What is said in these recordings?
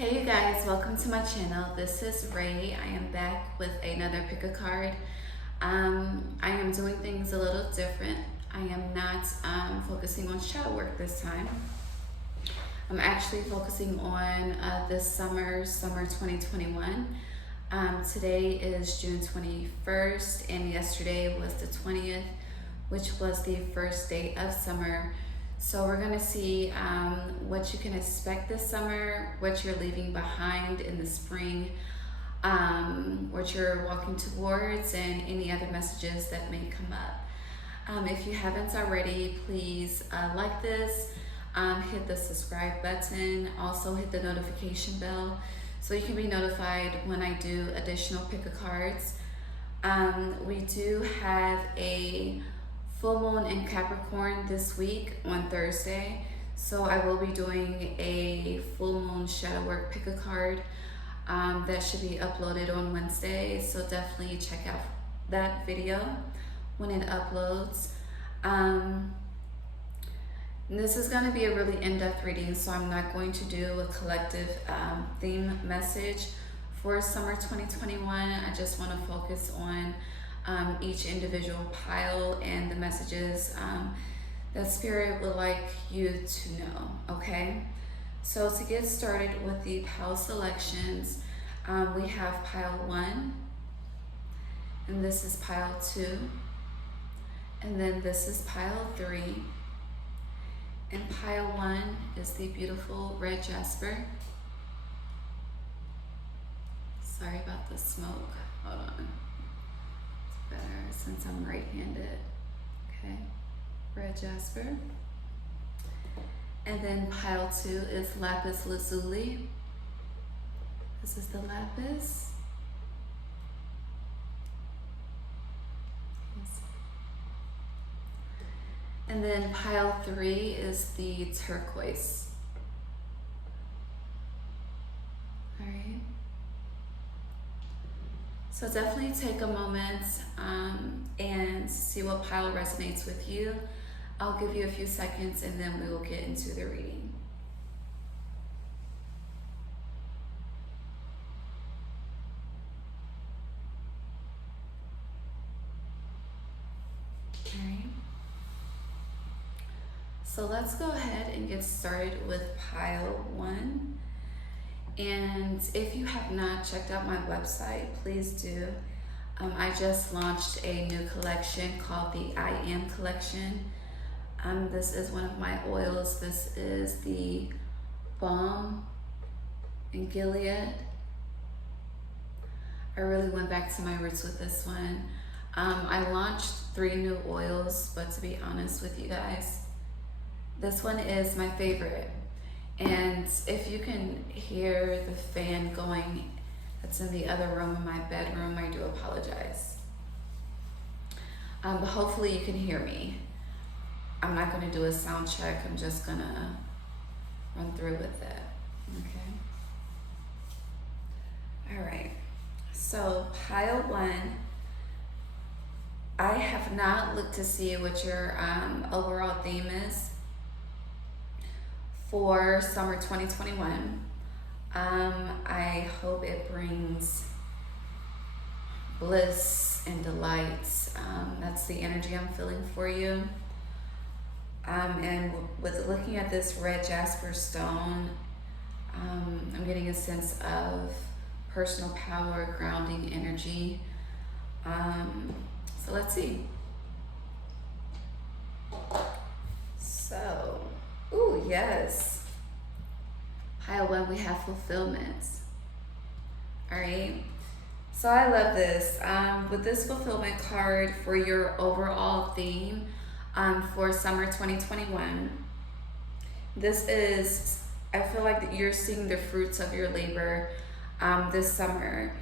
Hey you guys, welcome to my channel. This is Ray. I am back with another pick a card. I am doing things a little different. I am not focusing on shadow work this time. I'm actually focusing on this summer 2021. Today is June 21st and yesterday was the 20th, which was the first day of summer. So we're gonna see what you can expect this summer, what you're leaving behind in the spring, what you're walking towards, and any other messages that may come up. If you haven't already, please like this, hit the subscribe button, also hit the notification bell so you can be notified when I do additional pick-a-cards. We do have a full moon in Capricorn this week on Thursday, so I will be doing a full moon shadow work pick a card that should be uploaded on Wednesday, so definitely check out that video when it uploads. This is going to be a really in-depth reading, so I'm not going to do a collective theme message for summer 2021. I just want to focus on each individual pile and the messages that Spirit would like you to know, okay? So to get started with the pile selections, we have pile 1, and this is pile 2, and then this is pile 3, and pile 1 is the beautiful red Jasper. Sorry about the smoke, hold on. Better since I'm right-handed. Okay, red Jasper. And then pile 2 is Lapis Lazuli. This is the Lapis. Yes. And then pile 3 is the Turquoise. All right. So definitely take a moment and see what pile resonates with you. I'll give you a few seconds and then we will get into the reading. All right. So let's go ahead and get started with pile 1. And if you have not checked out my website, please do. I just launched a new collection called the I Am collection. This is one of my oils. This is the Balm in Gilead. I really went back to my roots with this one. I launched 3 new oils, but to be honest with you guys, this one is my favorite. And if you can hear the fan going, that's in the other room in my bedroom, I do apologize. But hopefully you can hear me. I'm not gonna do a sound check, I'm just gonna run through with it, okay? All right, so pile 1, I have not looked to see what your overall theme is for summer 2021. I hope it brings bliss and delights. That's the energy I'm feeling for you. And with looking at this red Jasper stone, I'm getting a sense of personal power, grounding energy. So let's see. So, ooh, yes. Pile 1, we have fulfillment. All right. So I love this. With this fulfillment card for your overall theme for summer 2021, this is, I feel like that you're seeing the fruits of your labor this summer.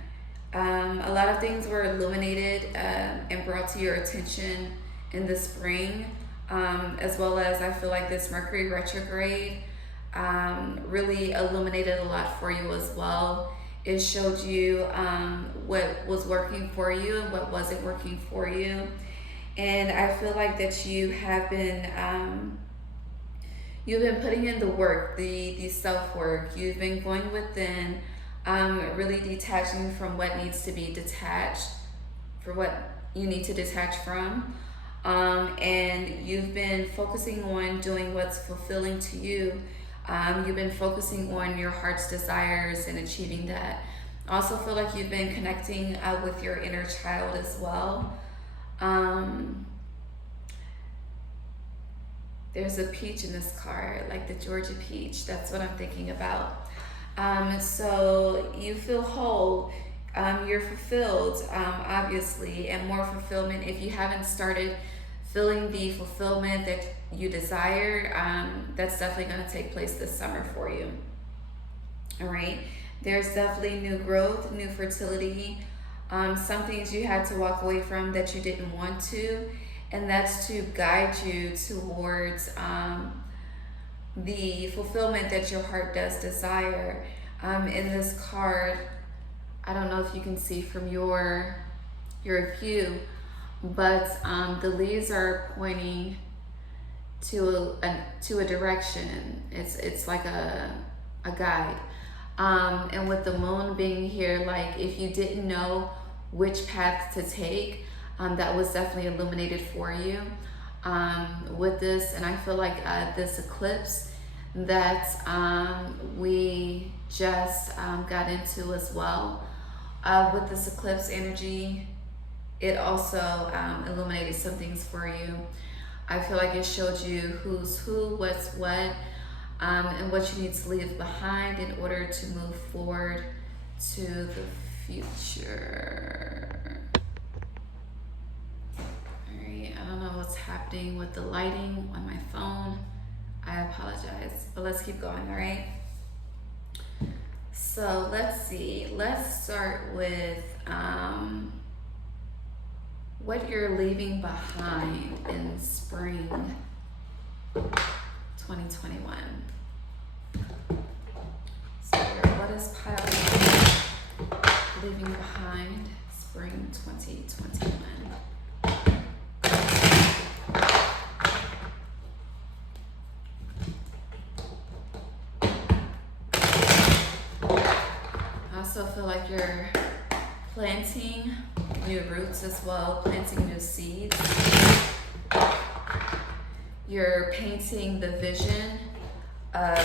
A lot of things were illuminated and brought to your attention in the spring. As well as I feel like this Mercury retrograde really illuminated a lot for you as well. It showed you what was working for you and what wasn't working for you. And I feel like that you have been you've been putting in the work, the self-work. You've been going within, really detaching from what needs to be detached, for what you need to detach from. And you've been focusing on doing what's fulfilling to you. You've been focusing on your heart's desires and achieving that. I also feel like you've been connecting with your inner child as well. There's a peach in this card, like the Georgia peach. That's what I'm thinking about. So you feel whole. You're fulfilled, obviously, and more fulfillment. If you haven't started feeling the fulfillment that you desire, that's definitely going to take place this summer for you. All right. There's definitely new growth, new fertility. Some things you had to walk away from that you didn't want to, and that's to guide you towards the fulfillment that your heart does desire. In this card, I don't know if you can see from your view, but the leaves are pointing to a direction. It's like a guide. And with the moon being here, like if you didn't know which path to take, that was definitely illuminated for you with this. And I feel like this eclipse that we just got into as well, with this eclipse energy, it also illuminated some things for you. I feel like it showed you who's who, what's what, and what you need to leave behind in order to move forward to the future. Alright, I don't know what's happening with the lighting on my phone. I apologize, but let's keep going, alright? So let's see, let's start with what you're leaving behind in spring 2021. So what is pile leaving behind spring 2021? I also feel like you're planting new roots as well, planting new seeds. You're painting the vision of,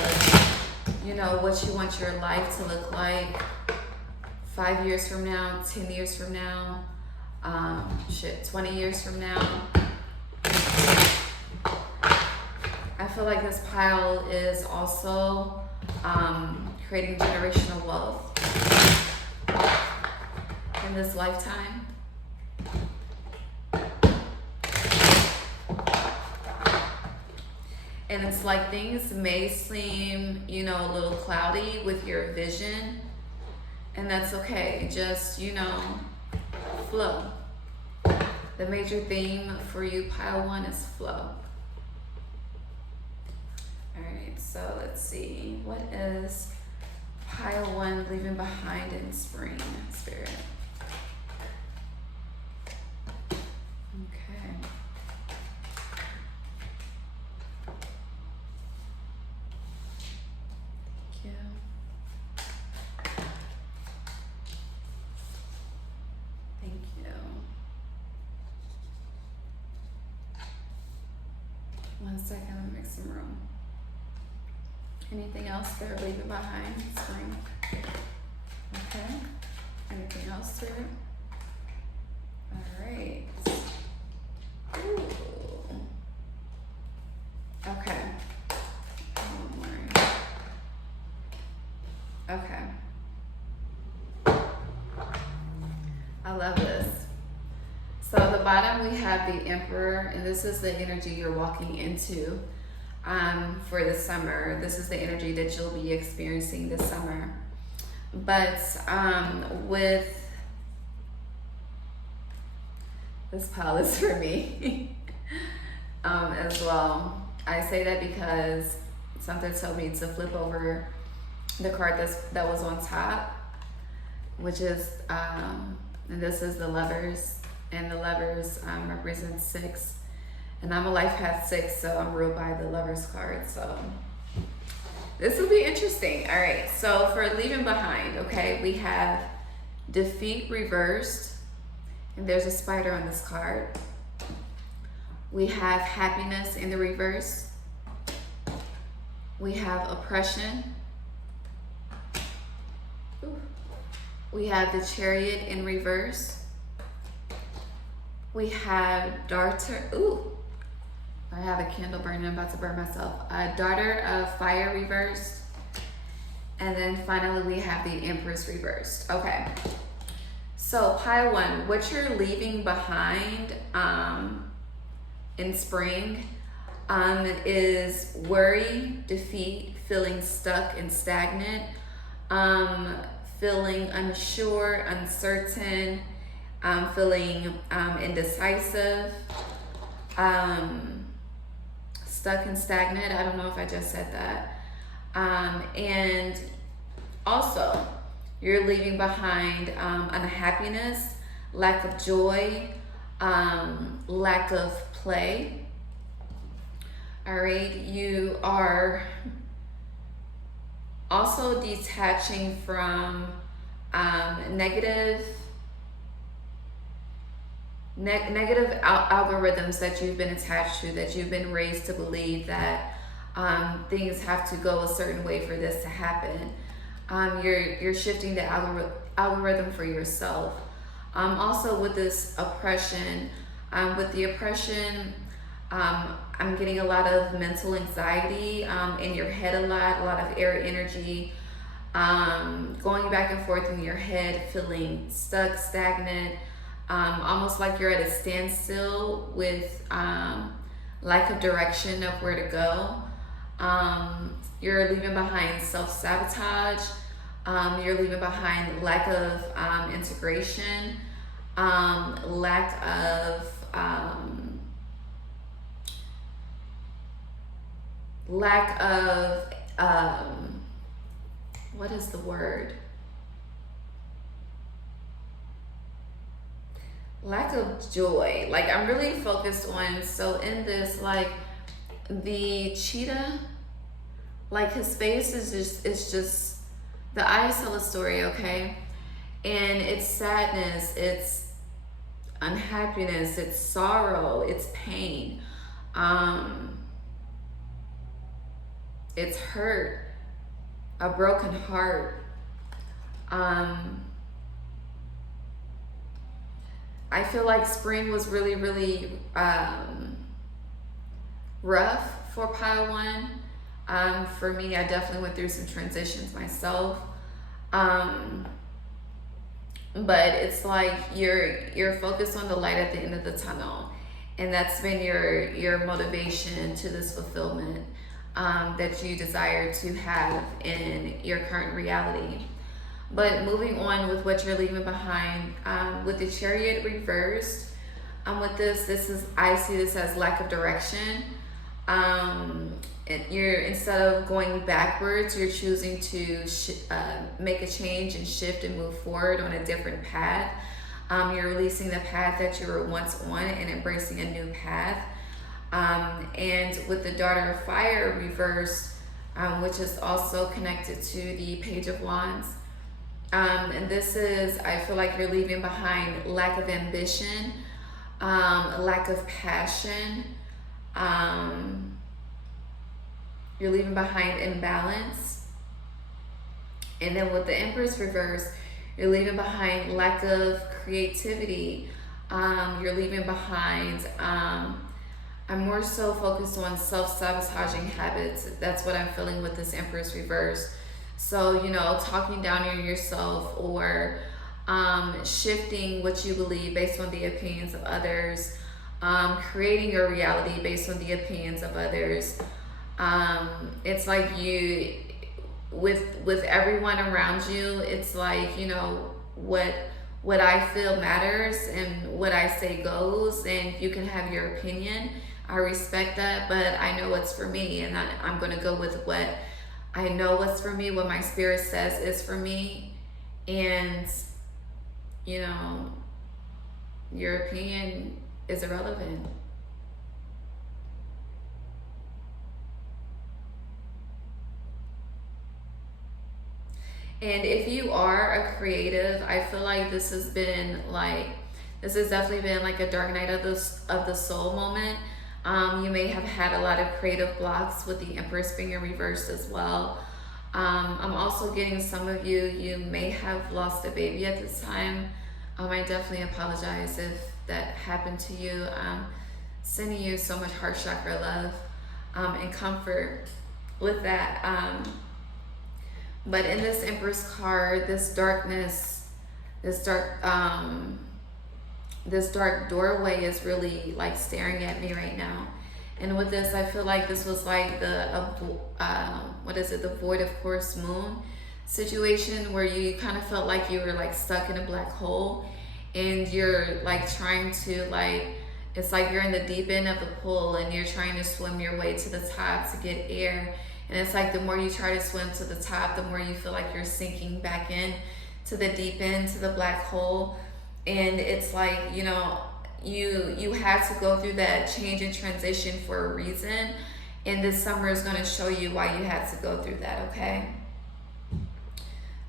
you know, what you want your life to look like 5 years from now, 10 years from now, 20 years from now. I feel like this pile is also creating generational wealth in this lifetime. And it's like things may seem, you know, a little cloudy with your vision, and that's okay. Just, you know, flow. The major theme for you, pile one, is flow. All right, so let's see. What is pile one leaving behind in spring, Spirit? Okay. Thank you. Thank you. One second, let me make some room. Anything else they're leaving behind spring? Okay. Anything else to it? All right. Ooh. Okay. One more. Okay. I love this. So at the bottom we have the Emperor, and this is the energy you're walking into for the summer. This is the energy that you'll be experiencing this summer. But with this pile is for me as well. I say that because something told me to flip over the card that was on top, which is, and this is the Lovers, and the Lovers represent 6. And I'm a life path 6, so I'm ruled by the Lover's card. So this will be interesting. All right, so for leaving behind, okay, we have defeat reversed, and there's a spider on this card. We have happiness in the reverse. We have oppression. Ooh. We have the Chariot in reverse. We have Darter. Ooh, I have a candle burning. I'm about to burn myself. Daughter of Fire reversed. And then finally we have the Empress reversed. Okay. So pile 1, what you're leaving behind in spring is worry, defeat, feeling stuck and stagnant, feeling unsure, uncertain, feeling indecisive, stuck and stagnant. I don't know if I just said that. And also, you're leaving behind unhappiness, lack of joy, lack of play. All right, you are also detaching from negative algorithms that you've been attached to, that you've been raised to believe that things have to go a certain way for this to happen. You're shifting the algorithm for yourself. Also with this oppression, I'm getting a lot of mental anxiety in your head, a lot of air energy, going back and forth in your head, feeling stuck, stagnant, almost like you're at a standstill with lack of direction of where to go. You're leaving behind self-sabotage. You're leaving behind lack of integration, lack of what is the word? Lack of joy. Like, I'm really focused on, so in this, like, the cheetah, like, his face is just the eyes tell a story, okay? And it's sadness, it's unhappiness, it's sorrow, it's pain, it's hurt, a broken heart. I feel like spring was really, really rough for pile 1. For me, I definitely went through some transitions myself. But it's like you're focused on the light at the end of the tunnel, and that's been your motivation to this fulfillment that you desire to have in your current reality. But moving on with what you're leaving behind, with the Chariot reversed, with this is, I see this as lack of direction. You're, instead of going backwards, you're choosing to make a change and shift and move forward on a different path. You're releasing the path that you were once on and embracing a new path. And with the Daughter of Fire reversed, which is also connected to the Page of Wands. And this is, I feel like you're leaving behind lack of ambition, lack of passion. You're leaving behind imbalance. And then with the Empress reverse, you're leaving behind lack of creativity. You're leaving behind, I'm more so focused on self-sabotaging habits. That's what I'm feeling with this Empress reverse. So, you know, talking down on yourself, or shifting what you believe based on the opinions of others, creating your reality based on the opinions of others. It's like you, with everyone around you, it's like, you know, what I feel matters and what I say goes, and you can have your opinion. I respect that, but I know what's for me, and I'm going to go with what I know what's for me, what my spirit says is for me. And, you know, your opinion is irrelevant. And if you are a creative, I feel like this has definitely been like a dark night of the soul moment. You may have had a lot of creative blocks with the Empress being reversed as well. I'm also getting some of you may have lost a baby at this time. I definitely apologize if that happened to you. Sending you so much heart chakra love and comfort with that. But in this Empress card, this dark doorway is really like staring at me right now. And with this, I feel like this was like the void of course moon situation, where you kind of felt like you were like stuck in a black hole, and you're like trying to it's like you're in the deep end of the pool and you're trying to swim your way to the top to get air. And it's like the more you try to swim to the top, the more you feel like you're sinking back in to the deep end, to the black hole. And it's like, you know, you had to go through that change and transition for a reason. And this summer is going to show you why you had to go through that, okay?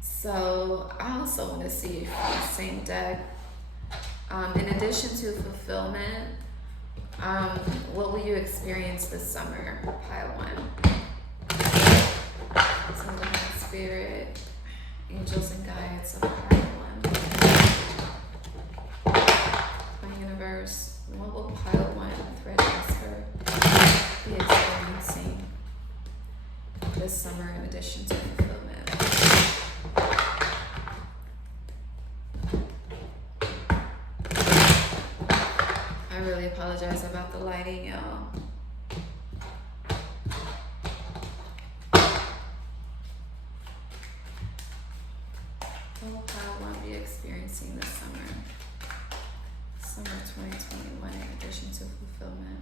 So I also want to see from the same deck, in addition to fulfillment, what will you experience this summer? Pile 1. Some divine spirit, angels and guides of pile 1. My universe, what will pile 1 thread Jasper be experiencing this summer in addition to fulfillment? I really apologize about the lighting, y'all. What will pile 1 be experiencing this summer? Summer 2021 in addition to fulfillment.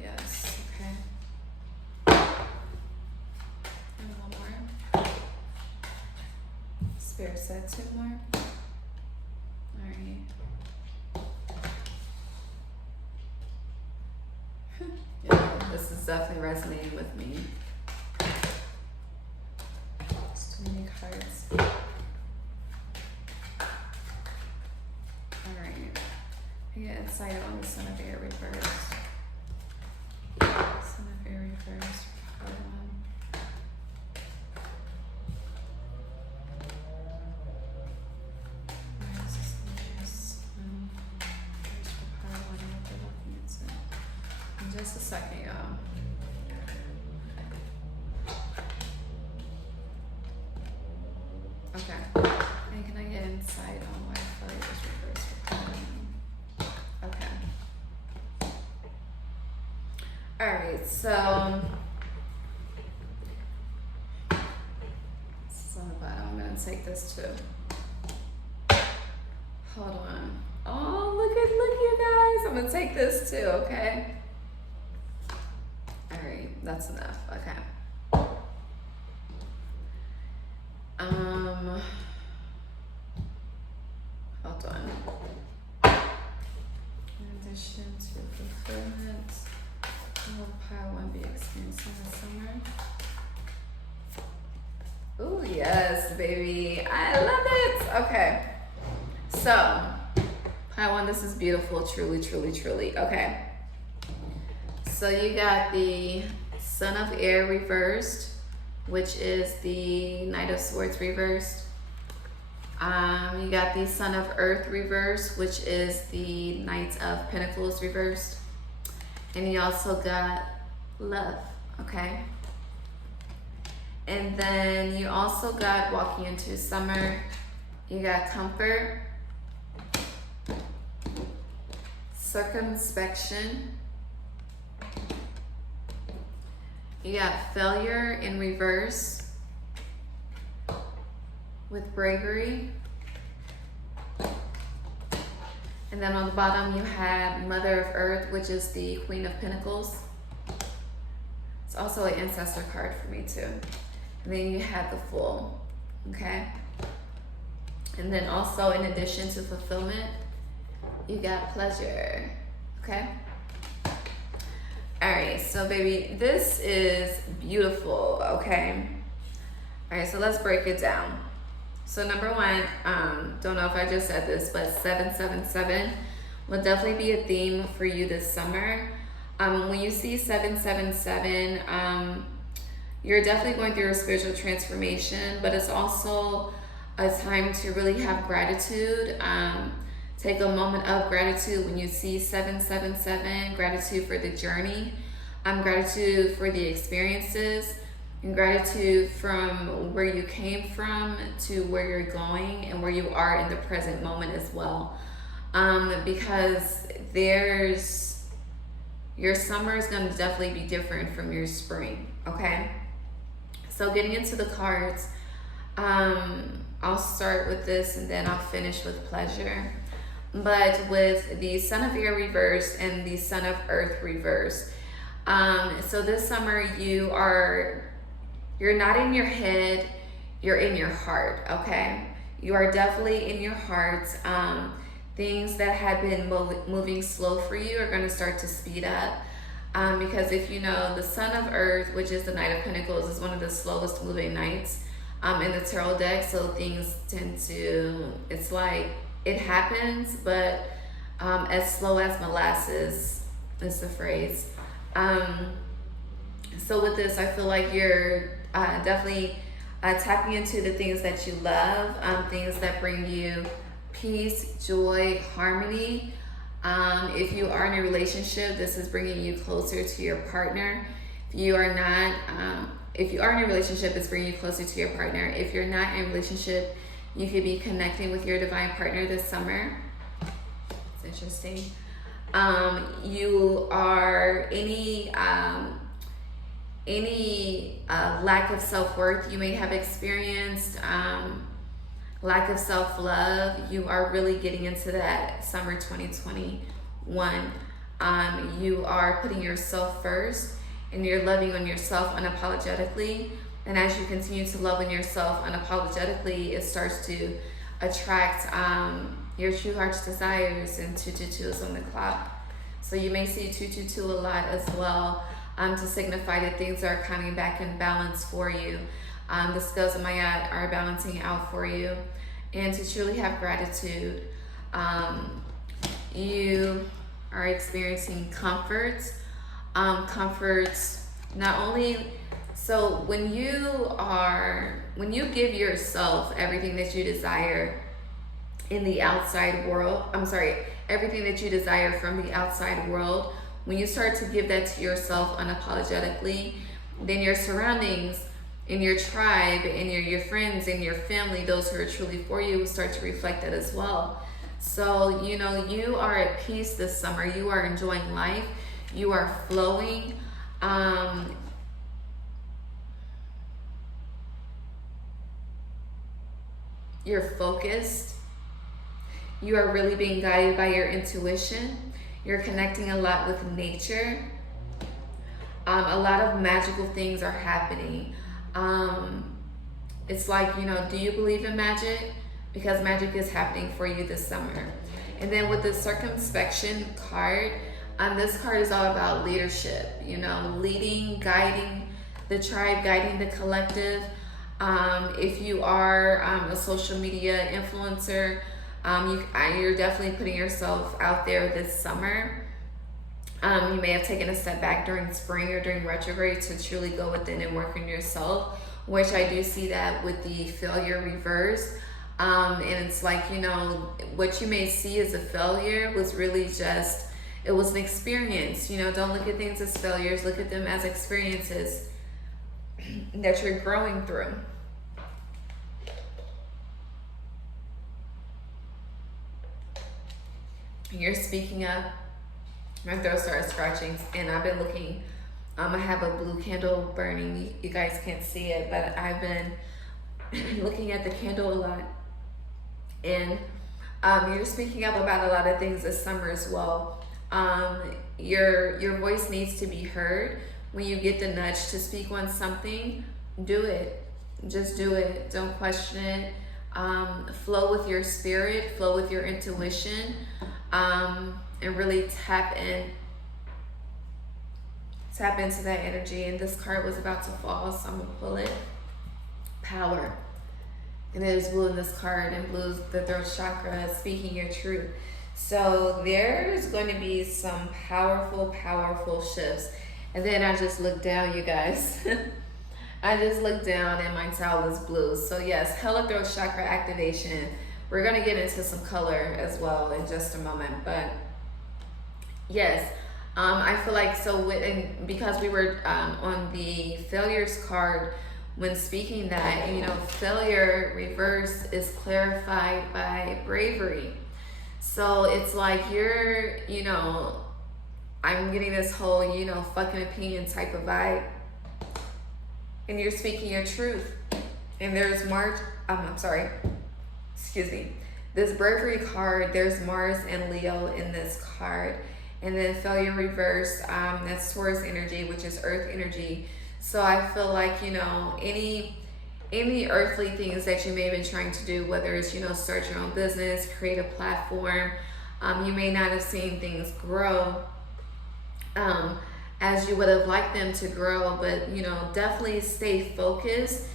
Yes, okay. And one more. Spirit said 2 more. Alright. Yeah, this is definitely resonating with me. It's too many cards. Alright. I get insight on the Son of Air reversed. Son of Air reversed. Part 1. Just a second, y'all. Okay. And can I get insight on why fire was reversed for pile 1? Okay. Alright, so this is on the bottom. I'm gonna take this too. Hold on. Oh, look you guys. I'm gonna take this too, okay? Alright, that's enough. Okay. Hold on. In addition to fulfillment, what will pile 1 be experiencing this summer? Oh yes, baby. I love it. Okay. So, pile 1, this is beautiful. Truly, truly, truly. Okay. So you got the Son of Air reversed, which is the Knight of Swords reversed. You got the Son of Earth reversed, which is the Knight of Pentacles reversed. And you also got Love, okay? And then you also got walking into summer. You got Comfort, Circumspection. You got Failure in reverse with Bravery. And then on the bottom you have Mother of Earth, which is the Queen of Pentacles. It's also an ancestor card for me too. And then you have the Fool, okay? And then also, in addition to fulfillment, you got pleasure, okay? All right, so baby, this is beautiful, okay? All right, so let's break it down. So number one, don't know if I just said this, but 777 will definitely be a theme for you this summer. When you see 777, you're definitely going through a spiritual transformation, but it's also a time to really have gratitude. Take a moment of gratitude when you see 777, gratitude for the journey, gratitude for the experiences, and gratitude from where you came from to where you're going and where you are in the present moment as well. Because your summer is going to definitely be different from your spring, okay? So getting into the cards, I'll start with this and then I'll finish with pleasure. But with the Son of Air reversed and the Son of Earth reversed, so this summer you're not in your head, you're in your heart, okay? You are definitely in your heart. Things that have been moving slow for you are going to start to speed up. Because if you know, the Son of Earth, which is the Knight of Pentacles, is one of the slowest moving knights in the tarot deck. So things tend to, it's like, it happens, but as slow as molasses is the phrase. So with this, I feel like you're definitely tapping into the things that you love, things that bring you peace, joy, harmony. If you are in a relationship, this is bringing you closer to your partner. If you are not, if you are in a relationship, it's bringing you closer to your partner. If you're not in a relationship, you could be connecting with your divine partner this summer. It's interesting. You are any lack of self-worth you may have experienced, lack of self-love, you are really getting into that summer 2021. You are putting yourself first and you're loving on yourself unapologetically. And as you continue to love on yourself unapologetically, it starts to attract your true heart's desires, and 222 is on the clock. So you may see 222 a lot as well, to signify that things are coming back in balance for you. The scales of Maya are balancing out for you. And to truly have gratitude, you are experiencing comforts. Comforts not only, so when you give yourself everything that you desire in the outside world, everything that you desire from the outside world, when you start to give that to yourself unapologetically, then your surroundings and your tribe and your friends and your family, those who are truly for you, will start to reflect that as well. So, you know, you are at peace this summer. You are enjoying life. You are flowing. You're focused. You are really being guided by your intuition. You're connecting a lot with nature. A lot of magical things are happening. It's like, you know, do you believe in magic? Because magic is happening for you this summer. And then with the circumspection card, this card is all about leadership, you know, leading, guiding the tribe, guiding the collective. If you are a social media influencer, you're definitely putting yourself out there this summer. You may have taken a step back during spring or during retrograde to truly go within and work on yourself, which I do see that with the failure reverse. And it's like, you know, what you may see as a failure was really just, it was an experience. You know, don't look at things as failures, look at them as experiences that you're growing through. You're speaking up. My throat started scratching, and I've been looking. I have a blue candle burning. You guys can't see it, but I've been looking at the candle a lot. And you're speaking up about a lot of things this summer as well. Your voice needs to be heard. When you get the nudge to speak on something, do it. Just do it. Don't question it. Flow with your spirit, flow with your intuition, and really tap into that energy. And this card was about to fall, so I'm gonna pull it. Power. And it is blue in this card, and blue is the throat chakra, speaking your truth. So there's going to be some powerful shifts. And then I just looked down, you guys. I just looked down and my towel is blue. So yes, hella throat chakra activation. We're gonna get into some color as well in just a moment. But yes, I feel like and because we were on the failures card when speaking that, failure reverse is clarified by bravery. So it's like you're, I'm getting this whole, fucking opinion type of vibe. And you're speaking your truth. And there's this bravery card, there's Mars and Leo in this card. And then failure reverse, that's Taurus energy, which is earth energy. So I feel like, any earthly things that you may have been trying to do, whether it's, start your own business, create a platform, you may not have seen things grow as you would have liked them to grow, but definitely stay focused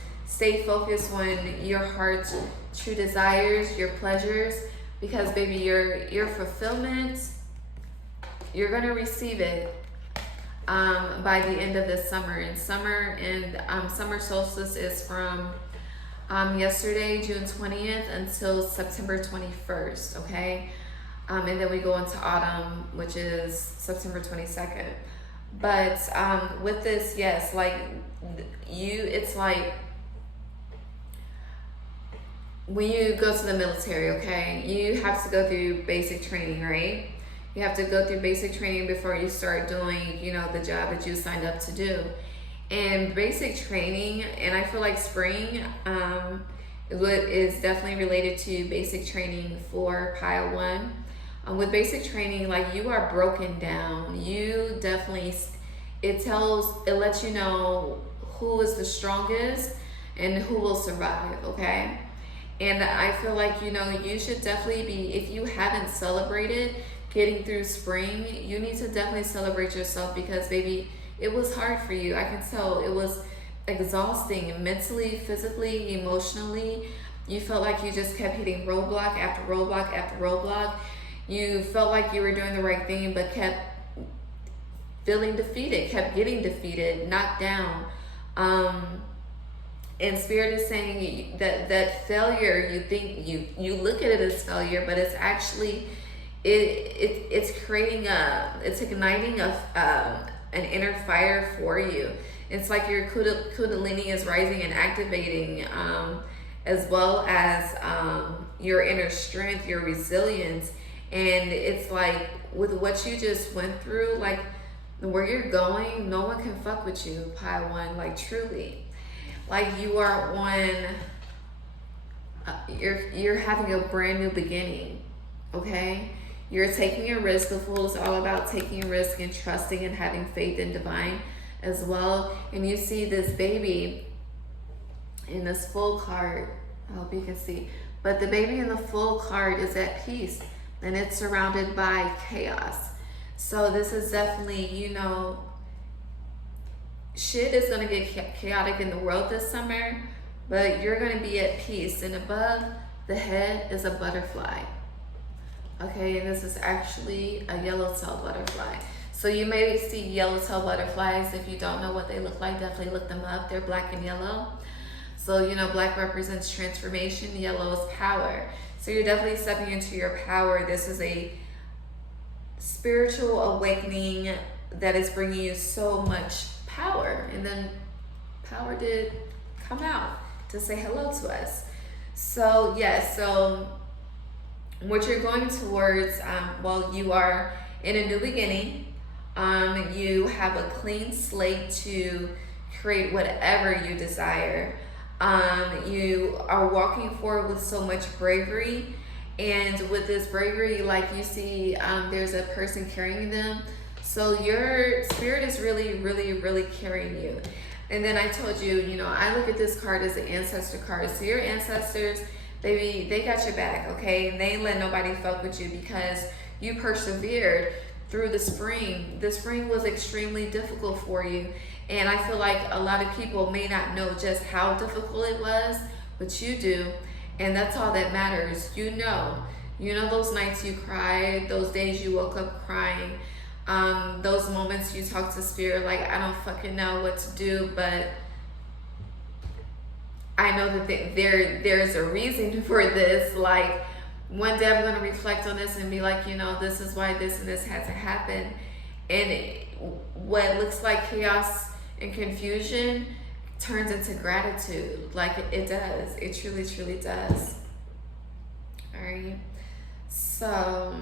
on your heart's true desires, your pleasures, because baby, your fulfillment, you're gonna receive it by the end of this summer. And summer solstice is from yesterday, June 20th, until September 21st. Okay, and then we go into autumn, which is September 22nd. But with this, yes, it's like when you go to the military, okay, you have to go through basic training, right? You have to go through basic training before you start doing, the job that you signed up to do. And basic training, and I feel like spring is definitely related to basic training for pile one. With basic training, you are broken down. You definitely, it lets you know who is the strongest and who will survive, okay? And I feel like, you should definitely be, if you haven't celebrated getting through spring, you need to definitely celebrate yourself, because baby, it was hard for you. I can tell it was exhausting mentally, physically, emotionally. You felt like you just kept hitting roadblock after roadblock after roadblock. You felt like you were doing the right thing, but kept feeling defeated, kept getting defeated, knocked down. And Spirit is saying that failure, you think you look at it as failure, but it's actually it's igniting an inner fire for you. It's like your Kundalini is rising and activating, as well as your inner strength, your resilience. And it's like with what you just went through, where you're going, no one can fuck with you, pile one, truly. You are you're having a brand new beginning, okay? You're taking a risk. The Fool is all about taking a risk and trusting and having faith in divine as well. And you see this baby in this Fool card. I hope you can see. But the baby in the Fool card is at peace, and it's surrounded by chaos. So this is definitely, shit is going to get chaotic in the world this summer, but you're going to be at peace. And above the head is a butterfly. Okay, and this is actually a yellowtail butterfly. So you may see yellowtail butterflies. If you don't know what they look like, definitely look them up. They're black and yellow. So, black represents transformation, yellow is power. So you're definitely stepping into your power. This is a spiritual awakening that is bringing you so much power. And then power did come out to say hello to us. So yes, so what you're going towards, you are in a new beginning. You have a clean slate to create whatever you desire. You are walking forward with so much bravery. And with this bravery, you see, there's a person carrying them. So your spirit is really, really, really carrying you. And then I told you, I look at this card as an ancestor card. So your ancestors, baby, they got your back, okay? And they ain't let nobody fuck with you because you persevered through the spring. The spring was extremely difficult for you. And I feel like a lot of people may not know just how difficult it was, but you do. And that's all that matters. You know those nights you cried, those days you woke up crying, those moments you talk to spirit like, I don't fucking know what to do, but I know that there's a reason for this. Like, one day I'm going to reflect on this and be like, this is why this and this had to happen. And what looks like chaos and confusion turns into gratitude. Like, it does. It truly, truly does. All right. So,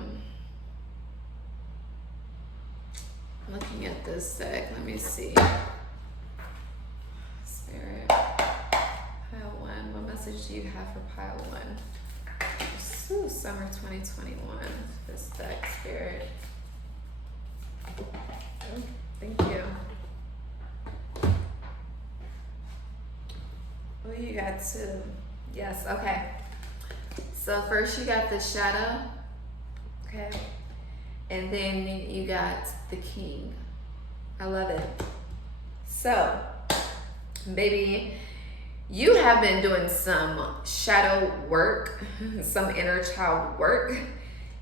I'm looking at this deck. Let me see. Spirit. Pile 1. What message do you have for pile 1? Ooh, summer 2021. This deck, Spirit. Oh, thank you. Oh, you got 2. Yes, okay. So first you got the shadow, okay? And then you got the king. I love it. So, baby, you have been doing some shadow work, some inner child work,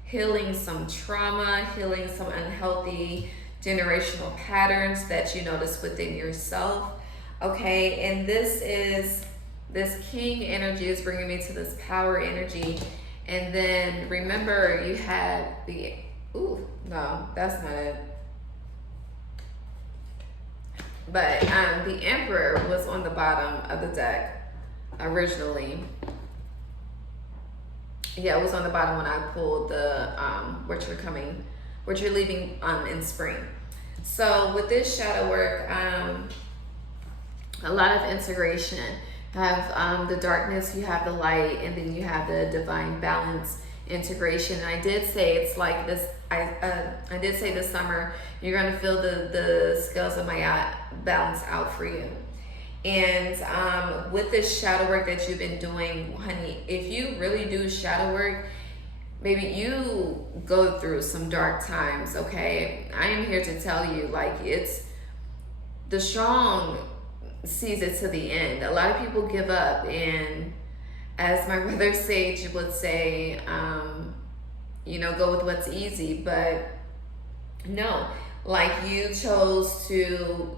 healing some trauma, healing some unhealthy generational patterns that you notice within yourself, okay? And this king energy is bringing me to this power energy. And then remember, you had the, ooh, no, that's not it. But the Emperor was on the bottom of the deck originally. Yeah, it was on the bottom when I pulled the what you're leaving in spring. So with this shadow work, a lot of integration. Have the darkness, you have the light, and then you have the divine balance integration. And I did say it's like this. I did say this summer you're gonna feel the scales of my balance out for you. And with this shadow work that you've been doing, honey, if you really do shadow work, maybe you go through some dark times. Okay, I am here to tell you, like, it's the strong sees it to the end. A lot of people give up, and as my brother Sage would say, go with what's easy. But no, like, you chose to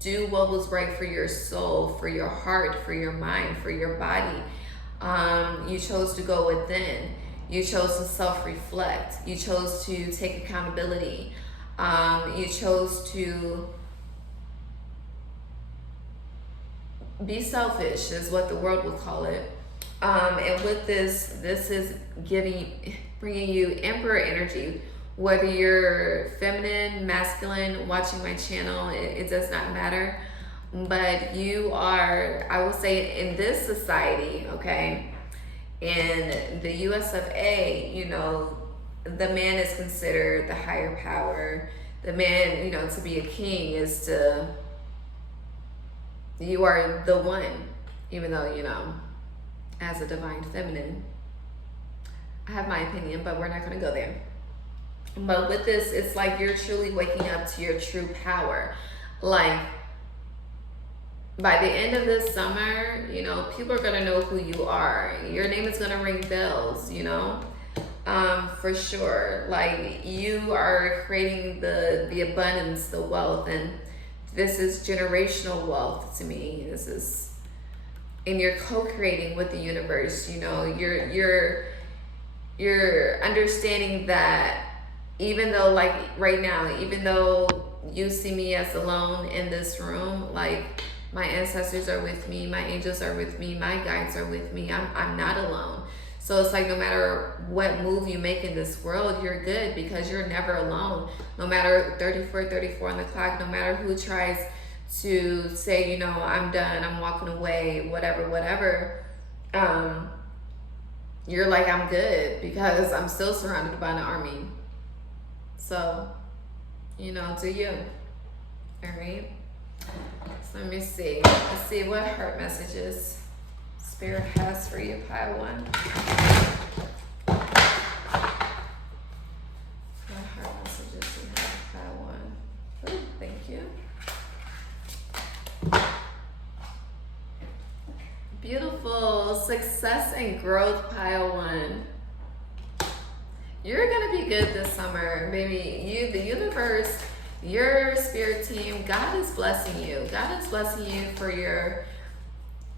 do what was right for your soul, for your heart, for your mind, for your body. You chose to go within. You chose to self-reflect. You chose to take accountability. You chose to be selfish, is what the world would call it. And with this is bringing you Emperor energy. Whether you're feminine, masculine, watching my channel, it does not matter. But you are, I will say, in this society, okay, in the US of A, the man is considered the higher power. The man, to be a king is to, you are the one, even though, as a divine feminine, I have my opinion, but we're not going to go there. But with this, it's like you're truly waking up to your true power. Like, by the end of this summer, people are going to know who you are. Your name is going to ring bells, for sure. Like, you are creating the abundance, the wealth, and this is generational wealth to me. This is, and you're co-creating with the universe. You're understanding that even though, like, right now, even though you see me as alone in this room, like, my ancestors are with me, my angels are with me, my guides are with me. I'm not alone. So it's like, no matter what move you make in this world, you're good, because you're never alone. No matter 34 on the clock, no matter who tries to say, I'm done, I'm walking away, whatever, you're like, I'm good, because I'm still surrounded by an army. So, do you. All right. So let me see. Let's see what heart messages Spirit has for you, pile one. My heart messages you have, pile one. Ooh, thank you. Beautiful. Success and growth, pile one. You're gonna be good this summer, baby. You, the universe, your spirit team, God is blessing you. God is blessing you for your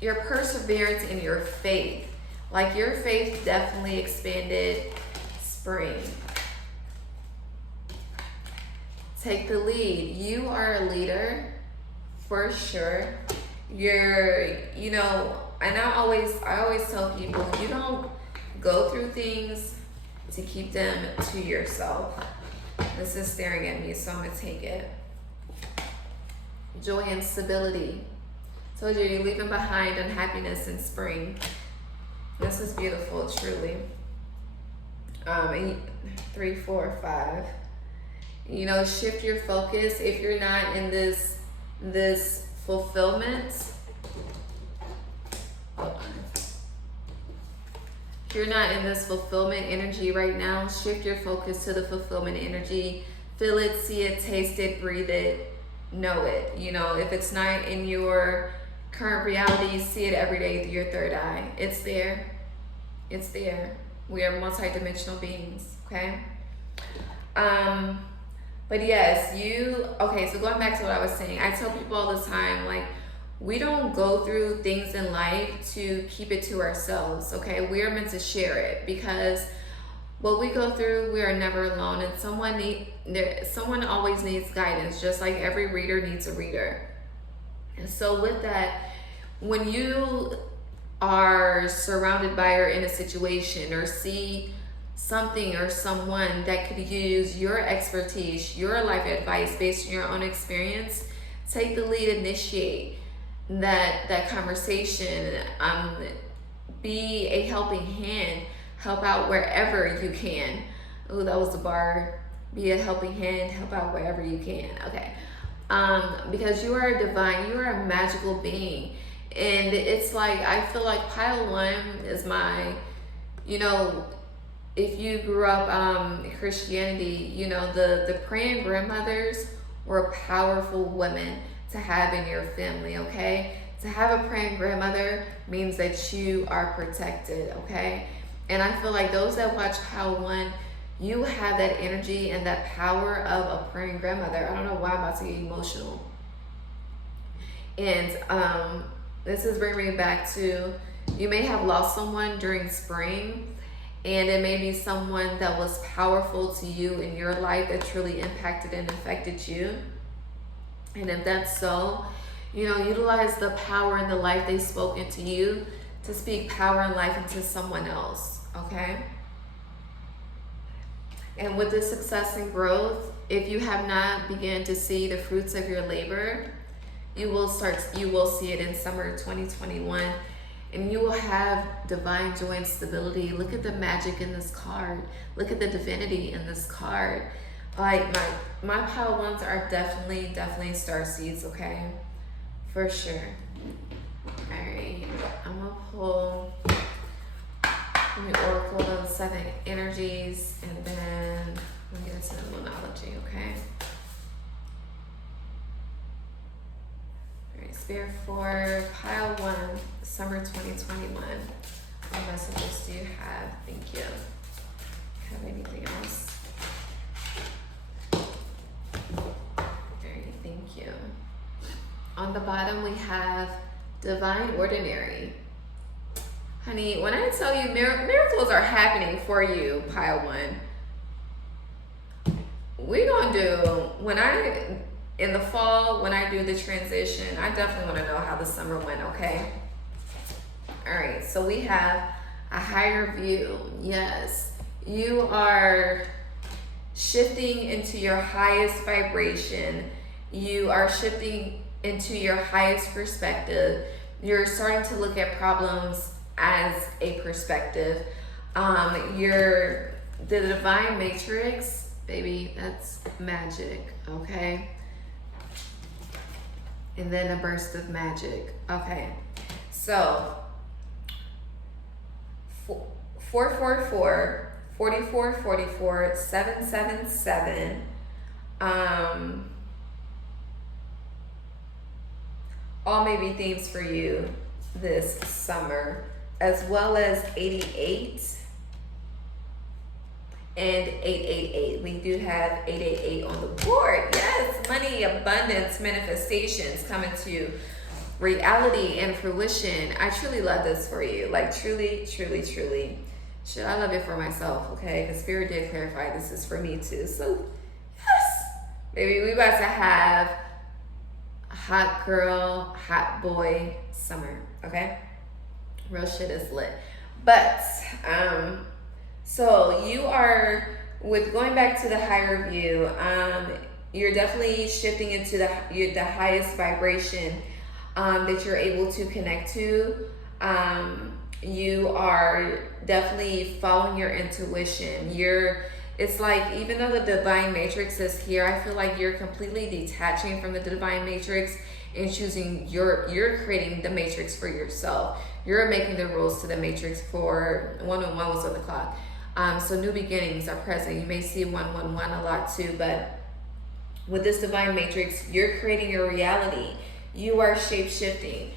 perseverance in your faith. Like, your faith definitely expanded spring. Take the lead. You are a leader for sure. You know, and I always tell people, you don't go through things to keep them to yourself. This is staring at me, so I'm gonna take it. Joy and stability. Told you, you're leaving behind unhappiness in spring. This is beautiful, truly. 3, 4, 5. You know, shift your focus. If you're not in this fulfillment, if you're not in this fulfillment energy right now, shift your focus to the fulfillment energy. Feel it, see it, taste it, breathe it, know it. You know, if it's not in your current reality, see it every day through your third eye. It's there. It's there. We are multidimensional beings, okay? But yes, okay, so going back to what I was saying, I tell people all the time, like, we don't go through things in life to keep it to ourselves, okay? We are meant to share it, because what we go through, we are never alone, and someone always needs guidance, just like every reader needs a reader. And so with that, when you are surrounded by or in a situation or see something or someone that could use your expertise, your life advice based on your own experience, take the lead, initiate that conversation, be a helping hand, help out wherever you can. Oh, that was the bar. Be a helping hand, help out wherever you can. Okay. Because you are divine, you are a magical being. And it's like, I feel like pile one is my, you know, if you grew up Christianity, you know, the praying grandmothers were powerful women to have in your family, okay? To have a praying grandmother means that you are protected, okay? And I feel like those that watch pile one, you have that energy and that power of a praying grandmother. I don't know why I'm about to get emotional. And this is bringing me back to, you may have lost someone during spring, and it may be someone that was powerful to you in your life that truly impacted and affected you. And if that's so, you know, utilize the power and the life they spoke into you to speak power and life into someone else, okay? And with this success and growth, if you have not begun to see the fruits of your labor, you will see it in summer 2021, and you will have divine joy and stability. Look at the magic in this card. Look at the divinity in this card. Like, my pile ones are definitely star seeds, okay? For sure. All right, I'm gonna pull the oracle of the 7 energies, and then we'll get into the lunology, okay? All right, Spirit for pile 1, summer 2021. What messages do you have? Thank you. Have anything else? Alright, thank you. On the bottom we have divine ordinary. Honey, when I tell you miracles are happening for you, pile 1, we're gonna do, in the fall, when I do the transition, I definitely want to know how the summer went, okay? All right, so we have a higher view. Yes, you are shifting into your highest vibration. You are shifting into your highest perspective. You're starting to look at problems as a perspective. The divine matrix, baby, that's magic, okay? And then a burst of magic. Okay, so 444 4444 777. All may be themes for you this summer, as well as 88 and 888. We do have 888 on the board. Yes, money, abundance, manifestations coming to reality and fruition. I truly love this for you. Like truly, truly, truly. Shit, I love it for myself, okay? Because Spirit did clarify this is for me too. So, yes. Baby, we about to have hot girl, hot boy summer, okay? Real shit is lit. But, so you are, with going back to the higher view, you're definitely shifting into the highest vibration that you're able to connect to. You are definitely following your intuition. It's like, even though the divine matrix is here, I feel like you're completely detaching from the divine matrix and choosing you're creating the matrix for yourself. You're making the rules to the matrix for 111 was on the clock. So new beginnings are present. You may see 111 a lot too, but with this divine matrix, you're creating your reality. You are shape-shifting.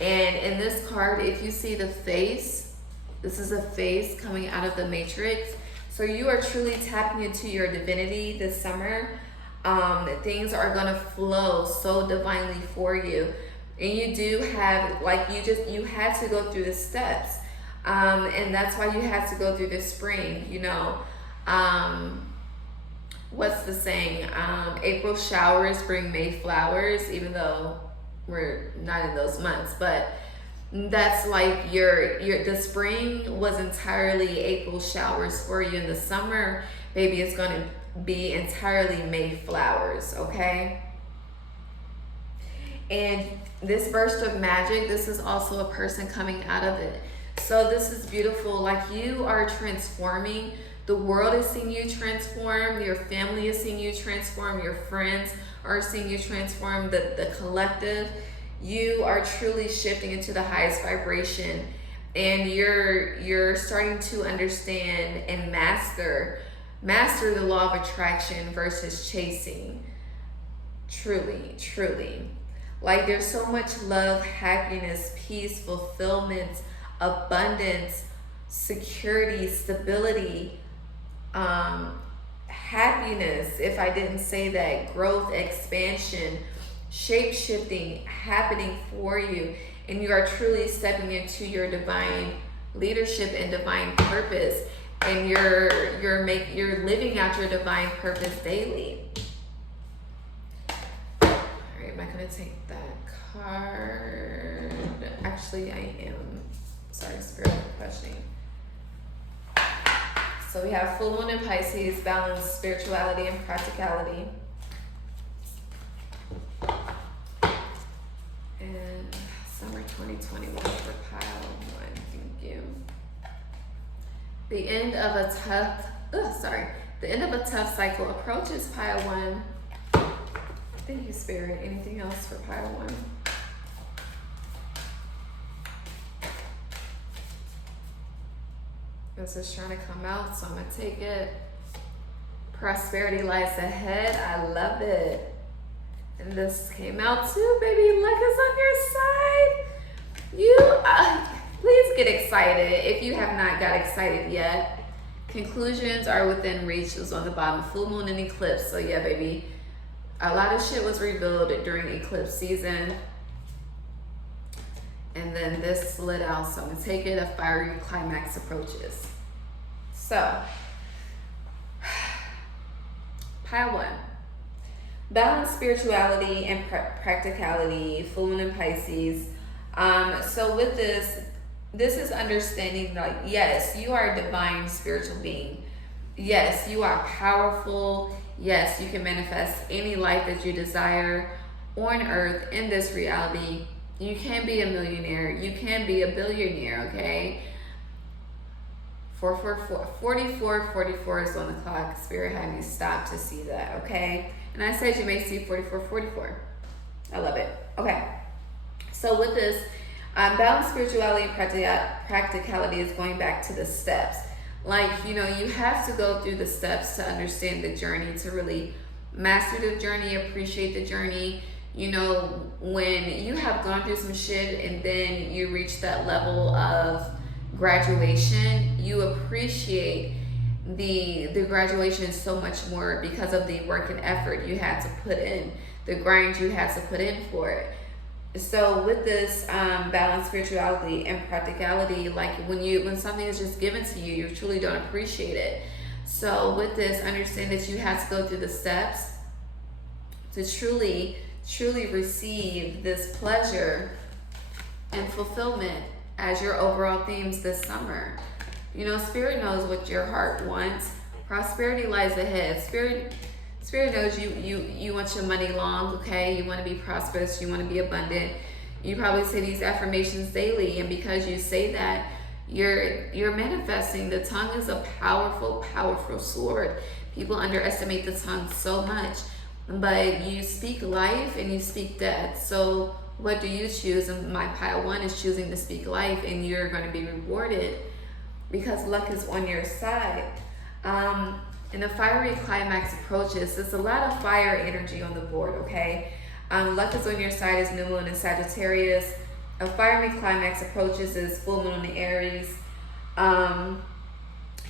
And in this card, if you see the face, this is a face coming out of the matrix. So you are truly tapping into your divinity this summer. Things are going to flow so divinely for you. And you do have, like, you had to go through the steps. And that's why you had to go through the spring, you know. What's the saying? April showers bring May flowers, even though we're not in those months. But that's like the spring was entirely April showers for you. In the summer, baby, it's going to be entirely May flowers, okay? And this burst of magic, this is also a person coming out of it. So this is beautiful. Like, you are transforming. The world is seeing you transform. Your family is seeing you transform. Your friends are seeing you transform. The collective. You are truly shifting into the highest vibration. And you're starting to understand and master the law of attraction versus chasing. Truly, truly. Like, there's so much love, happiness, peace, fulfillment, abundance, security, stability, happiness, if I didn't say that, growth, expansion, shape-shifting happening for you. And you are truly stepping into your divine leadership and divine purpose. And you're living out your divine purpose daily. All right, am I gonna take that card? Actually, I am. Sorry, Spirit, for questioning. So we have full moon in Pisces, balance, spirituality, and practicality. And summer 2021 for pile 1. Thank you. The end of a tough cycle approaches pile 1. Thank you, Spirit. Anything else for pile 1? This is trying to come out, so I'm going to take it. Prosperity lies ahead. I love it. And this came out too, baby. Luck is on your side. Please get excited if you have not got excited yet. Conclusions are within reach. It was on the bottom. Full moon and eclipse. So yeah, baby. A lot of shit was revealed during eclipse season. And then this slid out, so I'm gonna take it. A fiery climax approaches. So, pile 1. Balance, spirituality, and practicality. Full moon in Pisces. So with this is understanding, like, yes, you are a divine spiritual being. Yes, you are powerful. Yes, you can manifest any life that you desire on earth in this reality. You can be a millionaire. You can be a billionaire, okay? 4444 is on the clock. Spirit had me stop to see that, okay? And I said you may see 4444. I love it. Okay. So with this, Balance, spirituality, and practicality is going back to the steps. Like, you know, you have to go through the steps to understand the journey, to really master the journey, appreciate the journey. You know, when you have gone through some shit and then you reach that level of graduation, you appreciate the graduation so much more because of the work and effort you had to put in, the grind you had to put in for it. So with this balance, spirituality, and practicality, like when something is just given to you, you truly don't appreciate it. So with this, understand that you have to go through the steps to truly receive this pleasure and fulfillment as your overall themes this summer. You know, Spirit knows what your heart wants. Prosperity lies ahead. Spirit knows you want your money long, okay? You want to be prosperous. You want to be abundant. You probably say these affirmations daily, and because you say that, you're manifesting. The tongue is a powerful, powerful sword. People underestimate the tongue so much, but you speak life and you speak death. So what do you choose? And my pile 1 is choosing to speak life, and you're going to be rewarded because luck is on your side. And the fiery climax approaches. There's a lot of fire energy on the board, okay? Luck is on your side is new moon in Sagittarius. A fiery climax approaches is full moon in Aries. And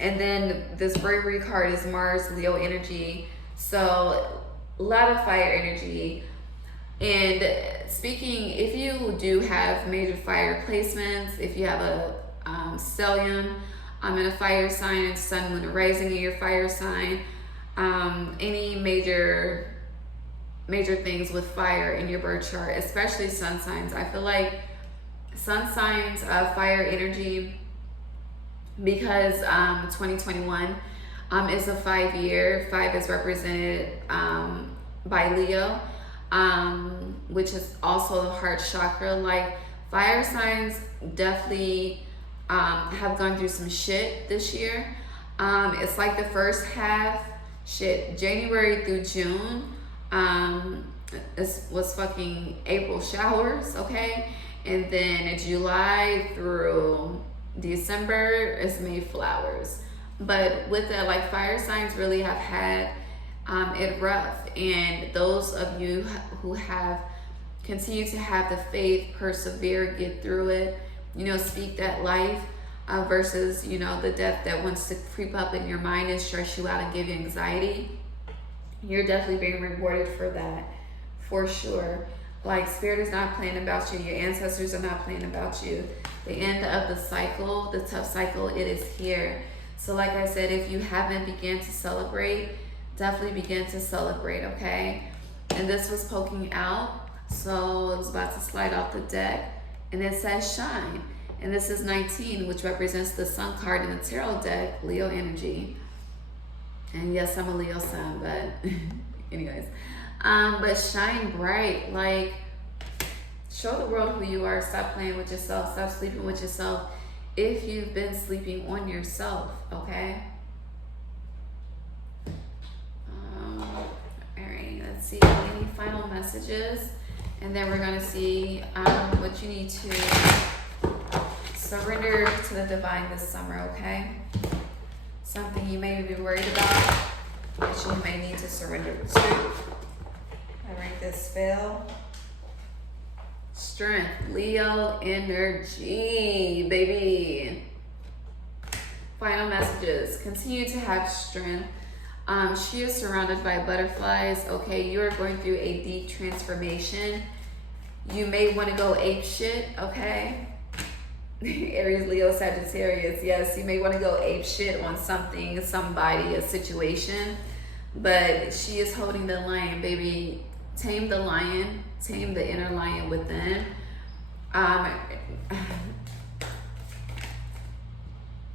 then this bravery card is Mars, Leo energy. So a lot of fire energy. And speaking, if you do have major fire placements, if you have a stellium, in a fire sign, sun, moon, rising in your fire sign, any major things with fire in your birth chart, especially sun signs. I feel like sun signs, fire energy, because 2021 is a 5-year. 5 is represented by Leo, which is also the heart chakra. Like, fire signs definitely have gone through some shit this year. It's like the first half, January through June, was fucking April showers, okay? And then July through December is May flowers. But with that, like, fire signs really have had it rough. And those of you who have continued to have the faith, persevere, get through it, you know, speak that life versus, you know, the death that wants to creep up in your mind and stress you out and give you anxiety. You're definitely being rewarded for that, for sure. Like, Spirit is not playing about you. Your ancestors are not playing about you. The end of the cycle, the tough cycle, it is here. So like I said, if you haven't begun to celebrate, definitely begin to celebrate, okay? And this was poking out, so it was about to slide off the deck. And it says shine. And this is 19, which represents the sun card in the tarot deck, Leo energy. And yes, I'm a Leo sun, but anyways. But shine bright. Like, show the world who you are. Stop playing with yourself. Stop sleeping with yourself if you've been sleeping on yourself, okay? Alright, let's see. Any final messages? And then we're going to see what you need to surrender to the divine this summer, okay? Something you may be worried about that you may need to surrender to. I rank this spell. Strength, Leo energy, baby. Final messages. Continue to have strength. She is surrounded by butterflies. Okay, you are going through a deep transformation. You may want to go ape shit, okay? Aries, Leo, Sagittarius. Yes, you may want to go ape shit on something, somebody, a situation. But she is holding the lion, baby. Tame the lion. Tame the inner lion within.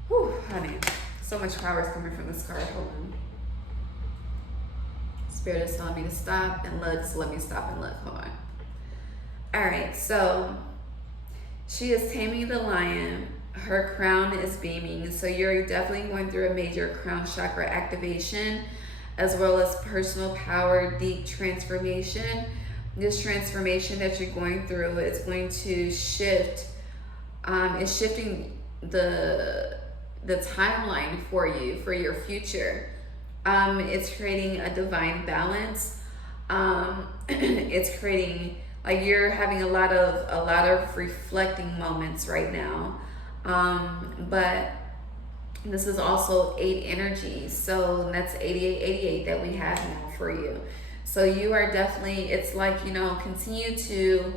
Whew, honey. So much power is coming from this card. Hold on. Spirit is telling me to stop and look, so let me stop and look. Hold on. All right, so she is taming the lion. Her crown is beaming. So you're definitely going through a major crown chakra activation, as well as personal power, deep transformation. This transformation that you're going through is going to shift It's shifting the timeline for you, for your future. It's creating a divine balance. It's creating, like, you're having a lot of reflecting moments right now. But this is also 8 energy, so that's 88 that we have now for you. So you are definitely, it's like, you know, continue to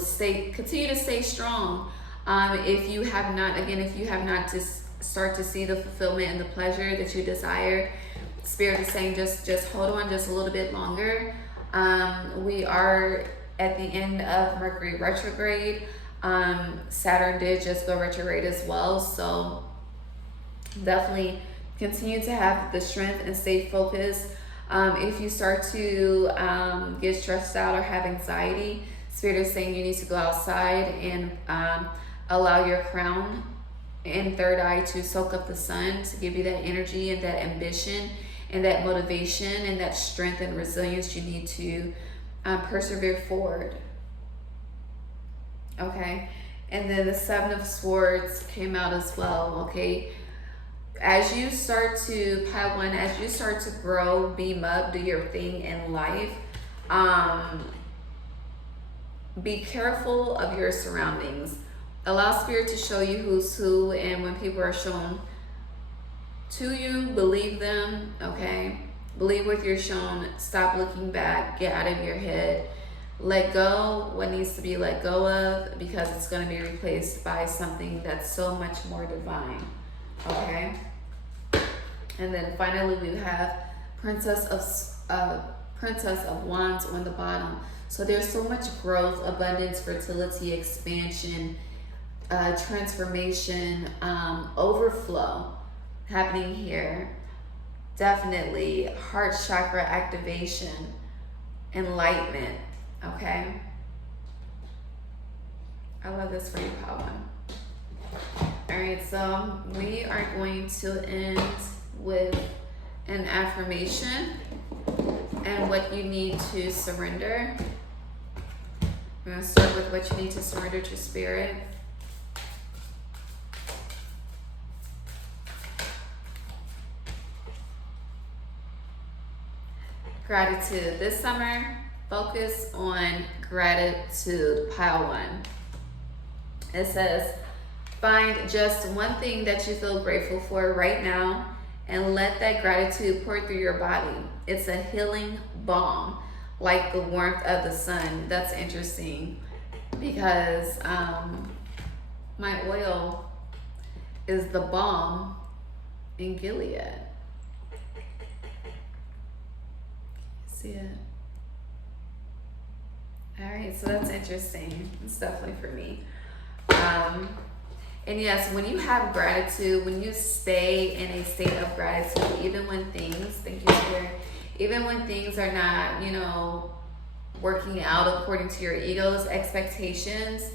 stay strong. If you have not just start to see the fulfillment and the pleasure that you desire, Spirit is saying just hold on just a little bit longer. We are at the end of Mercury retrograde. Saturn did just go retrograde as well, so definitely continue to have the strength and stay focused. If you start to get stressed out or have anxiety, Spirit is saying you need to go outside and allow your crown and third eye to soak up the sun, to give you that energy and that ambition and that motivation and that strength and resilience you need to persevere forward. Okay, and then the 7 of Swords came out as well. Okay, as you start to, pile 1, as you start to grow, beam up, do your thing in life, be careful of your surroundings. Allow Spirit to show you who's who, and when people are shown to you, believe them. Okay, believe what you're shown. Stop looking back. Get out of your head. Let go what needs to be let go of, because it's going to be replaced by something that's so much more divine. Okay, and then finally we have Princess of Wands on the bottom. So there's so much growth, abundance, fertility, expansion, transformation, overflow happening here. Definitely heart chakra activation, enlightenment. Okay, I love this for you, pile 1. All right, so we are going to end with an affirmation and what you need to surrender. We're going to start with what you need to surrender to Spirit. Gratitude. This summer, focus on gratitude, pile 1. It says, find just one thing that you feel grateful for right now and let that gratitude pour through your body. It's a healing balm, like the warmth of the sun. That's interesting because my oil is the balm in Gilead. See it? All right, so that's interesting. It's definitely for me. And yes, when you have gratitude, when you stay in a state of gratitude, even when things, thank you, Spirit, even when things are not, you know, working out according to your ego's expectations,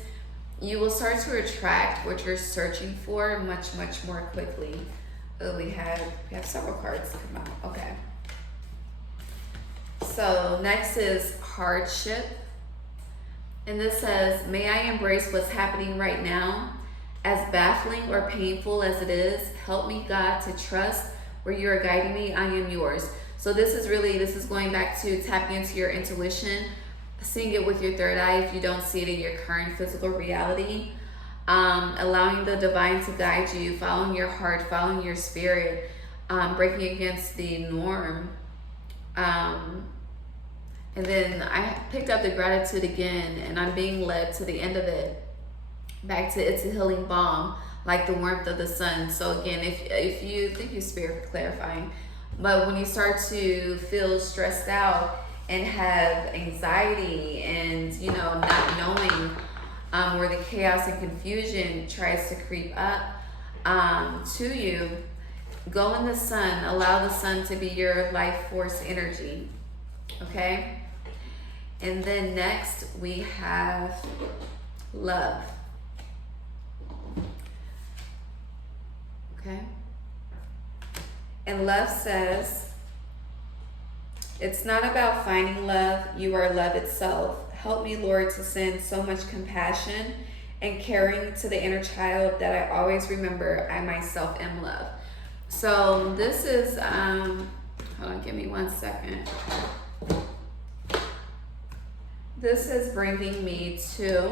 you will start to attract what you're searching for much, much more quickly. Oh, we have several cards come out. Okay. So next is hardship. And this says, may I embrace what's happening right now. As baffling or painful as it is, help me, God, to trust where you are guiding me. I am yours. So this is going back to tapping into your intuition, seeing it with your third eye if you don't see it in your current physical reality, allowing the divine to guide you, following your heart, following your spirit, breaking against the norm. And then I picked up the gratitude again, and I'm being led to the end of it, back to it's a healing balm, like the warmth of the sun. So again, if you, thank you, Spirit, for clarifying. But when you start to feel stressed out and have anxiety and, you know, not knowing where the chaos and confusion tries to creep up to you, go in the sun. Allow the sun to be your life force energy. Okay? And then next we have love. Okay? And love says, it's not about finding love, you are love itself. Help me, Lord, to send so much compassion and carrying to the inner child that I always remember I myself am love. So this is, hold on, give me 1 second. This is bringing me to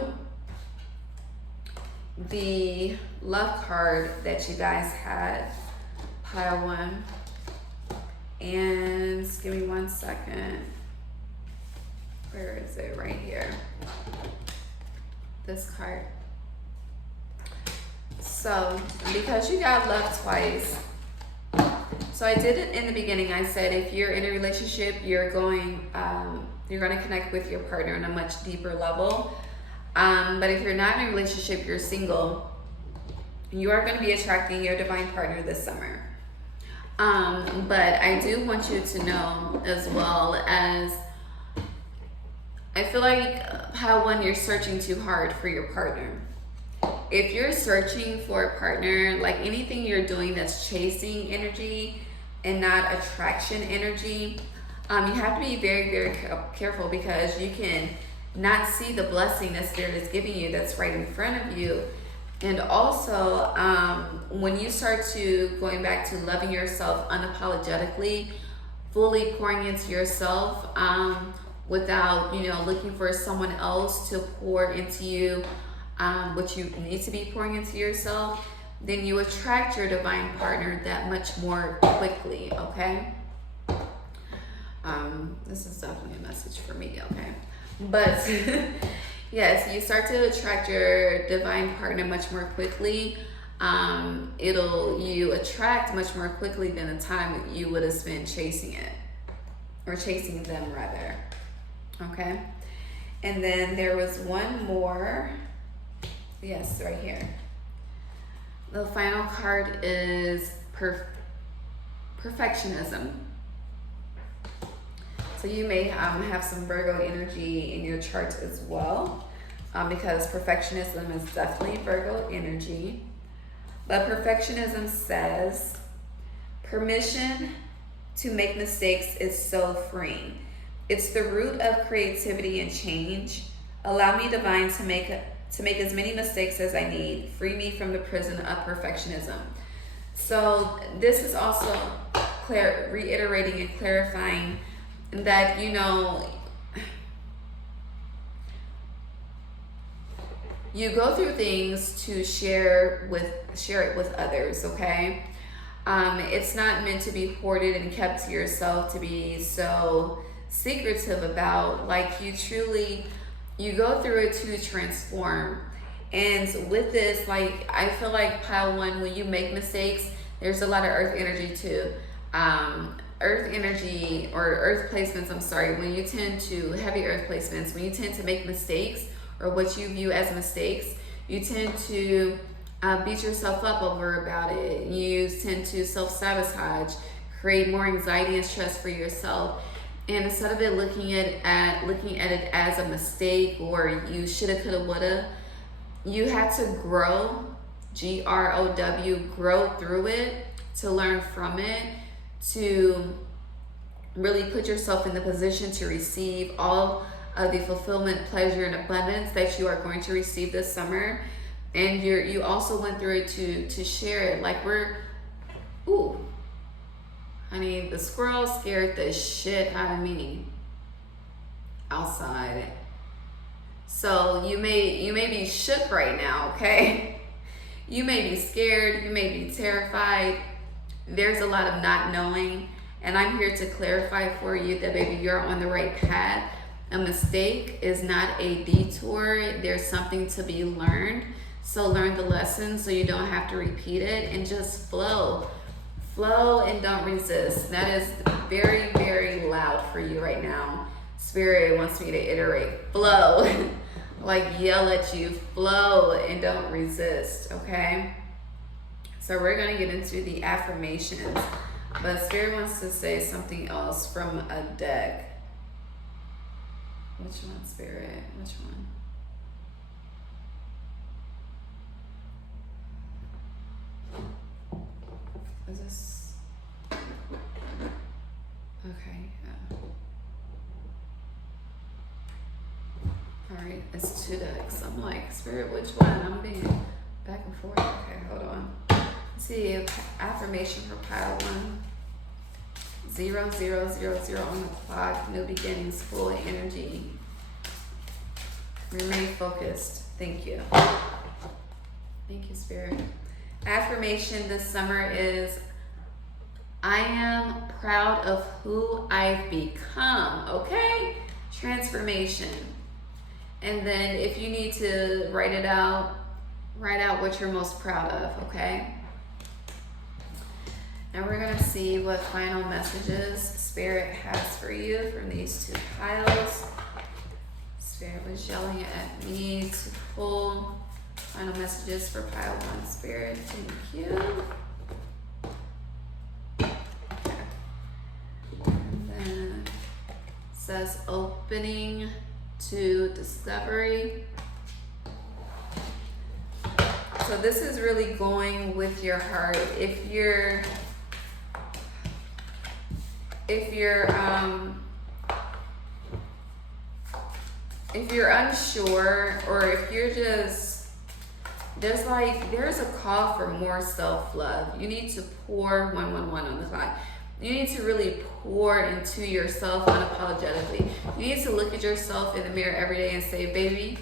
the love card that you guys had, pile 1. And give me 1 second. Where is it? Right here. This card. So, because you got love twice, so I did it in the beginning. I said if you're in a relationship, you're going to connect with your partner on a much deeper level. But if you're not in a relationship, you're single, you are going to be attracting your divine partner this summer. But I do want you to know, as well as, I feel like how when you're searching too hard for your partner. If you're searching for a partner, like anything you're doing that's chasing energy and not attraction energy, you have to be very, very careful, because you can not see the blessing that Spirit is giving you that's right in front of you. And also, when you start to going back to loving yourself unapologetically, fully pouring into yourself, without, looking for someone else to pour into you, what you need to be pouring into yourself, then you attract your divine partner that much more quickly, okay? This is definitely a message for me, okay? But yes, you start to attract your divine partner much more quickly. You attract much more quickly than the time that you would have spent chasing it, or chasing them rather. Okay. And then there was one more. Yes, right here. The final card is perfectionism. So you may have some Virgo energy in your chart as well, because perfectionism is definitely Virgo energy. But perfectionism says, permission to make mistakes is so freeing. It's the root of creativity and change. Allow me, divine, to make as many mistakes as I need. Free me from the prison of perfectionism. So this is also reiterating and clarifying that, you go through things to share it with others, okay? It's not meant to be hoarded and kept to yourself, to be so secretive about. Like, you go through it to transform. And with this, like, I feel like pile 1, when you make mistakes, there's a lot of earth energy too. Earth energy, or earth placements, when you tend to, heavy earth placements, when you tend to make mistakes, or what you view as mistakes, you tend to beat yourself up about it. You tend to self-sabotage, create more anxiety and stress for yourself. And instead of it looking at it as a mistake, or you shoulda, coulda, woulda, you had to grow, GROW, grow through it, to learn from it, to really put yourself in the position to receive all of the fulfillment, pleasure, and abundance that you are going to receive this summer. And you also went through it to share it. Like, honey, the squirrel scared the shit out of me outside. So you may be shook right now, okay? You may be scared, you may be terrified. There's a lot of not knowing, and I'm here to clarify for you that, baby, you're on the right path. A mistake is not a detour. There's something to be learned. So learn the lesson so you don't have to repeat it, and just flow. Flow and don't resist. That is very, very loud for you right now. Spirit wants me to iterate. Flow. Like, yell at you. Flow and don't resist, okay? So we're going to get into the affirmations. But Spirit wants to say something else from a deck. Which one, Spirit? Which one? Is this? Okay, yeah. All right, it's 2 decks. I'm like, Spirit, which one? I'm being back and forth. Okay, hold on. Let's see, affirmation for pile 1. 0, 0, 0, 0 on the clock. New beginnings, full of energy. Remain focused. Thank you. Thank you, Spirit. Affirmation this summer is, I am proud of who I've become. Okay? Transformation. And then if you need to write it out, write out what you're most proud of, okay? Now we're gonna see what final messages Spirit has for you from these 2 piles. Spirit was yelling at me to pull final messages for pile 1. Spirit, thank you. Okay. And then it says opening to discovery. So this is really going with your heart. If you're unsure, or if you're just, there's a call for more self-love. You need to pour 111 on the clock. You need to really pour into yourself unapologetically. You need to look at yourself in the mirror every day and say, baby,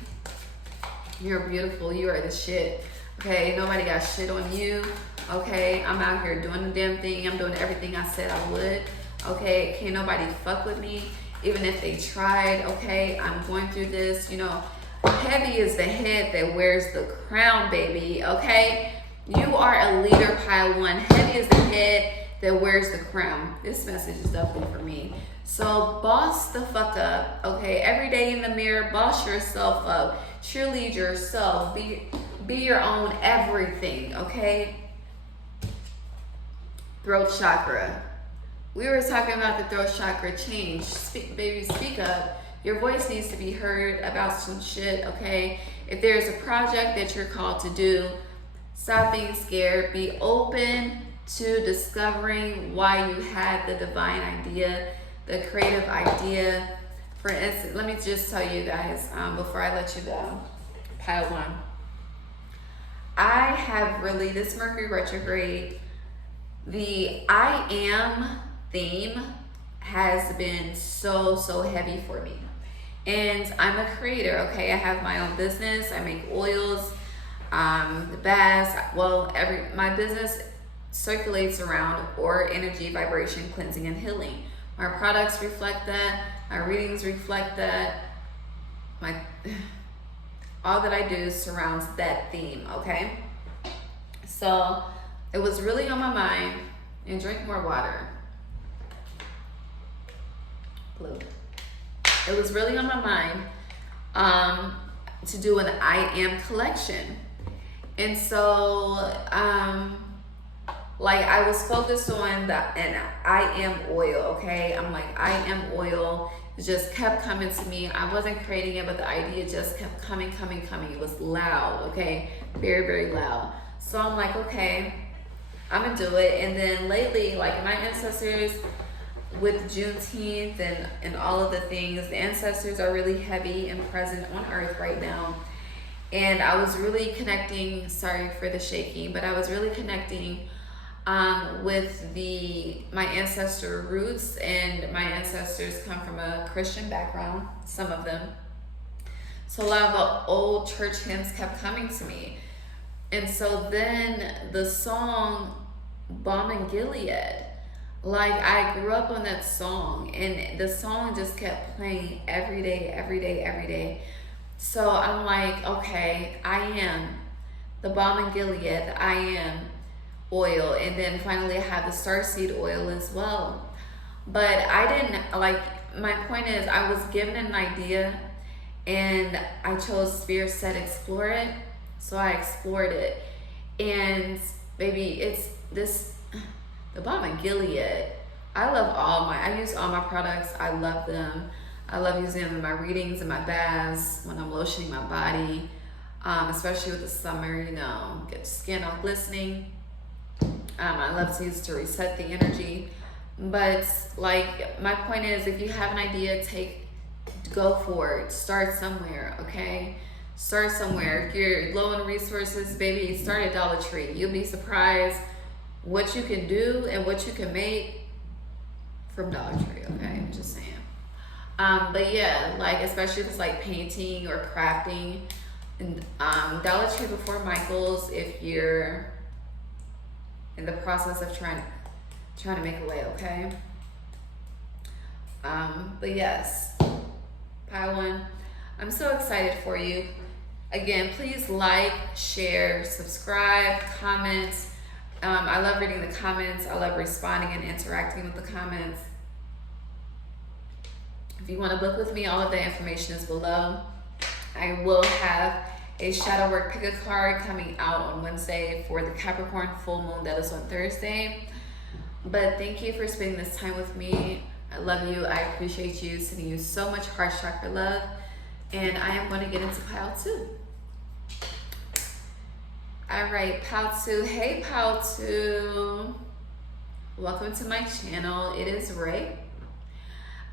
you're beautiful. You are the shit. Okay, nobody got shit on you. Okay, I'm out here doing the damn thing. I'm doing everything I said I would. Okay, can't nobody fuck with me, even if they tried. Okay, I'm going through this. You know, heavy is the head that wears the crown, baby. Okay, you are a leader, pile 1. Heavy is the head that wears the crown. This message is definitely for me. So boss the fuck up. Okay, every day in the mirror, boss yourself up. Cheerlead yourself. Be your own everything. Okay. Throat chakra. We were talking about the throat chakra change. Baby, speak up. Your voice needs to be heard about some shit, okay? If there's a project that you're called to do, stop being scared. Be open to discovering why you had the divine idea, the creative idea. For instance, let me just tell you guys, before I let you go, pile 1. I have really, this Mercury retrograde, the I am theme has been so heavy for me. And I'm a creator, okay? I have my own business. I make oils, the baths. Well, my business circulates around aura, energy, vibration, cleansing, and healing. My products reflect that. My readings reflect that. All that I do surrounds that theme, okay? So it was really on my mind. And drink more water. Blue. It was really on my mind to do an I am collection. And so like I was focused on an I am oil, okay? I'm like, I am oil. It just kept coming to me. I wasn't creating it, but the idea just kept coming. It was loud, okay? Very loud. So I'm like, okay, I'm gonna do it. And then lately, like my ancestors, with Juneteenth and all of the things, the ancestors are really heavy and present on earth right now. And I was really connecting, sorry for the shaking, but I was really connecting with my ancestor roots. And my ancestors come from a Christian background, some of them. So a lot of the old church hymns kept coming to me. And so then the song Balm in Gilead, like I grew up on that song, and the song just kept playing every day. So I'm like, okay, I am the Balm in Gilead, I am oil. And then finally I have the starseed oil as well. But I didn't, like, my point is I was given an idea and I chose, Spirit said explore it. So I explored it. And baby, it's this, the Balm in Gilead. I use all my products. I love them. I love using them in my readings and my baths, when I'm lotioning my body, especially with the summer, you know, get your skin all glistening. I love to use it to reset the energy. But like, my point is, if you have an idea, take go for it. Start somewhere, okay? Start somewhere. If you're low on resources, baby, start at Dollar Tree. You'll be surprised what you can do and what you can make from Dollar Tree, okay? I'm just saying. But yeah, like especially if it's like painting or crafting, and Dollar Tree before Michael's if you're in the process of trying to make a way, okay? But yes, pile one. I'm so excited for you. Again, please like, share, subscribe, comment. I love reading the comments. I love responding and interacting with the comments. If you want to book with me, all of the information is below. I will have a shadow work pick a card coming out on Wednesday for the Capricorn full moon that is on Thursday. But thank you for spending this time with me. I love you. I appreciate you. Sending you so much heart chakra love. And I am going to get into pile two. All right, pile two. Hey, pile two. Welcome to my channel. It is Ray.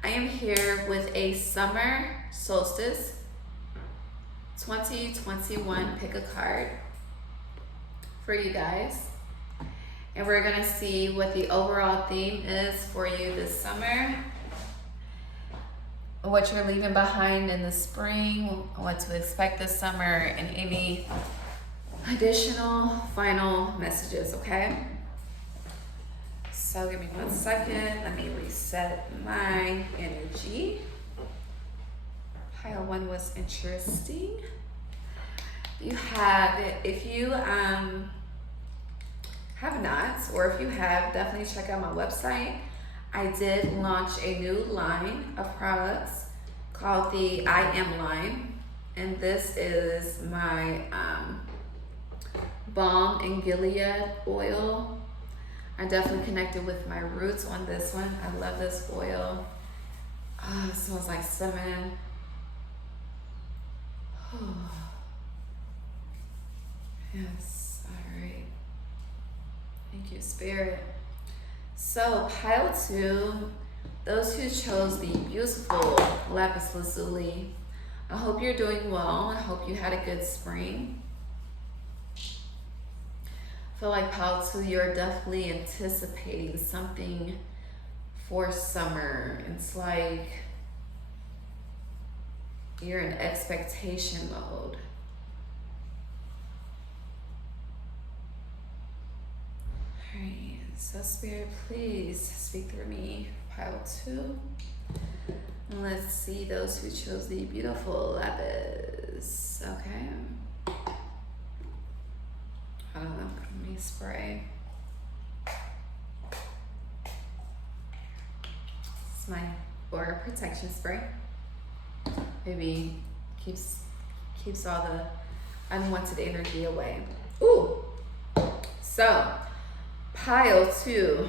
I am here with a summer solstice 2021 pick a card for you guys. And we're gonna see what the overall theme is for you this summer, what you're leaving behind in the spring, what to expect this summer, and any additional final messages, okay? So give me 1 second, let me reset my energy. Pile one was interesting. You have, if you have not, or if you have, definitely check out my website. I did launch a new line of products called the I Am line, and this is my Balm and Gilead oil. I definitely connected with my roots on this one. I love this oil. Oh, it smells like cinnamon. Yes, all right. Thank you, Spirit. So, pile two, those who chose the beautiful Lapis Lazuli, I hope you're doing well. I hope you had a good spring. I feel like pile two, you're definitely anticipating something for summer. It's like you're in expectation mode. All right, so Spirit, please speak through me. Pile two. And let's see those who chose the beautiful Lapis. Okay. Hold on, let me spray. It's my aura protection spray. Maybe keeps all the unwanted energy away. Ooh. So, pile two.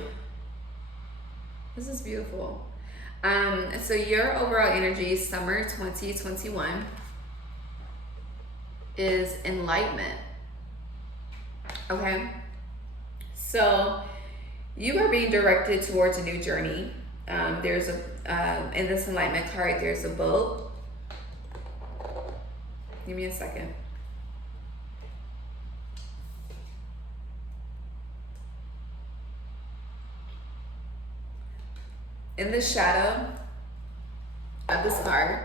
This is beautiful. So your overall energy, summer 2021, is enlightenment. Okay? So, you are being directed towards a new journey. There's a, in this enlightenment card, there's a boat. Give me a second. In the shadow of this card,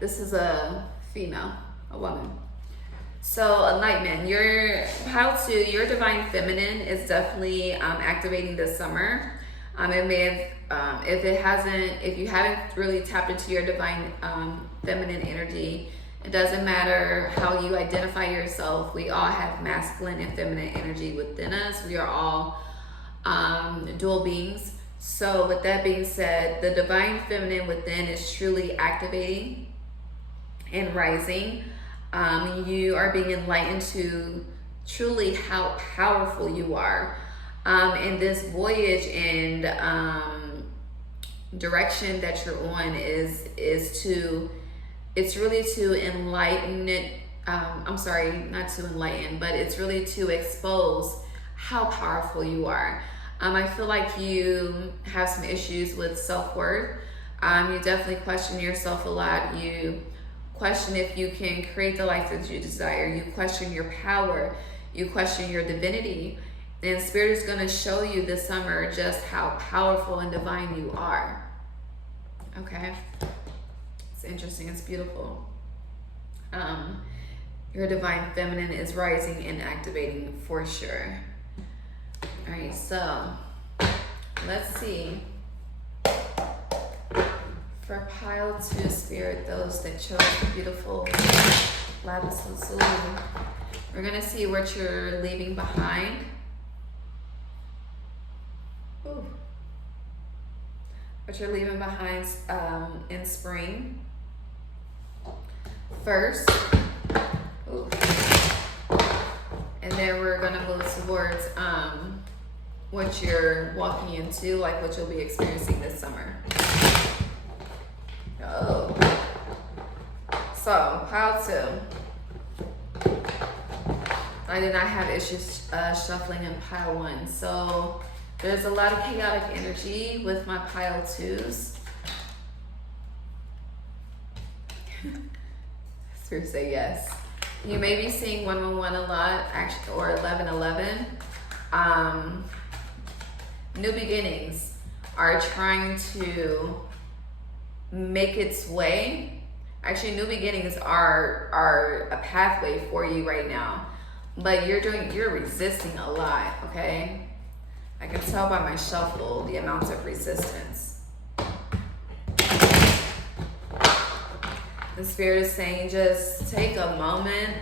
this is a female, a woman. So enlightenment, your pile two, your divine feminine is definitely activating this summer. It may have, if you haven't really tapped into your divine feminine energy, it doesn't matter how you identify yourself. We all have masculine and feminine energy within us. We are all dual beings. So with that being said, the divine feminine within is truly activating and rising. You are being enlightened to truly how powerful you are. And this voyage and direction that you're on it's really to enlighten it. I'm sorry, not to enlighten, but it's really to expose how powerful you are. I feel like you have some issues with self-worth. You definitely question yourself a lot. You question if you can create the life that you desire. You question your power. You question your divinity. And Spirit is going to show you this summer just how powerful and divine you are. Okay? It's interesting. It's beautiful. Your divine feminine is rising and activating for sure. All right, so let's see. For pile 2 Spirit, those that chose the beautiful Lapis Lazuli, we're going to see what you're leaving behind. Ooh. What you're leaving behind in spring. First. Ooh. And then we're going to move towards what you're walking into, like what you'll be experiencing this summer. Oh. So, pile 2. I did not have issues shuffling in pile 1. So, there's a lot of chaotic energy with my pile 2s. Spirit say yes. You may be seeing 111 a lot, actually, or 1111. New beginnings are trying to make its way. Actually, new beginnings are a pathway for you right now, but you're resisting a lot. Okay, I can tell by my shuffle the amounts of resistance. The Spirit is saying, just take a moment,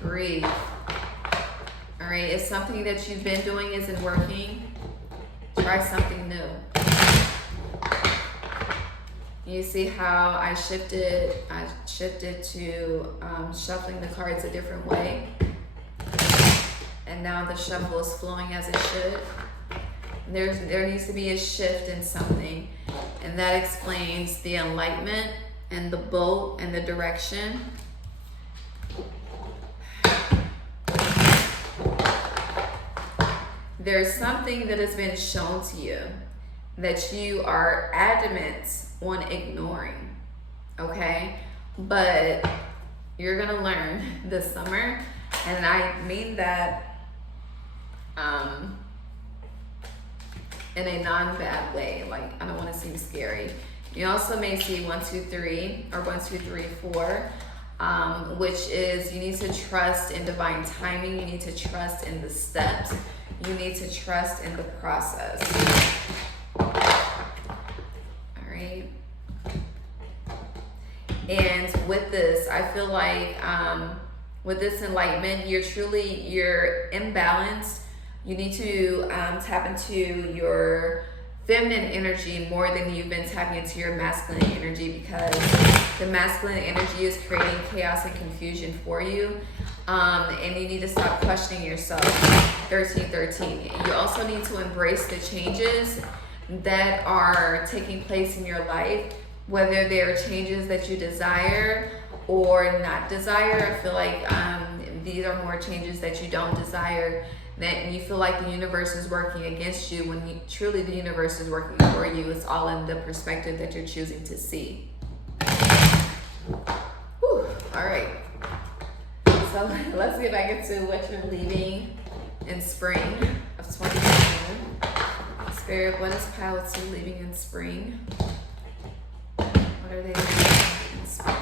breathe. All right, if something that you've been doing isn't working, try something new. You see how I shifted to shuffling the cards a different way, and now the shuffle is flowing as it should. There needs to be a shift in something, and that explains the enlightenment and the bolt and the direction. There's something that has been shown to you that you are adamant on ignoring, okay? But you're gonna learn this summer, and I mean that in a non-bad way. Like, I don't want to seem scary. You also may see 1, 2, 3, or 1, 2, 3, 4, which is you need to trust in divine timing. You need to trust in the steps. You need to trust in the process. All right. And with this, I feel like with this enlightenment, you're imbalanced. You need to tap into your feminine energy more than you've been tapping into your masculine energy, because the masculine energy is creating chaos and confusion for you. And you need to stop questioning yourself. 1313. You also need to embrace the changes that are taking place in your life, whether they are changes that you desire or not desire. I feel like these are more changes that you don't desire, that you feel like the universe is working against you, when truly the universe is working for you. It's all in the perspective that you're choosing to see. Whew. All right. So let's get back into what you're leaving in spring of 2021. Spirit, what is pile 2 leaving in spring? What are they leaving in spring?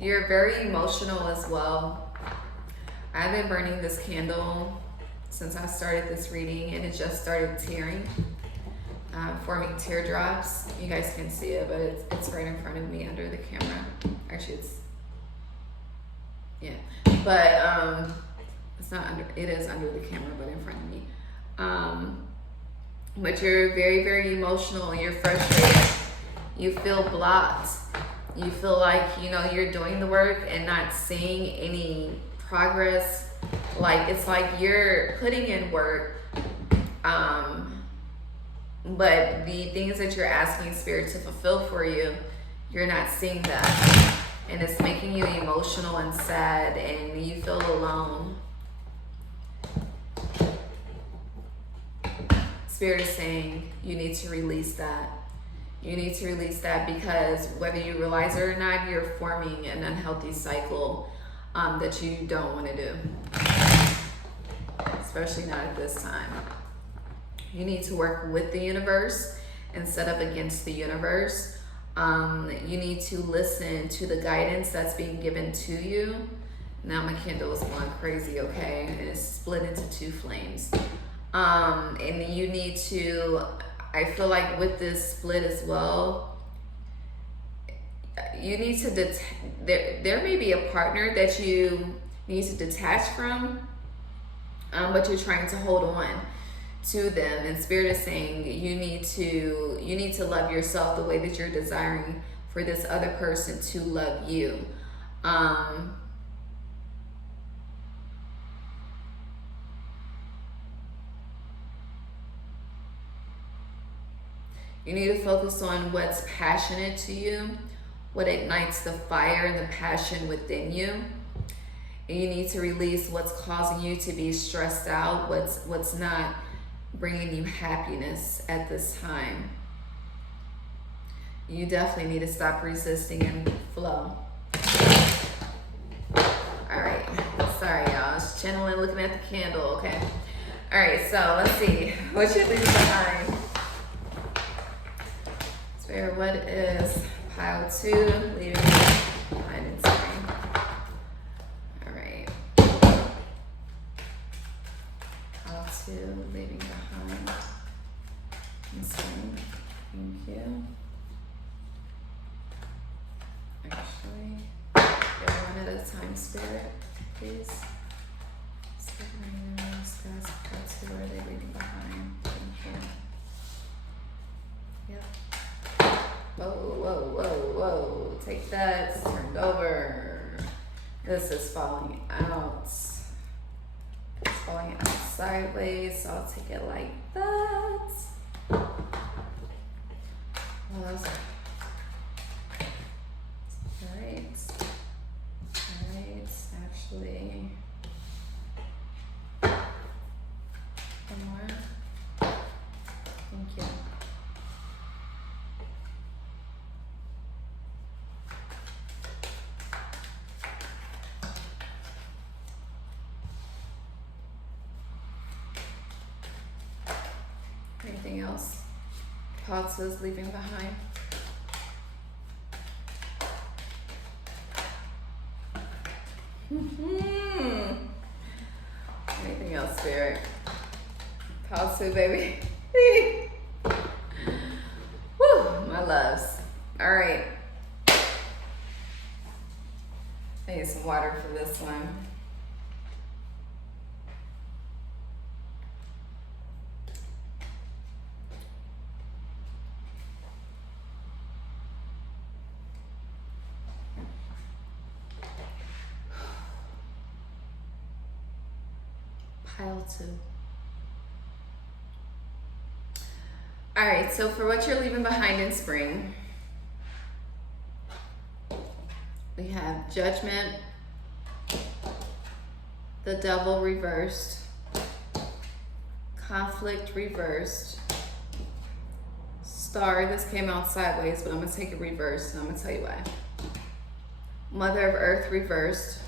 You're very emotional as well. I've been burning this candle since I started this reading, and it just started tearing, forming teardrops. You guys can see it, but it's right in front of me under the camera. Actually, but it's not under. It is under the camera, but in front of me. But you're very, very emotional. You're frustrated. You feel blocked. You feel like, you're doing the work and not seeing any progress. Like, it's like you're putting in work, but the things that you're asking Spirit to fulfill for you, you're not seeing that. and it's making you emotional and sad, and you feel alone. Spirit is saying you need to release that. You need to release that, because whether you realize it or not, you're forming an unhealthy cycle that you don't want to do. Especially not at this time. You need to work with the universe instead of against the universe. You need to listen to the guidance that's being given to you. Now my candle is going crazy, okay? And it's split into two flames. And you need to, I feel like with this split as well, you need to, there may be a partner that you need to detach from, but you're trying to hold on to them. And Spirit is saying you need to love yourself the way that you're desiring for this other person to love you. You need to focus on what's passionate to you, what ignites the fire and the passion within you. And you need to release what's causing you to be stressed out, what's not bringing you happiness at this time. You definitely need to stop resisting and flow. All right, sorry y'all, I was channeling, looking at the candle, okay? All right, so let's see, what you're leaving behind. Spirit, what is pile 2 leaving behind in spring? All right, pile 2 leaving behind in spring. Thank you. Actually, go one at a time, Spirit, please. Spirit, guys, pile 2, are they leaving behind? Thank you. Yep. Whoa, whoa, whoa, whoa. Take that, it's turned over. This is falling out. It's falling out sideways, so I'll take it like that. Well, alright. Alright, actually. One more. Thank you. Anything else? Pots is leaving behind. Anything else, Spirit? Pots, baby. Woo, my loves. All right. I need some water for this one. Pile 2. All right, so for what you're leaving behind in spring, we have Judgment, the Devil reversed, Conflict reversed, Star. This came out sideways, but I'm gonna take it reversed, and I'm gonna tell you why. Mother of Earth reversed,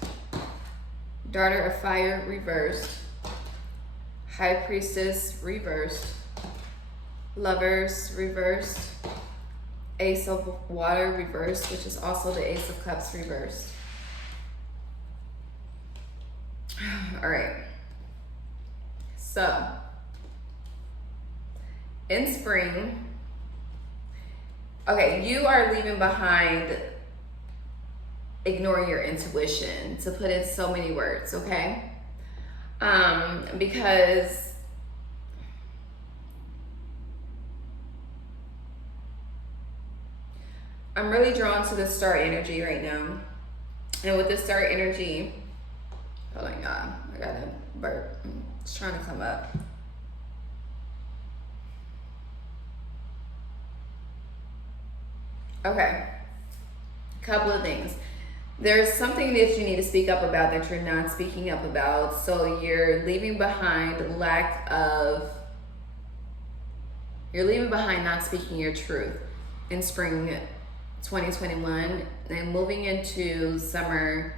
Daughter of Fire reversed, High Priestess reversed, Lovers reversed, Ace of Water reversed, which is also the Ace of Cups reversed. All right. So, in spring, okay, you are leaving behind ignoring your intuition, to put in so many words, okay? Because I'm really drawn to the star energy right now. And with the star energy, hold on, y'all, I got a burp. It's trying to come up. Okay, couple of things. there's something that you need to speak up about that you're not speaking up about. So you're leaving behind not speaking your truth in spring 2021, and moving into summer,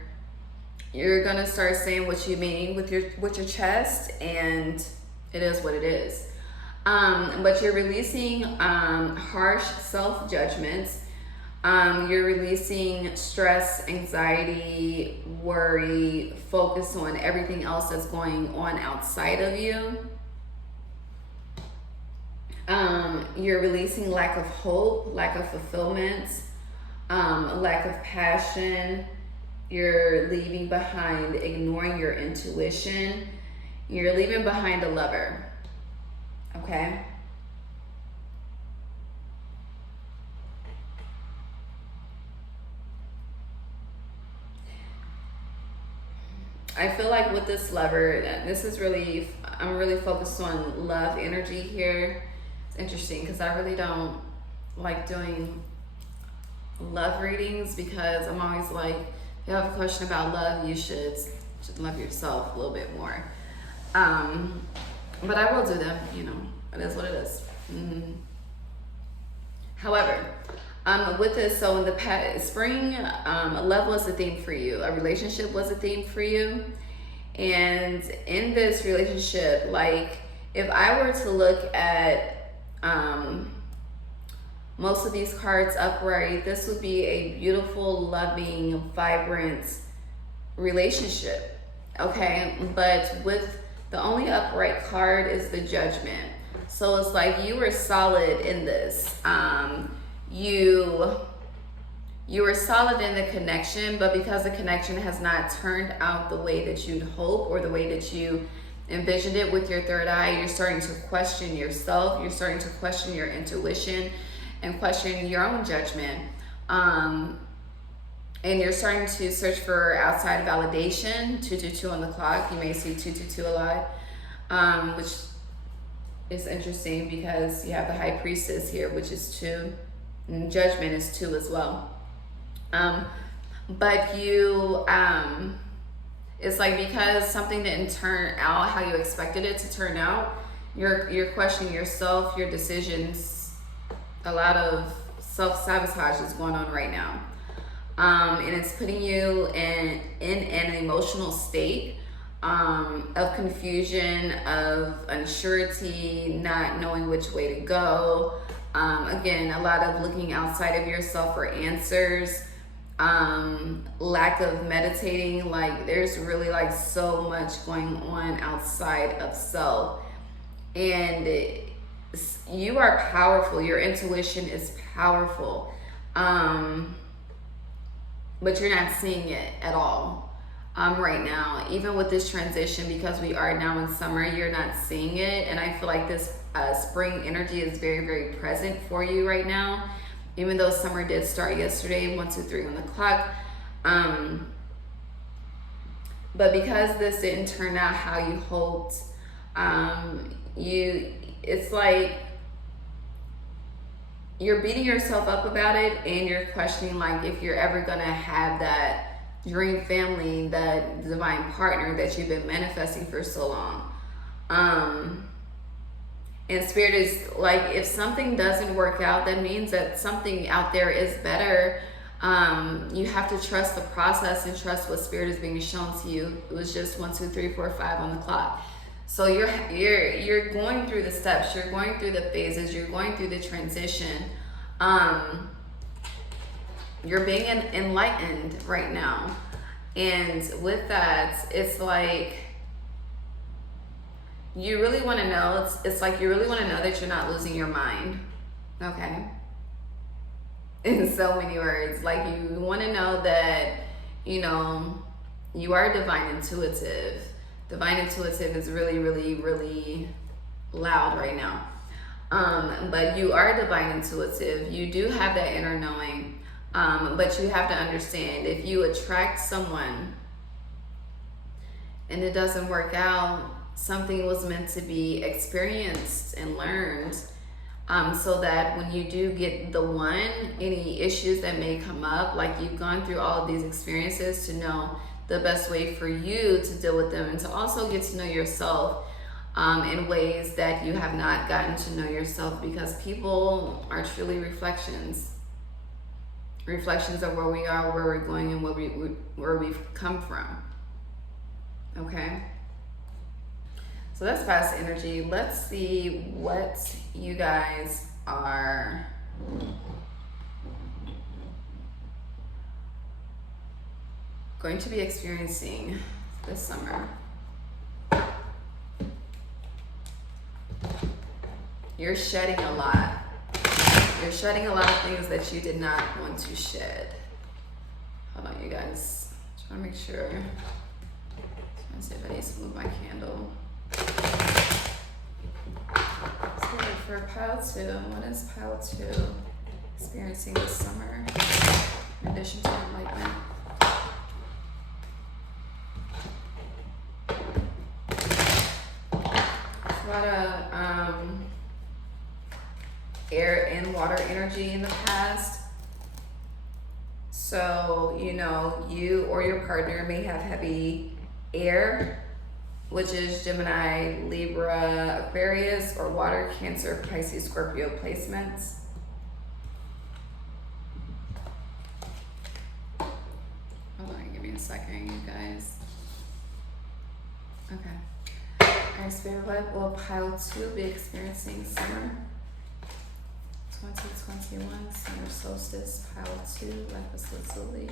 you're gonna start saying what you mean with your chest, and it is what it is. But you're releasing harsh self-judgments. You're releasing stress, anxiety, worry, focus on everything else that's going on outside of you. You're releasing lack of hope, lack of fulfillment, lack of passion. You're leaving behind ignoring your intuition. You're leaving behind a lover. Okay? I feel like with this lover, I'm really focused on love energy here. It's interesting because I really don't like doing love readings, because I'm always like, if you have a question about love, you should love yourself a little bit more. But I will do them, it is what it is. However, with this, so in the past spring, love was a theme for you. A relationship was a theme for you. And in this relationship, like, if I were to look at most of these cards upright, this would be a beautiful, loving, vibrant relationship. Okay? But with the only upright card is the Judgment. So it's like you were solid in this. You were solid in the connection, but because the connection has not turned out the way that you'd hope or the way that you envisioned it with your third eye, you're starting to question yourself. You're starting to question your intuition and question your own judgment. And you're starting to search for outside validation. 222 on the clock. You may see 222 a lot, which is interesting because you have the High Priestess here, which is 2. And Judgment is 2 as well. But you, it's like because something didn't turn out how you expected it to turn out, you're questioning yourself, your decisions. A lot of self-sabotage is going on right now. And it's putting you in an emotional state of confusion, of unsurety, not knowing which way to go. Again, a lot of looking outside of yourself for answers. Lack of meditating. Like, there's really like so much going on outside of self. And you are powerful. Your intuition is powerful. But you're not seeing it at all right now. Even with this transition, because we are now in summer, you're not seeing it. And I feel like this spring energy is very, very present for you right now. Even though summer did start yesterday, 1, 2, 3 on the clock. But because this didn't turn out how you hoped, it's like you're beating yourself up about it, and you're questioning like if you're ever gonna have that dream family, that divine partner that you've been manifesting for so long. And Spirit is like, if something doesn't work out, that means that something out there is better. You have to trust the process and trust what Spirit is being shown to you. It was just 1, 2, 3, 4, 5 on the clock. So you're going through the steps, you're going through the phases, you're going through the transition. You're being enlightened right now. And with that, it's like, you really want to know, it's like you really want to know that you're not losing your mind. Okay? In so many words. Like, you want to know that, you are divine intuitive. Divine intuitive is really, really, really loud right now. But you are divine intuitive. You do have that inner knowing. But you have to understand, if you attract someone and it doesn't work out, something was meant to be experienced and learned. So that when you do get the one, any issues that may come up, like you've gone through all of these experiences to know the best way for you to deal with them, and to also get to know yourself in ways that you have not gotten to know yourself, because people are truly reflections of where we are, where we're going, and where we've come from. Okay, so that's past energy. Let's see what you guys are going to be experiencing this summer. You're shedding a lot. You're shedding a lot of things that you did not want to shed. Hold on, you guys. Just want to make sure. Trying to see if I need to move my candle. So for pile 2, what is pile 2 experiencing this summer in addition to enlightenment? A lot of air and water energy in the past. So, you know, you or your partner may have heavy air, which is Gemini, Libra, Aquarius, or water, Cancer, Pisces, Scorpio placements. Hold on, give me a second, you guys. Okay. Alright, Spirit, what will pile 2 be experiencing summer 2021, summer solstice, pile 2, Lapis Lazuli.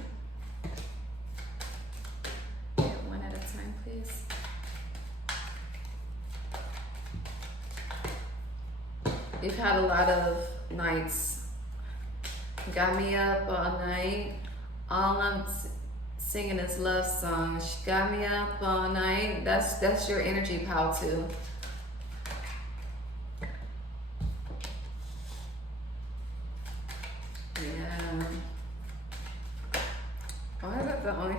One at a time, please. You've had a lot of nights. Got me up all night. All I'm singing is love songs. She got me up all night. That's your energy, pile 2. Yeah. Why is that the only?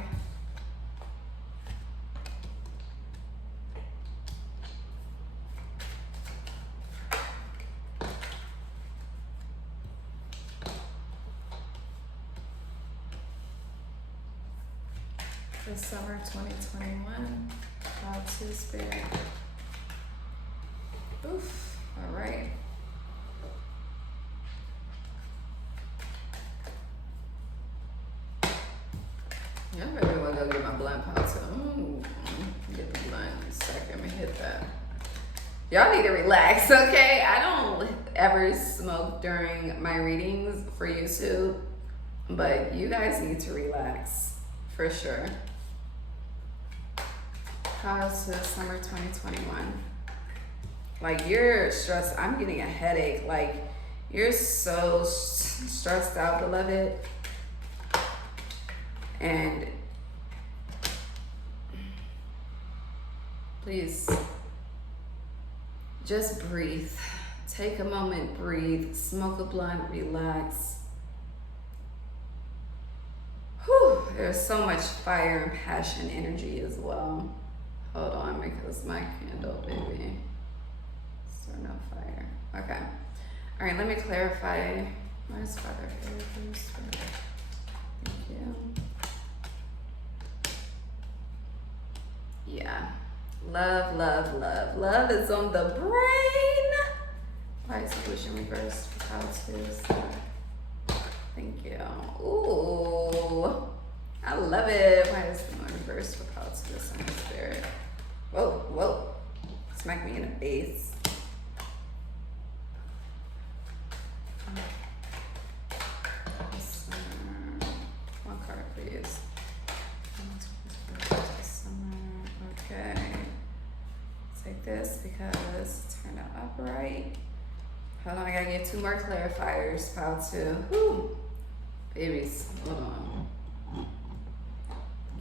The summer 2021, pile 2 spirit. Oof. All right. Yeah, I really want to go get my blunt pile 2. Get the blunt in a second. Let me hit that. Y'all need to relax, okay? I don't ever smoke during my readings for YouTube, but you guys need to relax for sure. Pile 2, summer 2021. Like, you're stressed. I'm getting a headache. Like, you're so stressed out, beloved. And please just breathe. Take a moment, breathe, smoke a blunt, relax. Whew, there's so much fire and passion energy as well. Hold on, because my candle, baby, still no fire. Okay. All right, let me clarify. Where's Father? Thank you. Yeah. Love, love, love. Love is on the brain. Why is solution reversed? How to? Thank you. Ooh. I love it. Why is the reversed for how to this on the spirit? Whoa, whoa. Smack me in the face. One card, please. Okay. Take this because it's turned out upright. Hold on, I gotta get 2 more clarifiers. How to? Whew. Babies, hold on.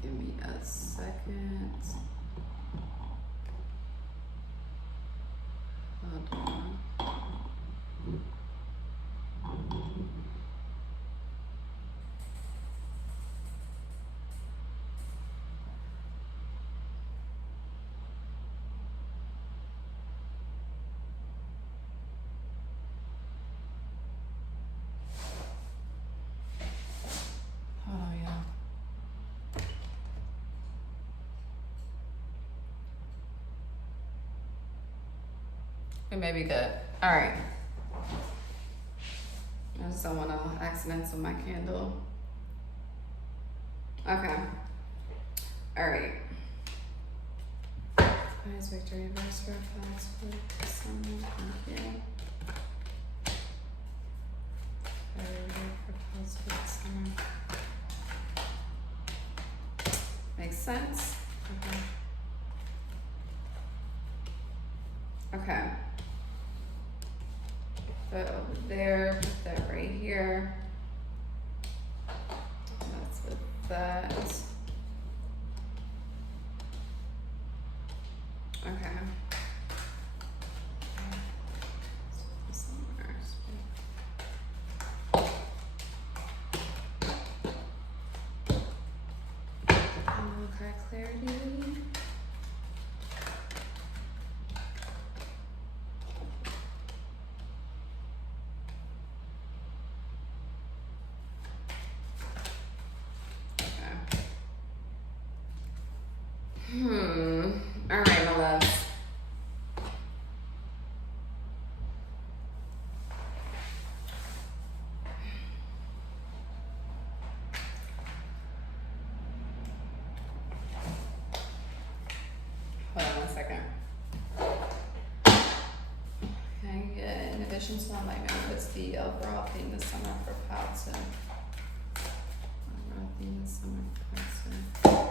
Give me a second. Hold on. It may be good. All right. I just don't want no accidents on my candle. Okay. All right. Nice victory verse for God's food. Someone okay. Makes sense. Okay. Put that over there, put that right here. That's with that. Okay. Clarity. All right, my loves. Hold on 1 second. Okay, good. In addition to enlightenment, what's the overall theme this summer for Powton? Overall theme this summer for Powton.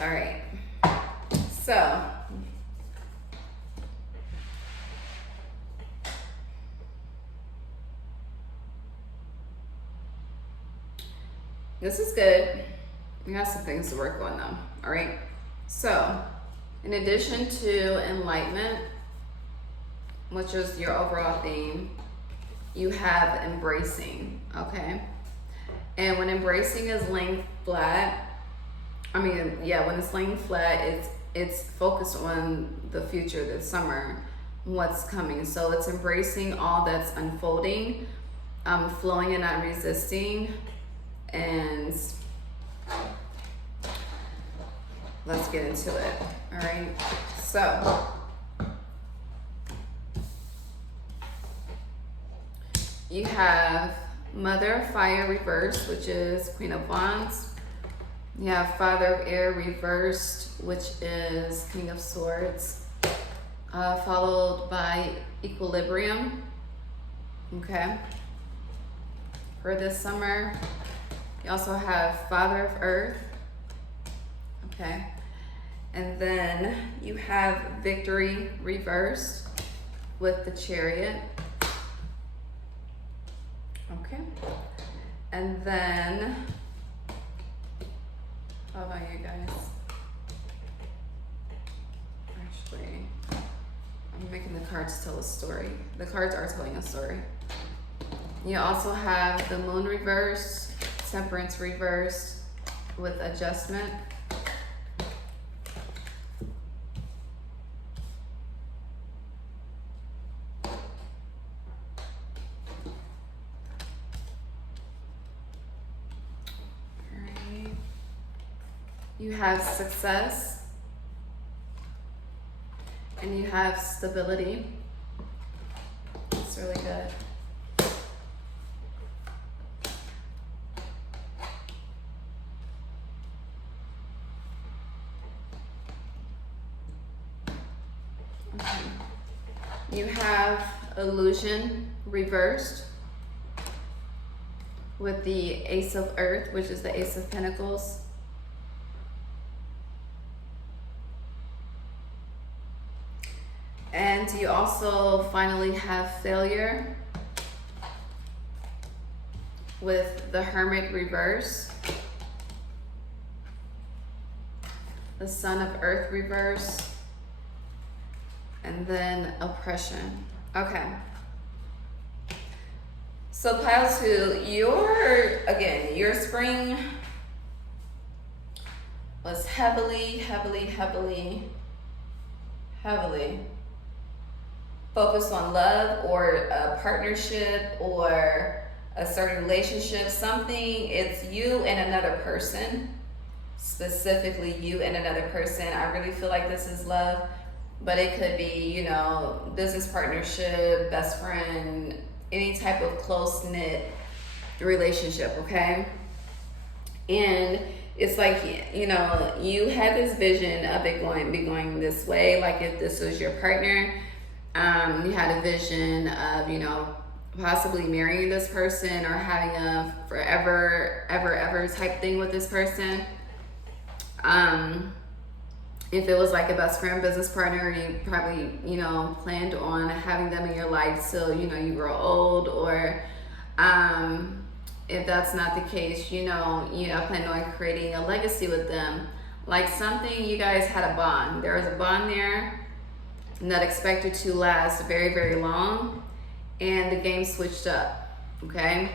All right. So, this is good. We got some things to work on though. All right. So, in addition to enlightenment, which is your overall theme, you have embracing. Okay. And when embracing is laying flat, when it's laying flat, it's focused on the future, this summer, what's coming. So it's embracing all that's unfolding, flowing and not resisting. And let's get into it. All right. So you have Mother of Fire reversed, which is Queen of Wands. You have Father of Air reversed, which is King of Swords, followed by Equilibrium. Okay. For this summer, you also have Father of Earth. Okay. And then you have Victory reversed with the Chariot. Okay. And then, how about you guys? Actually, I'm making the cards tell a story. The cards are telling a story. You also have the Moon reversed, Temperance reversed with Adjustment. You have Success, and you have Stability. It's really good. Okay. You have Illusion reversed with the Ace of Earth, which is the Ace of Pentacles. And you also finally have Failure with the Hermit reverse, the Son of Earth reverse, and then Oppression. Okay. So pile 2, your spring was heavily focused on love or a partnership or a certain relationship, something. It's you and another person. specifically you and another person. I really feel like this is love, but it could be, you know, business partnership, best friend, any type of close-knit relationship, okay? And it's like, you know, you had this vision of it going this way. Like if this was your partner, you had a vision of, you know, possibly marrying this person or having a forever, ever type thing with this person. If it was like a best friend, business partner, you probably, you know, planned on having them in your life till, you know, you grow old, or if that's not the case, you know, plan on creating a legacy with them. Like something, you guys had a bond. There was a bond there that expected to last very, very long, and the game switched up, okay?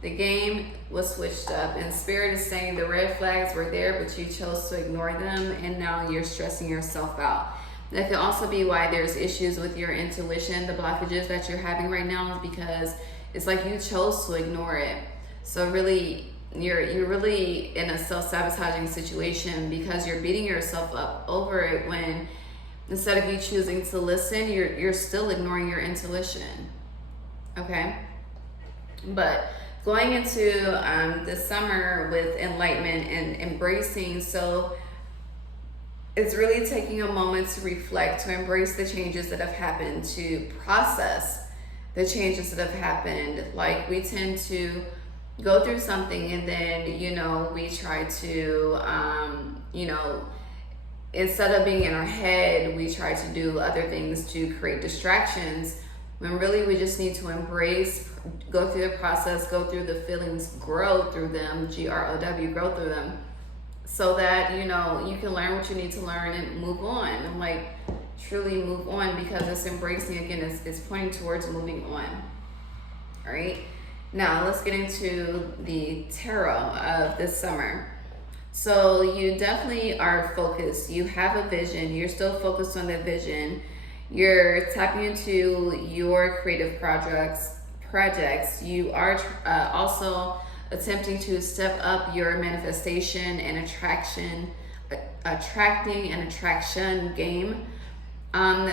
The game was switched up, and Spirit is saying the red flags were there, but you chose to ignore them, and now you're stressing yourself out. That could also be why there's issues with your intuition. The blockages that you're having right now is because it's like you chose to ignore it. So really, you're really in a self-sabotaging situation because you're beating yourself up over it, when instead of you choosing to listen, you're still ignoring your intuition, okay? But going into the summer with enlightenment and embracing, so it's really taking a moment to reflect, to embrace the changes that have happened, to process the changes that have happened. Like we tend to go through something and then, you know, we try to, you know, instead of being in our head, we try to do other things to create distractions, when really we just need to embrace, go through the process, go through the feelings, grow through them, GROW, grow through them, so that, you know, you can learn what you need to learn and move on, and like truly move on, because it's embracing, again, it's pointing towards moving on. All right, now let's get into the tarot of this summer. So you definitely are focused. You have a vision. You're still focused on the vision. You're tapping into your creative projects. You are also attempting to step up your manifestation and attracting and attraction game.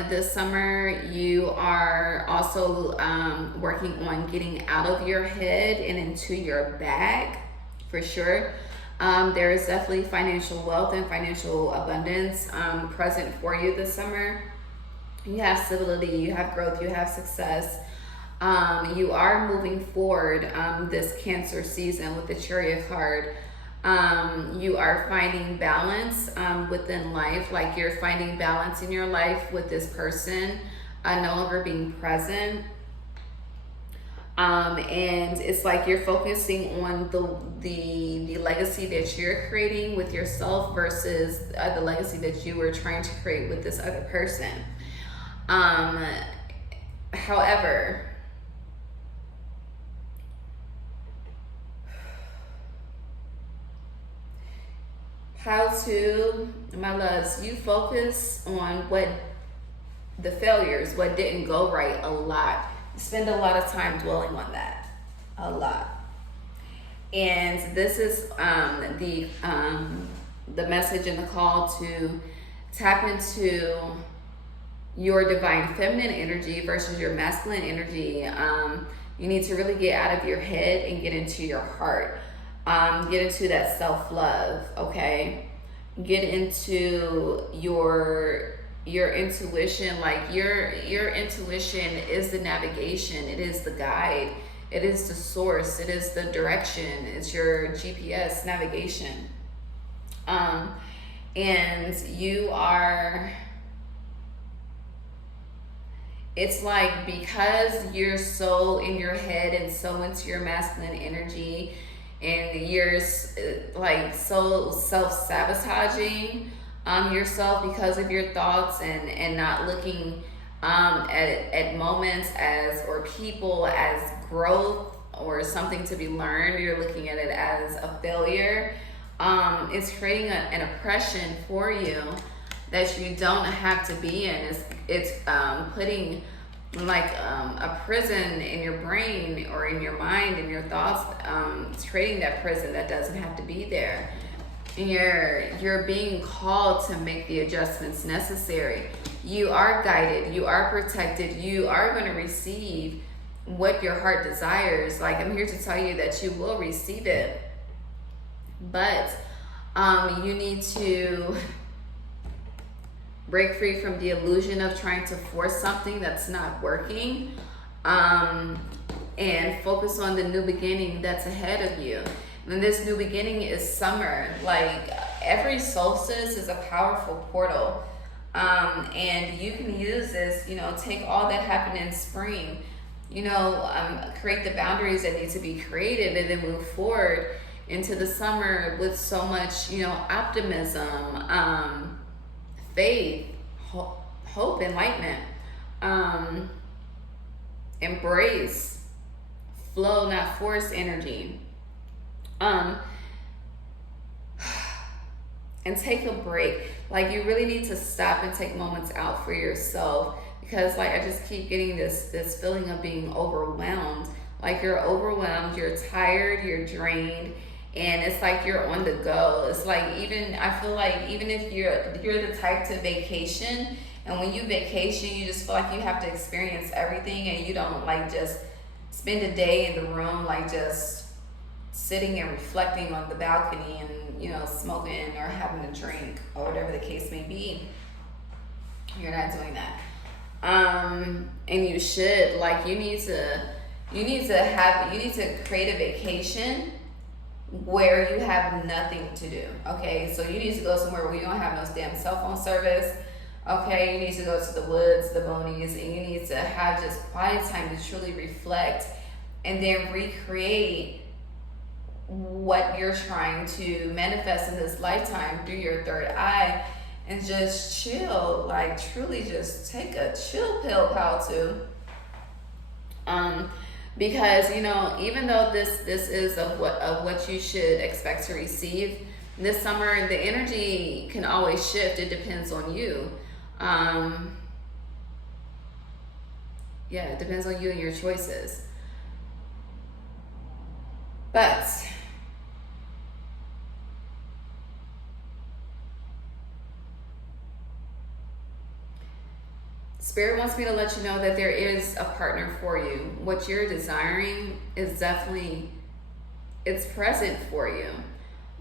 This summer, you are also working on getting out of your head and into your bag, for sure. There is definitely financial wealth and financial abundance present for you this summer. You have stability, you have growth, you have success. You are moving forward this Cancer season with the Chariot card. You are finding balance within life, like you're finding balance in your life with this person no longer being present. And it's like you're focusing on the legacy that you're creating with yourself versus the legacy that you were trying to create with this other person. However, how to, my loves, you focus on what the failures, what didn't go right a lot. Spend a lot of time dwelling on that, a lot. And this is the message and the call to tap into your divine feminine energy versus your masculine energy. You need to really get out of your head and get into your heart. Get into that self-love, okay? Get into your intuition. Like your intuition is the navigation, it is the guide, it is the source, it is the direction, it's your GPS navigation. And you are, it's like, because you're so in your head and so into your masculine energy, and you're like so self-sabotaging yourself because of your thoughts, and not looking at moments as, or people as growth or something to be learned. You're looking at it as a failure. It's creating an oppression for you that you don't have to be in. It's putting like a prison in your brain or in your mind and your thoughts. It's creating that prison that doesn't have to be there. You're being called to make the adjustments necessary. You are guided, you are protected, you are going to receive what your heart desires. Like, I'm here to tell you that you will receive it, but you need to break free from the illusion of trying to force something that's not working, and focus on the new beginning that's ahead of you. And this new beginning is summer. Like, every solstice is a powerful portal, and you can use this, take all that happened in spring, create the boundaries that need to be created, and then move forward into the summer with so much, optimism, faith, hope, enlightenment, embrace, flow, not force energy, and take a break. Like, you really need to stop and take moments out for yourself, because like, I just keep getting this feeling of being overwhelmed. Like, you're overwhelmed, you're tired, you're drained, and it's like you're on the go. It's like, I feel like even if you're the type to vacation, and when you vacation, you just feel like you have to experience everything, and you don't like just spend a day in the room, like just sitting and reflecting on the balcony and smoking or having a drink or whatever the case may be. You're not doing that, and you should. Like, you need to create a vacation where you have nothing to do. Okay, so you need to go somewhere where you don't have no damn cell phone service. Okay, you need to go to the woods, the boonies, and you need to have just quiet time to truly reflect, and then recreate what you're trying to manifest in this lifetime through your third eye, and just chill. Like, truly just take a chill pill, pal, too. Because even though this is of what you should expect to receive this summer, the energy can always shift. It depends on you. It depends on you and your choices. But Spirit wants me to let you know that there is a partner for you. What you're desiring is definitely, it's present for you.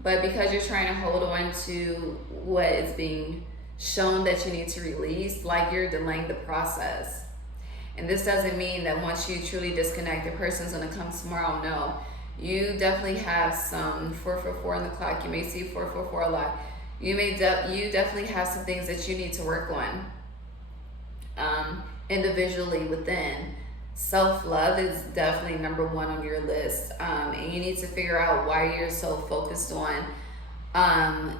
But because you're trying to hold on to what is being shown that you need to release, like, you're delaying the process. And this doesn't mean that once you truly disconnect, the person's going to come tomorrow. No. You definitely have some 444 on the clock. You may see 444 a lot. You definitely have some things that you need to work on. Individually within. Self-love is definitely number one on your list, and you need to figure out why you're so focused on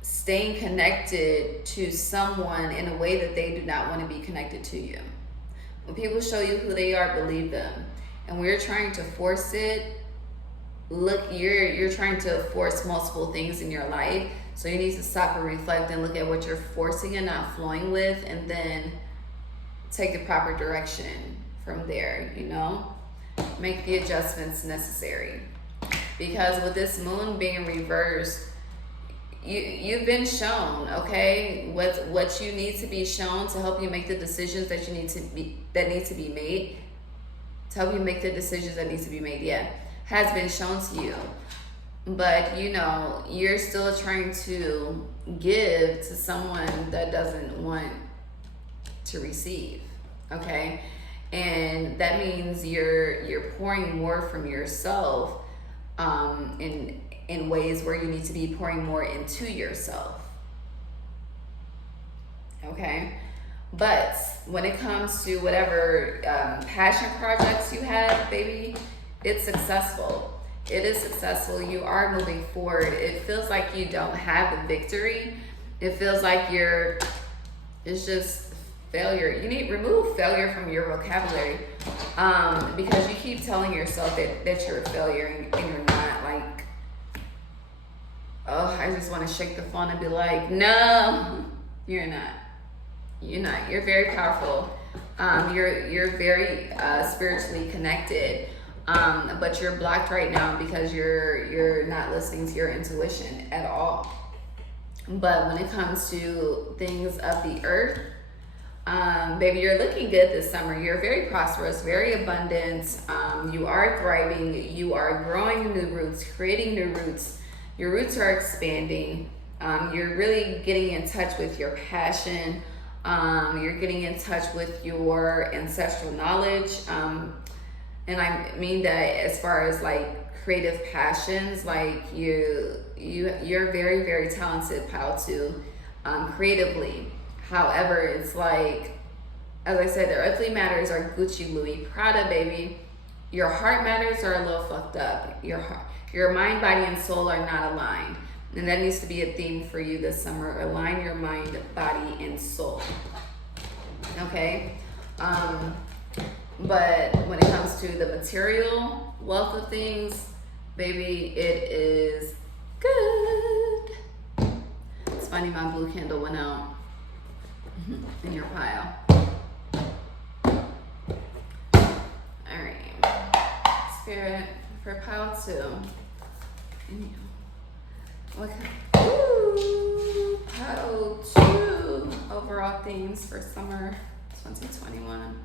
staying connected to someone in a way that they do not want to be connected to you. When people show you who they are, believe them. And when you're trying to force it, you're trying to force multiple things in your life. So you need to stop and reflect and look at what you're forcing and not flowing with, and then take the proper direction from there, Make the adjustments necessary. Because with this moon being reversed, you've been shown, okay, what you need to be shown to help you make the decisions that need to be made. To help you make the decisions that need to be made, has been shown to you. But you're still trying to give to someone that doesn't want to receive, okay? And that means you're pouring more from yourself in ways where you need to be pouring more into yourself, okay? But when it comes to whatever passion projects you have, baby, it's successful. It is successful. You are moving forward. It feels like you don't have the victory. It feels like it's just failure. You need to remove failure from your vocabulary, because you keep telling yourself that you're a failure, and you're not. Like, oh, I just want to shake the phone and be like, no, you're not. You're not. You're very powerful. You're very spiritually connected. but you're blocked right now because you're not listening to your intuition at all. But when it comes to things of the earth, baby, you're looking good this summer. You're very prosperous, very abundant. You are thriving. You are growing new roots, creating new roots. Your roots are expanding. You're really getting in touch with your passion. You're getting in touch with your ancestral knowledge. And I mean that as far as like creative passions, like you're very, very talented, Pal, creatively. However, it's like, as I said, the earthly matters are Gucci, Louis, Prada, baby. Your heart matters are a little fucked up. Your mind, body, and soul are not aligned. And that needs to be a theme for you this summer. Align your mind, body, and soul. Okay? But when it comes to the material wealth of things, baby, it is good. It's funny, my blue candle went out in your pile. Alright. Spirit for pile 2. Okay. Ooh, pile 2. Overall themes for summer 2021.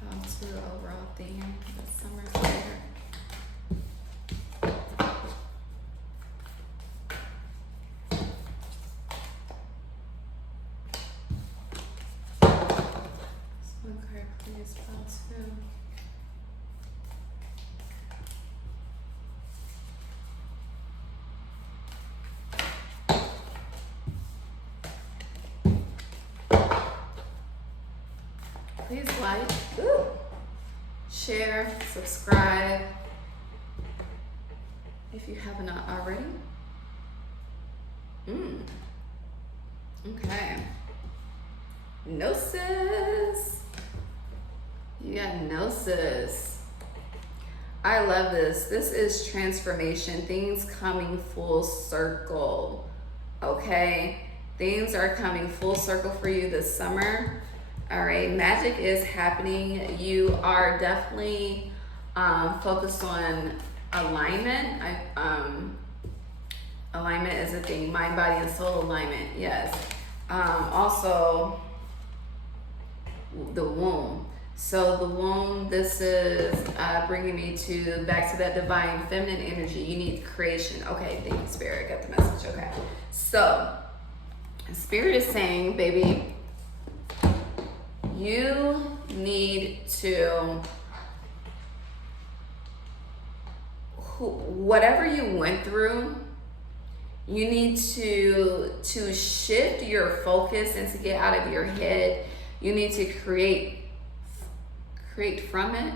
Pile 2 overall theme this summer later. Please, pile 2. Please like, share, subscribe if you have not already. Okay. Gnosis. You got Gnosis. I love this. This is transformation. Things coming full circle. Okay? Things are coming full circle for you this summer. All right, magic is happening. You are definitely focused on alignment. Alignment is a thing. Mind, body, and soul alignment. Yes. Also, the womb. So the womb, this is bringing me back to that divine feminine energy. You need creation. Okay, thank you, Spirit. Got the message. Okay. So, Spirit is saying, baby, you need to, whatever you went through, you need to shift your focus and to get out of your head. You need to create from it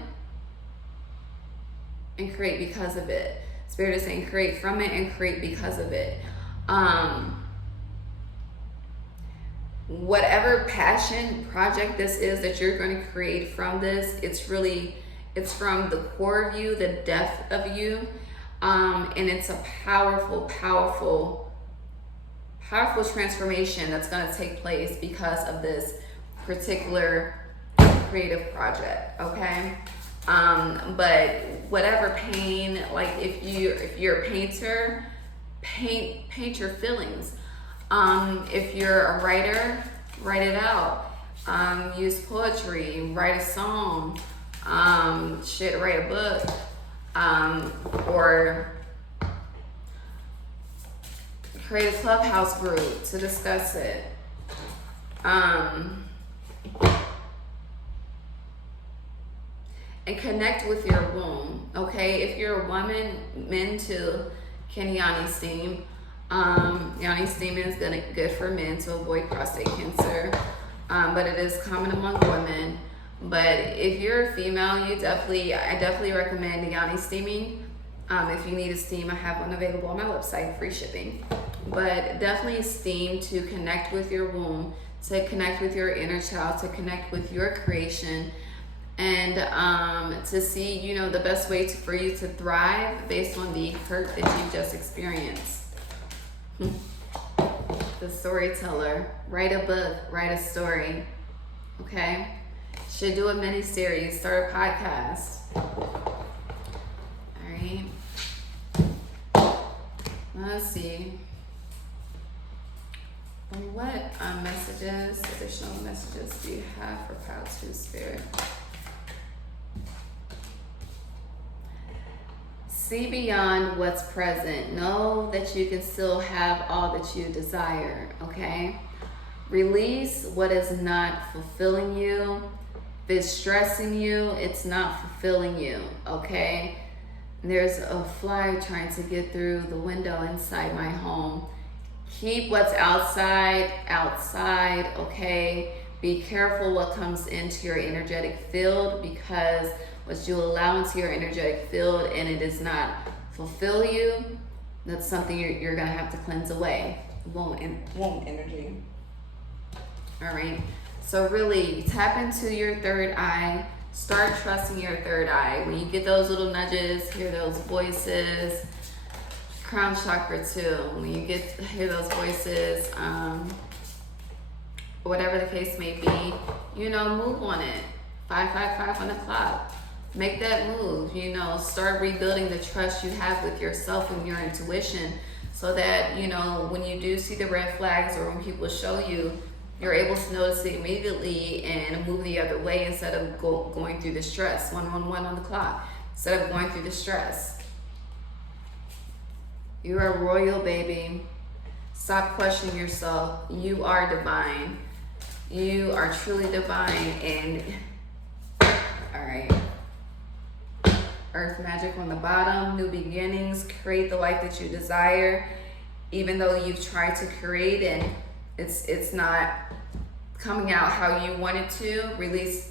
and create because of it. Spirit is saying create from it and create because of it. Whatever passion project this is that you're going to create from this, it's from the core of you, the depth of you, and it's a powerful transformation that's going to take place because of this particular creative project. Okay. But whatever pain, like if you're a painter, paint your feelings. If you're a writer, write it out. Use poetry, write a song, write a book, or create a clubhouse group to discuss it. And connect with your womb, okay? If you're a woman, men too, can yoni steam. Yoni steam is good for men to avoid prostate cancer, but it is common among women. But if you're a female, I definitely recommend yoni steaming. If you need a steam, I have one available on my website, free shipping. But definitely steam to connect with your womb, to connect with your inner child, to connect with your creation, and to see, the best way for you to thrive based on the hurt that you've just experienced. The storyteller, write a book, write a story, okay? Should do a mini series, start a podcast. All right. Let's see. What messages, additional messages do you have for Pile 2 Spirit? See beyond what's present. Know that you can still have all that you desire, okay? Release what is not fulfilling you. If it's stressing you, it's not fulfilling you, okay? There's a fly trying to get through the window inside my home. Keep what's outside, okay? Be careful what comes into your energetic field, because what you allow into your energetic field and it does not fulfill you, that's something you're gonna have to cleanse away. Womb energy. All right, so really tap into your third eye. Start trusting your third eye. When you get those little nudges, hear those voices. Crown chakra too. When you hear those voices, whatever the case may be, move on it. 555 on the clock. Make that move. Start rebuilding the trust you have with yourself and your intuition, so that when you do see the red flags or when people show you, you're able to notice it immediately and move the other way instead of going through the stress. 111 on the clock. Instead of going through the stress. You're a royal, baby. Stop questioning yourself. You are divine. You are truly divine. And all right. Earth magic on the bottom. New beginnings. Create the life that you desire. Even though you've tried to create and it's not coming out how you want it to. Release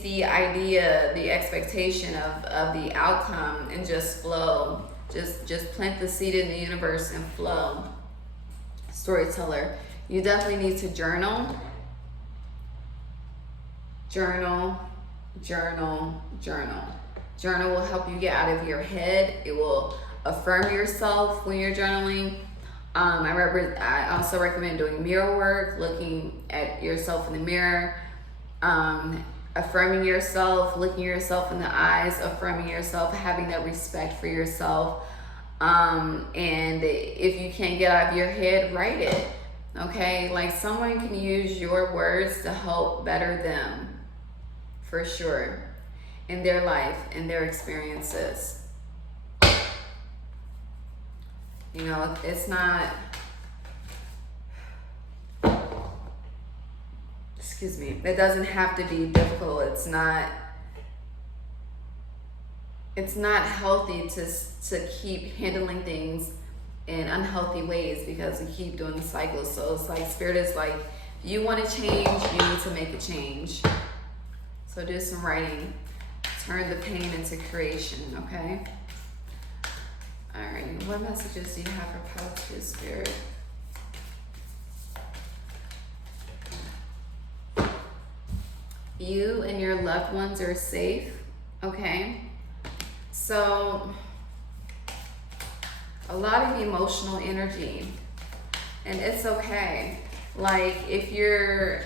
the idea, the expectation of the outcome, and just flow. Just plant the seed in the universe and flow. Storyteller, you definitely need to journal. Journal will help you get out of your head. It will affirm yourself when you're journaling. I also recommend doing mirror work, looking at yourself in the mirror, affirming yourself, looking yourself in the eyes, affirming yourself, having that respect for yourself. And if you can't get out of your head, write it. Okay, like someone can use your words to help better them, for sure, in their life, in their experiences. It's not, it doesn't have to be difficult. It's not healthy to keep handling things in unhealthy ways, because we keep doing the cycle. So it's like Spirit is like, if you want to change, you need to make a change. So do some writing. Turn the pain into creation, okay? All right, what messages do you have for Pile 2 Spirit? You and your loved ones are safe, okay? So, a lot of emotional energy, and it's okay. Like, if you're,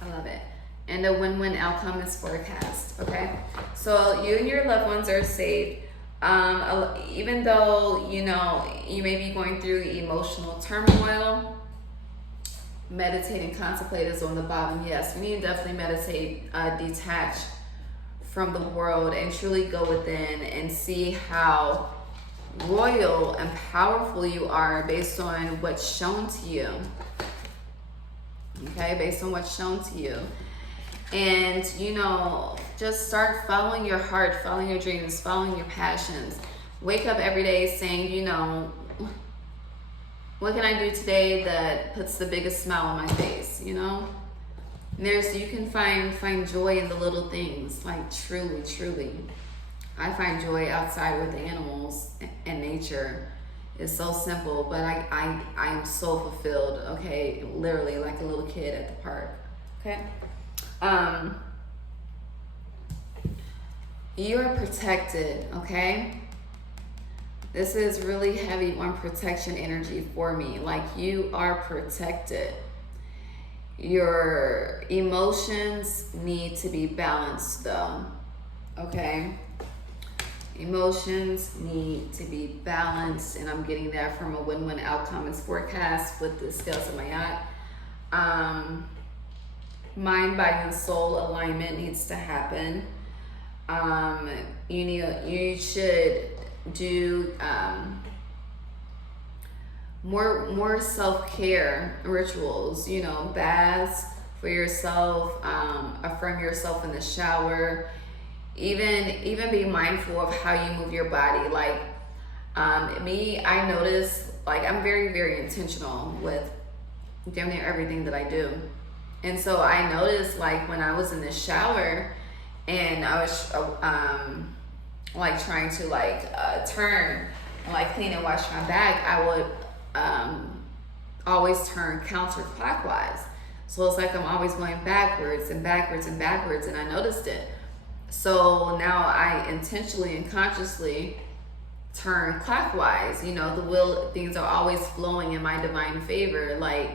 I love it. And a win-win outcome is forecast, okay? So, you and your loved ones are safe. Even though, you may be going through emotional turmoil, meditate and contemplate is on the bottom. Yes, we need to definitely meditate, detach from the world and truly go within and see how royal and powerful you are based on what's shown to you. Okay, based on what's shown to you. And, just start following your heart, following your dreams, following your passions. Wake up every day saying, what can I do today that puts the biggest smile on my face, You can find joy in the little things, like truly. I find joy outside with the animals and nature. It's so simple, but I am so fulfilled, okay? Literally like a little kid at the park, okay? You're protected, okay? This is really heavy on protection energy for me. Like, you are protected. Your emotions need to be balanced though, okay? Emotions need to be balanced, and I'm getting that from a win-win outcome and forecast with the scales of my yacht. Mind, body, and soul alignment needs to happen. You should do more self-care rituals, you know, baths for yourself, affirm yourself in the shower, even be mindful of how you move your body. Like I notice, like, I'm very, very intentional with damn near everything that I do. And so I noticed, like, when I was in the shower and I was like trying to turn and like clean and wash my bag, I would always turn counterclockwise. So it's like I'm always going backwards and backwards and backwards, and I noticed it. So now I intentionally and consciously turn clockwise. You know, things are always flowing in my divine favor. Like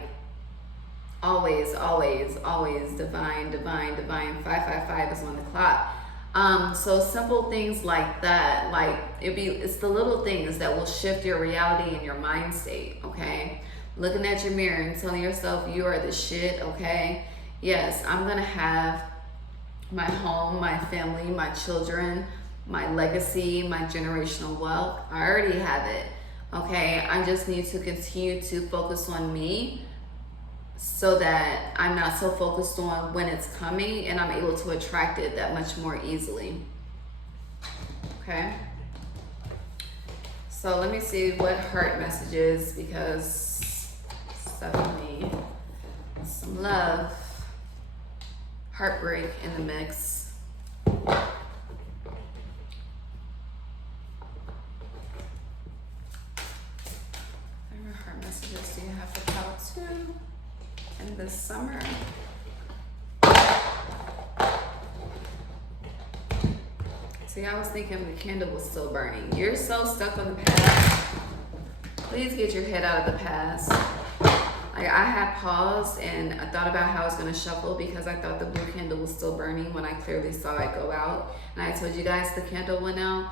always, always, always divine, divine, divine. 555 is on the clock. So simple things like that, like it's the little things that will shift your reality and your mind state, okay? Looking at your mirror and telling yourself you are the shit, okay? Yes, I'm gonna have my home, my family, my children, my legacy, my generational wealth. I already have it, okay? I just need to continue to focus on me so that I'm not so focused on when it's coming, and I'm able to attract it that much more easily. Okay? So let me see what heart messages, because suddenly some love, heartbreak in the mix. What heart messages do you have for Pal 2? In the summer. See, I was thinking the candle was still burning. You're so stuck on the past. Please get your head out of the past. Like, I had paused and I thought about how I was going to shuffle because I thought the blue candle was still burning when I clearly saw it go out. And I told you guys the candle went out.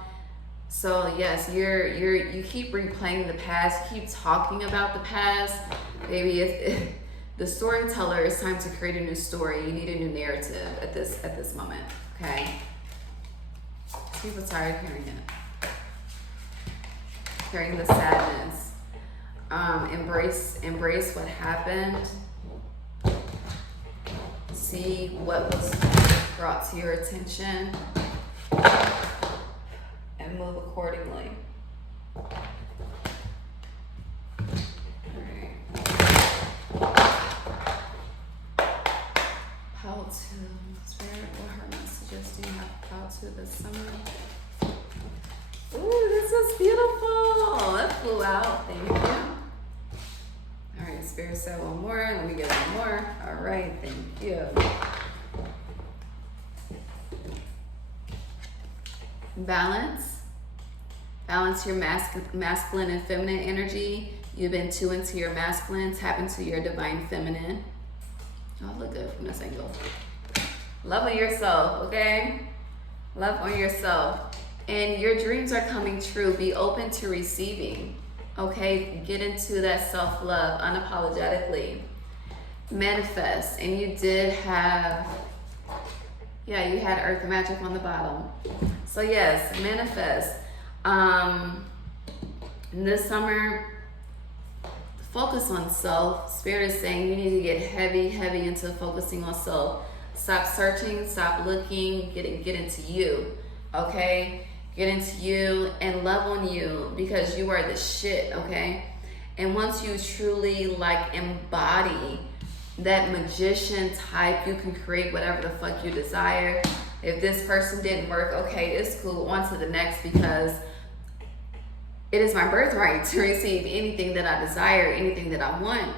So yes, you keep replaying the past, keep talking about the past. Maybe if the storyteller, it's time to create a new story. You need a new narrative at this moment, okay? People tired of hearing it. Hearing the sadness. Embrace what happened. See what was brought to your attention and move accordingly. Pal 2, Spirit, what heart messages do you have for Pal 2 this summer? Ooh, this is beautiful. That flew out. Thank you. All right, Spirit said one more. Let me get one more. All right, thank you. Balance. Balance your masculine and feminine energy. You've been too into your masculine. Tap into your divine feminine. Oh, look good from this angle. Love on yourself, okay? Love on yourself. And your dreams are coming true. Be open to receiving, okay? Get into that self-love unapologetically. Manifest. And you did have, yeah, you had Earth Magic on the bottom. So yes, manifest. This summer, focus on self. Spirit is saying you need to get heavy into focusing on self. Stop searching, stop looking, get into you, okay? Get into you and love on you because you are the shit, okay? And once you truly like embody that magician type, you can create whatever the fuck you desire. If this person didn't work, okay, it's cool, on to the next, because it is my birthright to receive anything that I desire, anything that I want.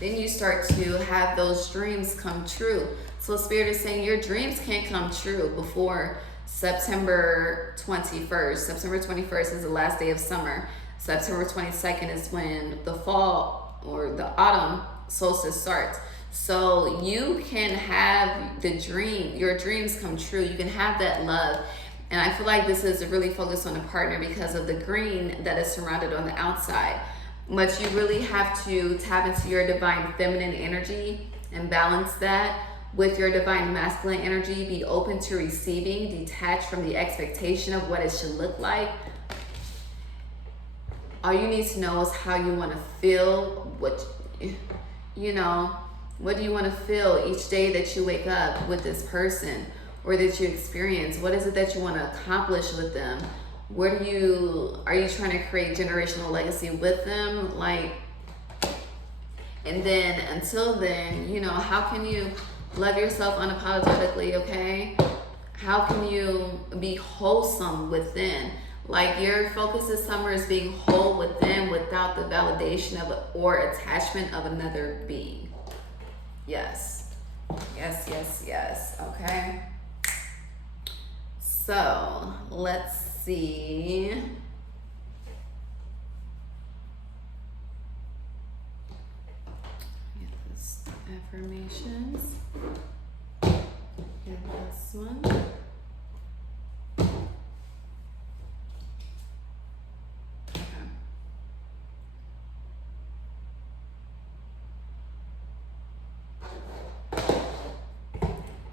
Then you start to have those dreams come true. So Spirit is saying your dreams can't come true before September 21st. September 21st is the last day of summer. September 22nd is when the fall or the autumn solstice starts. So you can have your dreams come true. You can have that love. And I feel like this is really focused on a partner because of the green that is surrounded on the outside. But you really have to tap into your divine feminine energy and balance that with your divine masculine energy. Be open to receiving, detached from the expectation of what it should look like. All you need to know is how you want to feel, what do you want to feel each day that you wake up with this person or that you experience. What is it that you want to accomplish with them? Are you trying to create generational legacy with them? And then until then, how can you love yourself unapologetically, okay? How can you be wholesome within? Your focus this summer is being whole within without the validation of or attachment of another being. Yes. Yes, yes, yes. Okay. So let's see. Get this affirmations. Get this one.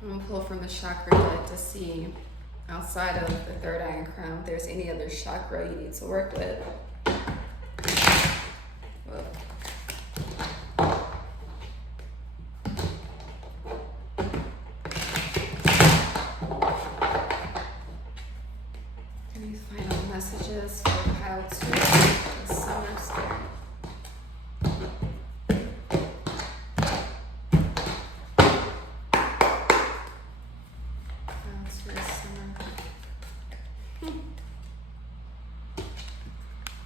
I'm gonna pull from the chakra deck to see outside of the third eye and crown if there's any other chakra you need to work with. Whoa. Any final messages for pile 2, the summer spirit?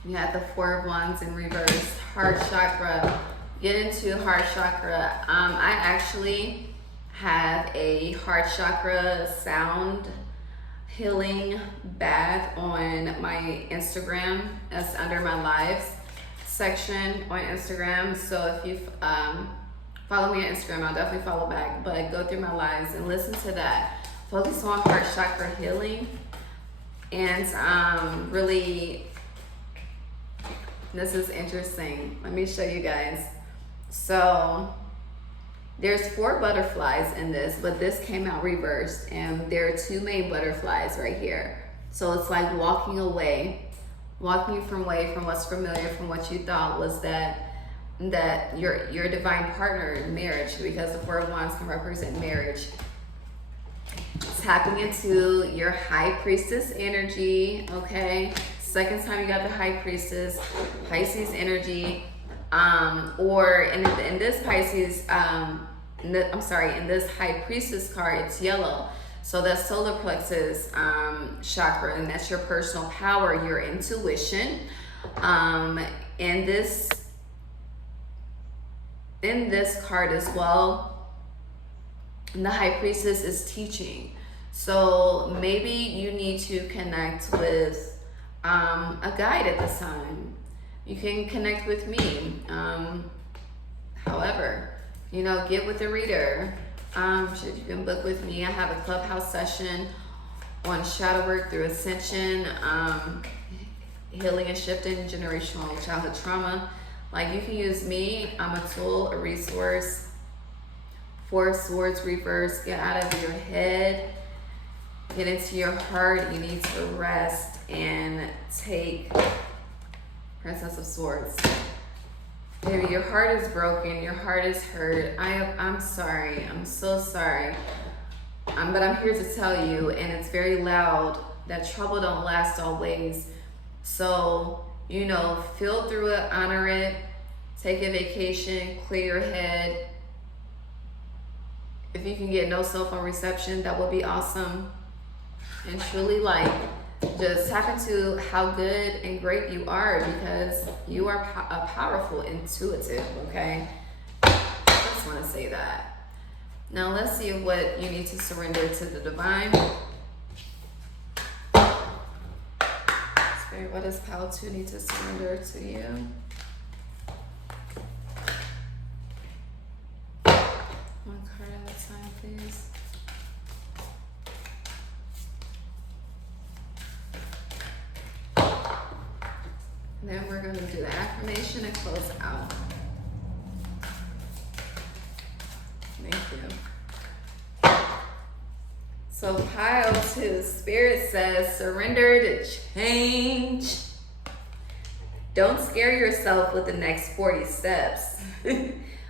You have the 4 of Wands in reverse, heart chakra. Get into heart chakra. I actually have a heart chakra sound healing bath on my Instagram. That's under my lives section on Instagram. So if you follow me on Instagram, I'll definitely follow back. But go through my lives and listen to that. Focus on heart chakra healing. And really, this is interesting. Let me show you guys. So there's 4 butterflies in this, but this came out reversed, and there are 2 main butterflies right here. So it's like walking away, walking away from what's familiar, from what you thought was that your divine partner in marriage, because the 4 of Wands can represent marriage. Tapping into your high priestess energy, okay? Second time you got the high priestess, Pisces energy, or in this Pisces, in this high priestess card, it's yellow. So that's solar plexus chakra, and that's your personal power, your intuition. In this card as well, the high priestess is teaching. So maybe you need to connect with a guide at this time. You can connect with me. However, get with a reader. You can book with me. I have a clubhouse session on shadow work through ascension, healing and shifting generational childhood trauma. You can use me. I'm a tool, a resource. 4 of Swords reverse. Get out of your head. Get into your heart. You need to rest and take Princess of Swords. Baby, your heart is broken. Your heart is hurt. I'm sorry. I'm so sorry. But I'm here to tell you, and it's very loud, that trouble don't last always. So, feel through it, honor it, take a vacation, clear your head. If you can get no cell phone reception, that would be awesome. And truly, just tap into how good and great you are, because you are a powerful intuitive, okay? I just want to say that. Now let's see what you need to surrender to the divine. Spirit, what does Pile 2 need to surrender to you? Then we're going to do the affirmation and close out. Thank you. So pile 2, Spirit says, surrender to change. Don't scare yourself with the next 40 steps.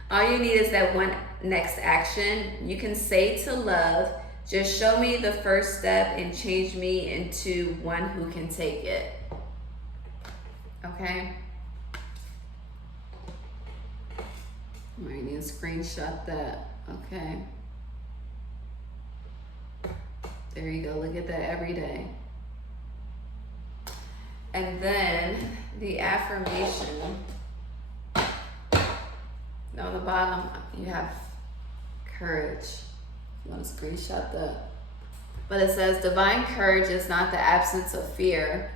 All you need is that one next action. You can say to love, just show me the first step and change me into one who can take it. Okay? I might need to screenshot that. Okay. There you go. Look at that every day. And then the affirmation. On the bottom, you have courage. You want to screenshot that? But it says, divine courage is not the absence of fear,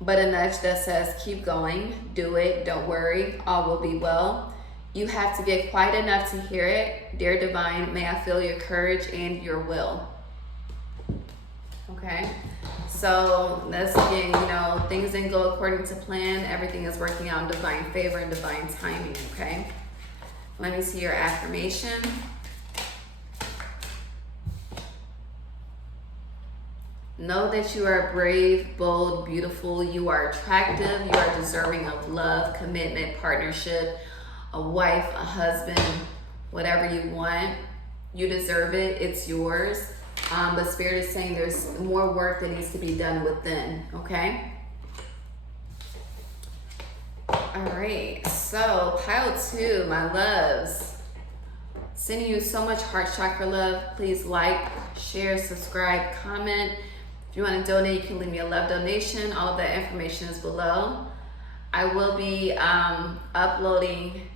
but a nudge that says, keep going, do it, don't worry, all will be well. You have to get quiet enough to hear it. Dear divine, may I feel your courage and your will. Okay? So that's again, you know, things didn't go according to plan. Everything is working out in divine favor and divine timing, okay? Let me see your affirmation. Know that you are brave, bold, beautiful. You are attractive. You are deserving of love, commitment, partnership, a wife, a husband, whatever you want. You deserve it. It's yours. But Spirit is saying there's more work that needs to be done within, okay? All right, so pile 2, my loves. Sending you so much heart chakra love. Please like, share, subscribe, comment. If you want to donate, you can leave me a love donation. All of that information is below. I will be uploading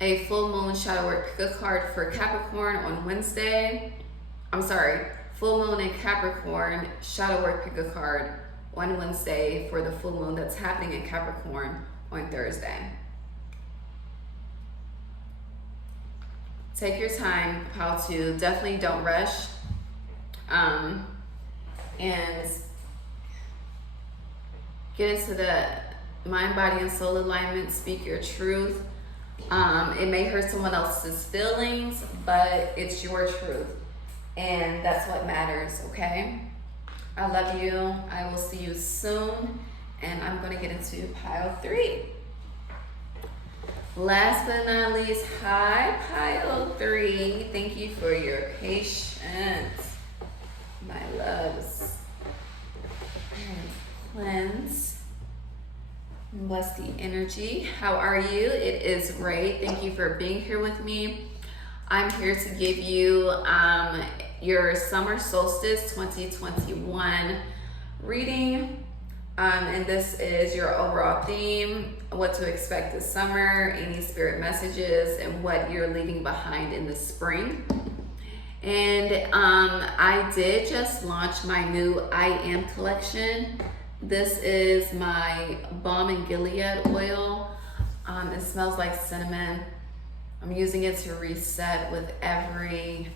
a full moon shadow work pick a card for Capricorn on Wednesday. I'm sorry, full moon in Capricorn shadow work pick a card on Wednesday for the full moon that's happening in Capricorn on Thursday. Take your time, pile 2. Definitely don't rush. And get into the mind, body, and soul alignment. Speak your truth. It may hurt someone else's feelings, but it's your truth. And that's what matters, okay? I love you. I will see you soon. And I'm going to get into pile 3. Last but not least, hi, pile 3. Thank you for your patience, my loves. Cleanse. Bless the energy. How are you? It is Ray. Thank you for being here with me. I'm here to give you your summer solstice 2021 reading. And this is your overall theme, what to expect this summer, any spirit messages, and what you're leaving behind in the spring. And I did just launch my new I Am collection. This is my Balm and Gilead oil. It smells like cinnamon. I'm using it to reset with every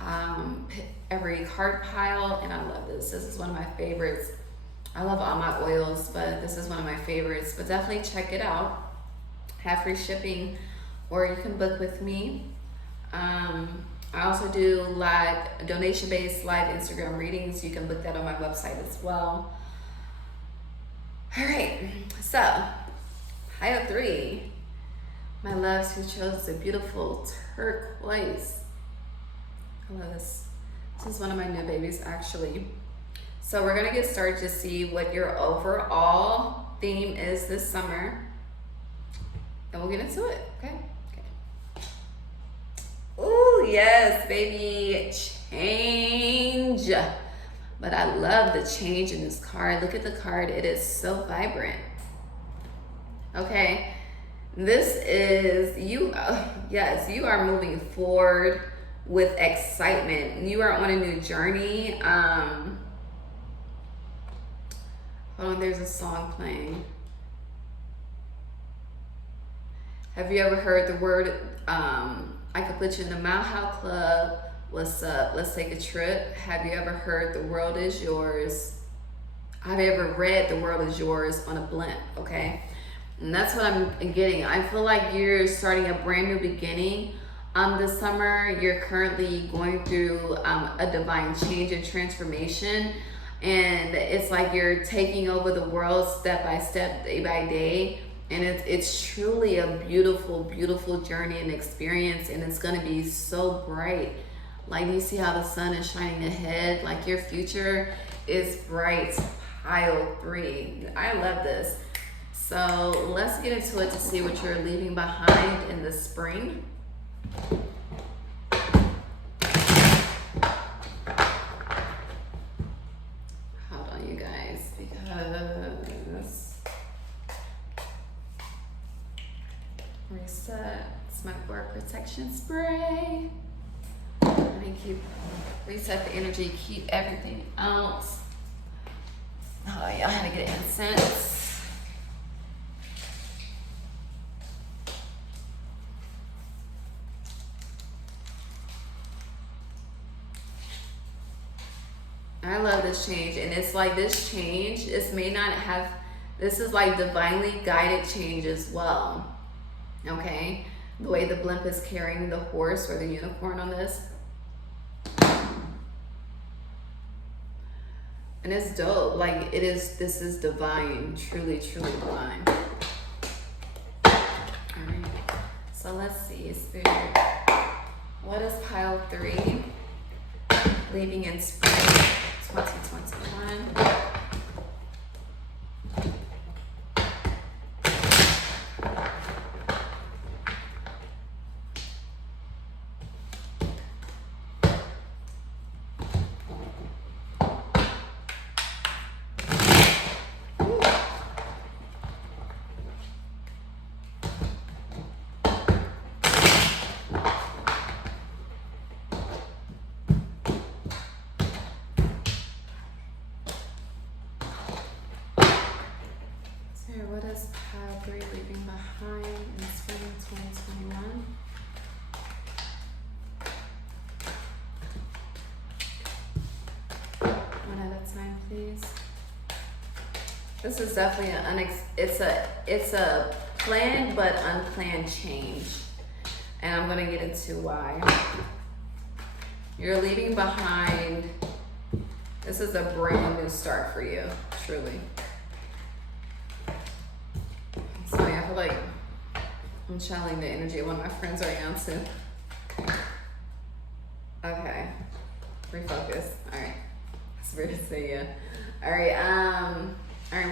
card pile, and I love this. This is one of my favorites. I love all my oils, but this is one of my favorites. But definitely check it out. Have free shipping, or you can book with me. I also do live, donation-based live Instagram readings. You can book that on my website as well. All right, so pile 3. My loves who chose the beautiful turquoise. I love this. This is one of my new babies, actually. So we're gonna get started to see what your overall theme is this summer. And we'll get into it, okay? Ooh, yes, baby, change. But I love the change in this card. Look at the card, it is so vibrant. Okay, this is you. Yes, you are moving forward with excitement. You are on a new journey. Hold on, there's a song playing. Have you ever heard the word, I could put you in the Mile High Club, what's up, let's take a trip? Have you ever heard the world is yours? have you ever read The World Is Yours on a blimp, okay? And that's what I'm getting. I feel like you're starting a brand new beginning this summer. You're currently going through a divine change and transformation. And it's like you're taking over the world step by step, day by day. And it's truly a beautiful, beautiful journey and experience. And it's going to be so bright. Like, you see how the sun is shining ahead? Like, your future is bright. Pile 3. I love this. So let's get into it to see what you're leaving behind in the spring. Hold on, you guys, because reset, smoke bar protection spray. Let me reset the energy, keep everything out. Oh, y'all had to get incense. I love this change, and it's like this change, this may not have, this is like divinely guided change as well, okay? The way the blimp is carrying the horse or the unicorn on this. And it's dope, like this is divine, truly, truly divine. All right, so let's see, Spirit, what is pile 3, leaving in spring 2021? What is pile 3 leaving behind in spring 2021? One at a time, please. This is definitely it's a planned but unplanned change, and I'm gonna get into why. You're leaving behind. This is a brand new start for you, truly. Sorry, I feel like I'm channeling the energy of one of my friends right now too. Okay, refocus. All right, it's weird to say yeah. All right.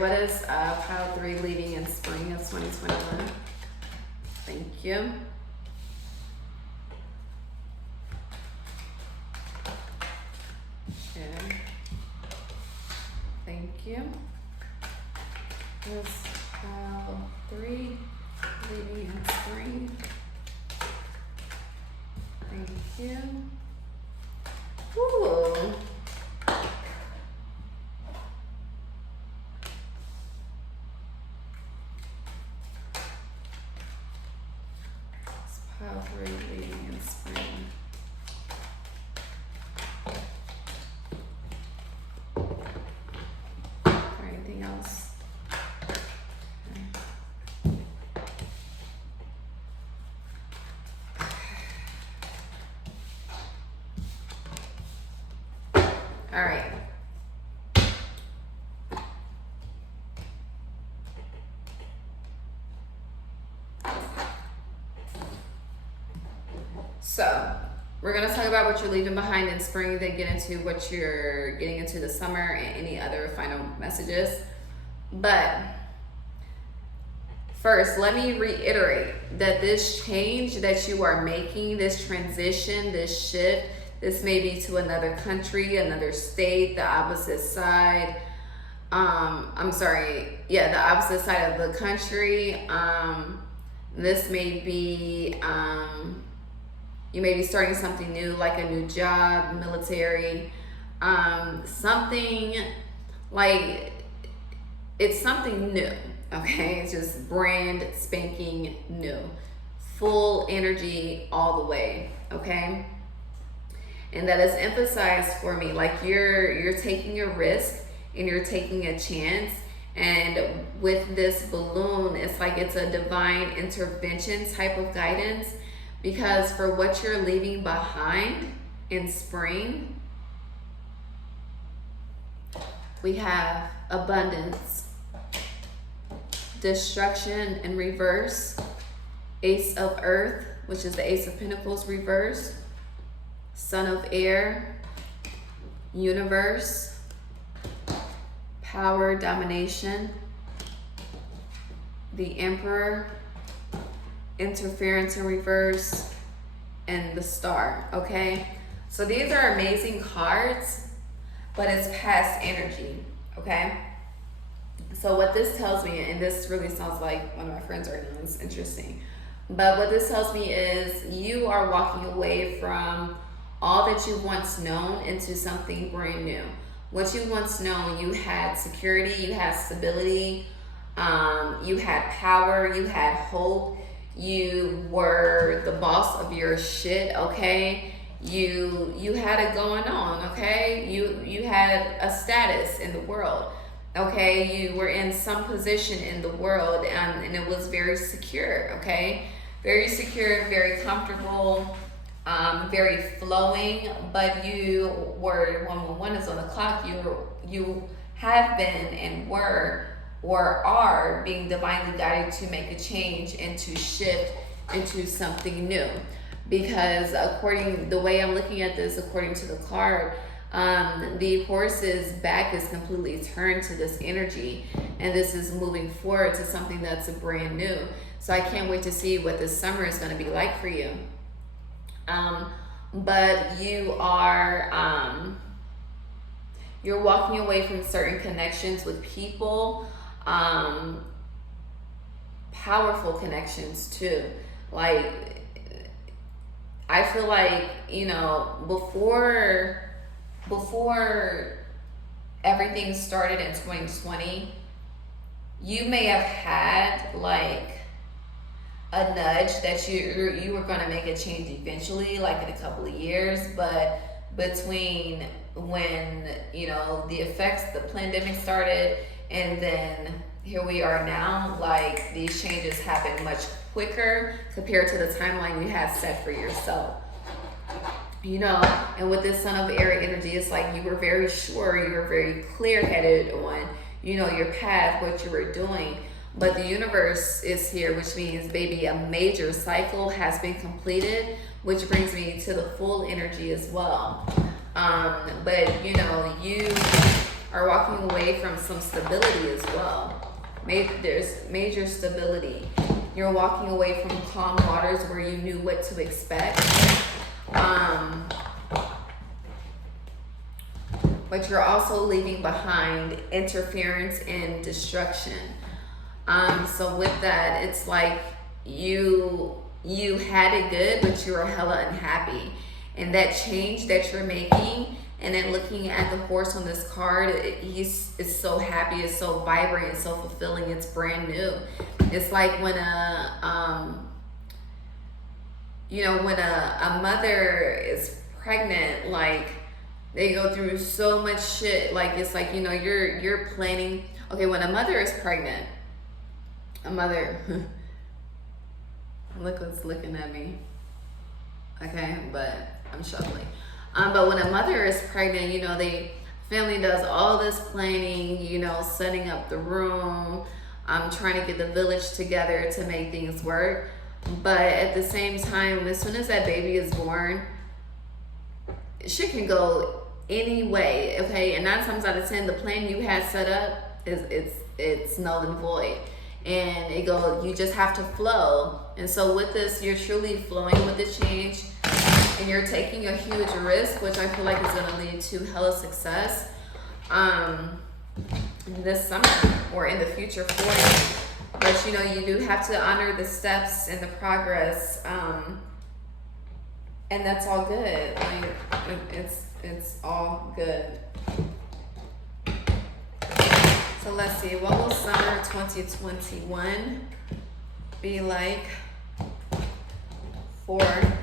What is pile 3 leaving in spring of 2021? Thank you. Okay. Thank you. What is pile 3 leaving in spring? Thank you. Ooh. It's pile 3 leaving in spring. Or anything else? All right. So we're gonna talk about what you're leaving behind in spring, then get into what you're getting into the summer and any other final messages. But first, let me reiterate that this change that you are making, this transition, this shift, this may be to another country, another state, the opposite side. The opposite side of the country. This may be, you may be starting something new, like a new job, military, something like, it's something new, okay? It's just brand spanking new, full energy all the way, okay? And that is emphasized for me, like you're taking a risk, and you're taking a chance. And with this balloon, it's like it's a divine intervention type of guidance, because for what you're leaving behind in spring, we have abundance, destruction in reverse, Ace of Earth, which is the Ace of Pentacles reverse, Son of Air, Universe, Power, Domination, the Emperor, Interference in reverse, and the Star, okay? So these are amazing cards, but it's past energy, okay? So what this tells me, and this really sounds like one of my friends right now, it's interesting, but what this tells me is you are walking away from all that you once known into something brand new. What you once known, you had security, you had stability, you had power, you had hope, you were the boss of your shit, okay? You had it going on, okay? You had a status in the world, okay? You were in some position in the world, and it was very secure, okay? Very secure, very comfortable, very flowing, but you were, when one is on the clock, you have been and were or are being divinely guided to make a change and to shift into something new. Because according, the way I'm looking at this, according to the card, the horse's back is completely turned to this energy, and this is moving forward to something that's brand new. So I can't wait to see what this summer is going to be like for you. But you are, you're walking away from certain connections with people, powerful connections too. Like, I feel like, you know, before everything started in 2020, you may have had like a nudge that you were going to make a change eventually, like in a couple of years, but between when, you know, the effects, the pandemic started, and then here we are now, like these changes happen much quicker compared to the timeline you had set for yourself. You know, and with this Son of Air energy, it's like you were very sure, you were very clear-headed on, you know, your path, what you were doing. But the universe is here, which means, baby, a major cycle has been completed, which brings me to the full energy as well. But, you know, you are walking away from some stability as well. There's major stability. You're walking away from calm waters where you knew what to expect. But you're also leaving behind interference and destruction. So with that, it's like you had it good, but you were hella unhappy. And that change that you're making, and then looking at the horse on this card, he's so happy, it's so vibrant, it's so fulfilling, it's brand new. It's like when you know, when a mother is pregnant, like they go through so much shit. Like, it's like, you know, you're planning. Okay, when a mother is pregnant, a mother, look what's looking at me. Okay, but I'm shuffling. But when a mother is pregnant, you know, family does all this planning, you know, setting up the room, trying to get the village together to make things work. But at the same time, as soon as that baby is born, shit can go any way, okay? And 9 times out of 10, the plan you had set up it's null and void. And you just have to flow. And so with this, you're truly flowing with the change, and you're taking a huge risk, which I feel like is going to lead to hella success this summer or in the future for you. But, you know, you do have to honor the steps and the progress, and that's all good. Like, it's all good. So let's see, what will summer 2021 be like for a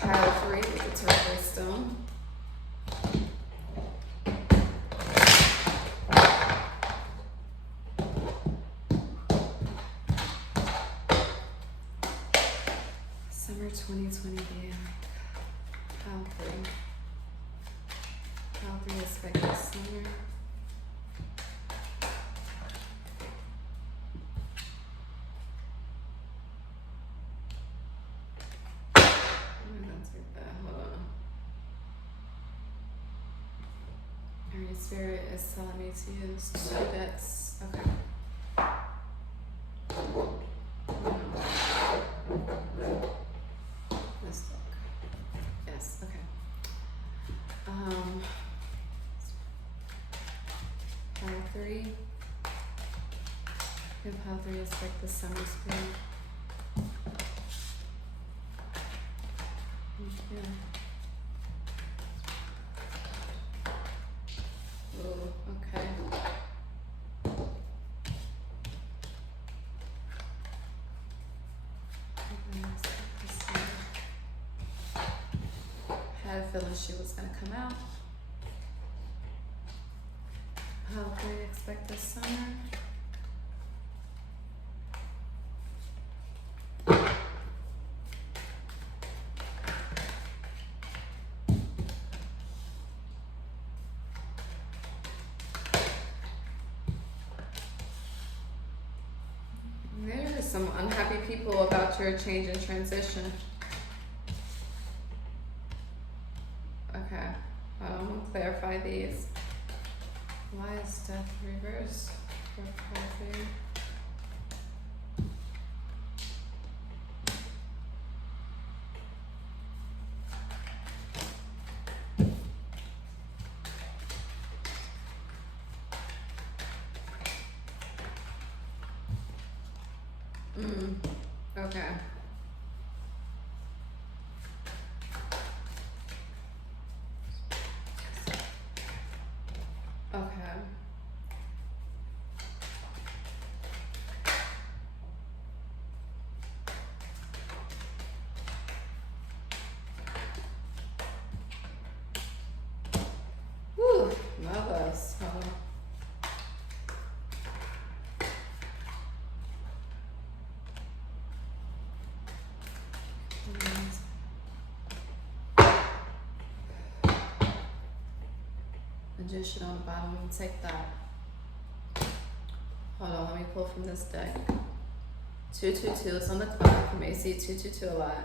pile 3 with the turquoise stone? your 2020 be? Pile 3. Pile 3 expect this summer. I'm gonna take that. Hold on. Your spirit is telling me to use 2 decks. Okay. Let's look. Yes, okay. Pile 3. And pile 3 is like the summer spirit. Yeah. Oh, okay. Had a feeling she was gonna come out. How can we expect this summer? There are some unhappy people about your change and transition. Okay, I'm gonna clarify these. Why is death reversed for coffee? Okay. Okay. Whew, marvelous. Hold on. Magician on the bottom, let me take that. Hold on, let me pull from this deck. 222 is on the top. You may see 222 a lot.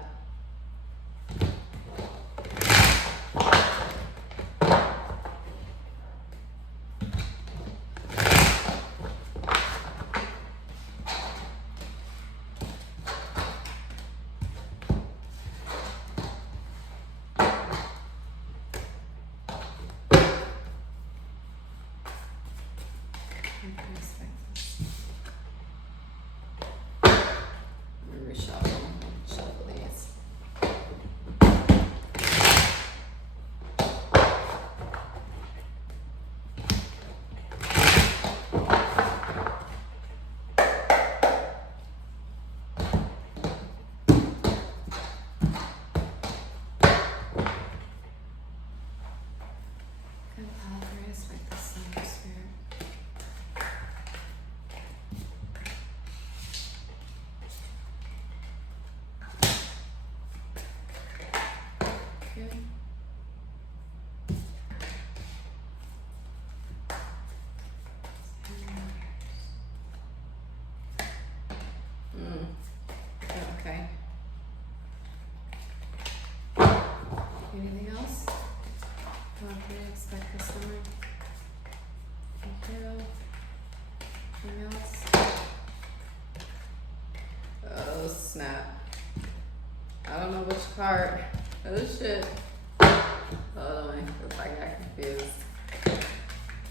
Okay. Anything else? What can we expect this summer? Thank you. Anything else? Oh snap. I don't know which card. Oh shit. Hold on, because I got confused.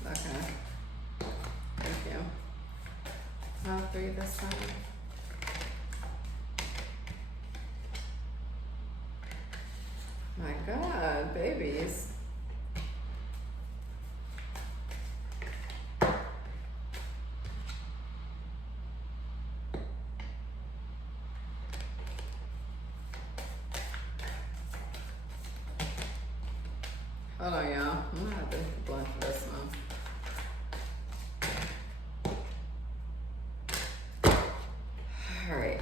Okay. Thank you. I'll 3 this time. My God, babies. Hold on, y'all. I'm gonna have to blend for this one. All right.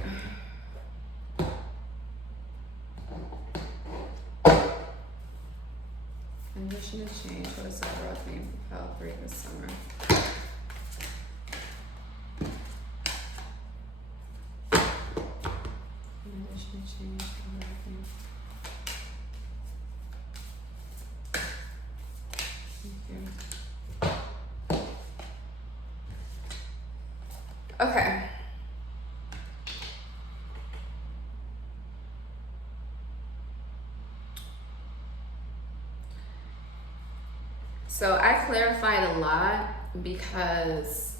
to change. What is the overall theme for pile 3 this summer? In addition to change, overall theme. Thank you. Okay. So I clarified a lot because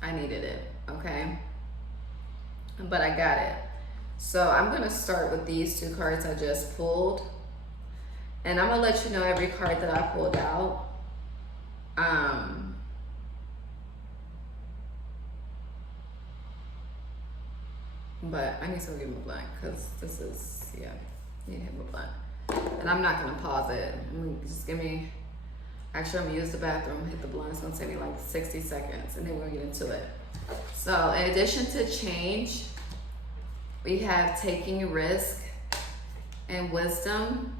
I needed it, okay? But I got it. So I'm gonna start with these 2 cards I just pulled. And I'm gonna let you know every card that I pulled out. But I need to go get my blunt because this is, yeah, I need to hit my blunt. And I'm not gonna pause it. Just give me, actually I'm gonna use the bathroom, hit the blunt. It's gonna take me like 60 seconds and then we're gonna get into it. So in addition to change, we have taking risk and wisdom.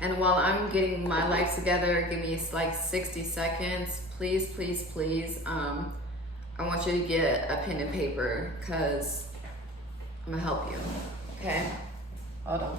And while I'm getting my life together, give me like 60 seconds. Please, please, please. I want you to get a pen and paper because I'm gonna help you, okay? Hold on.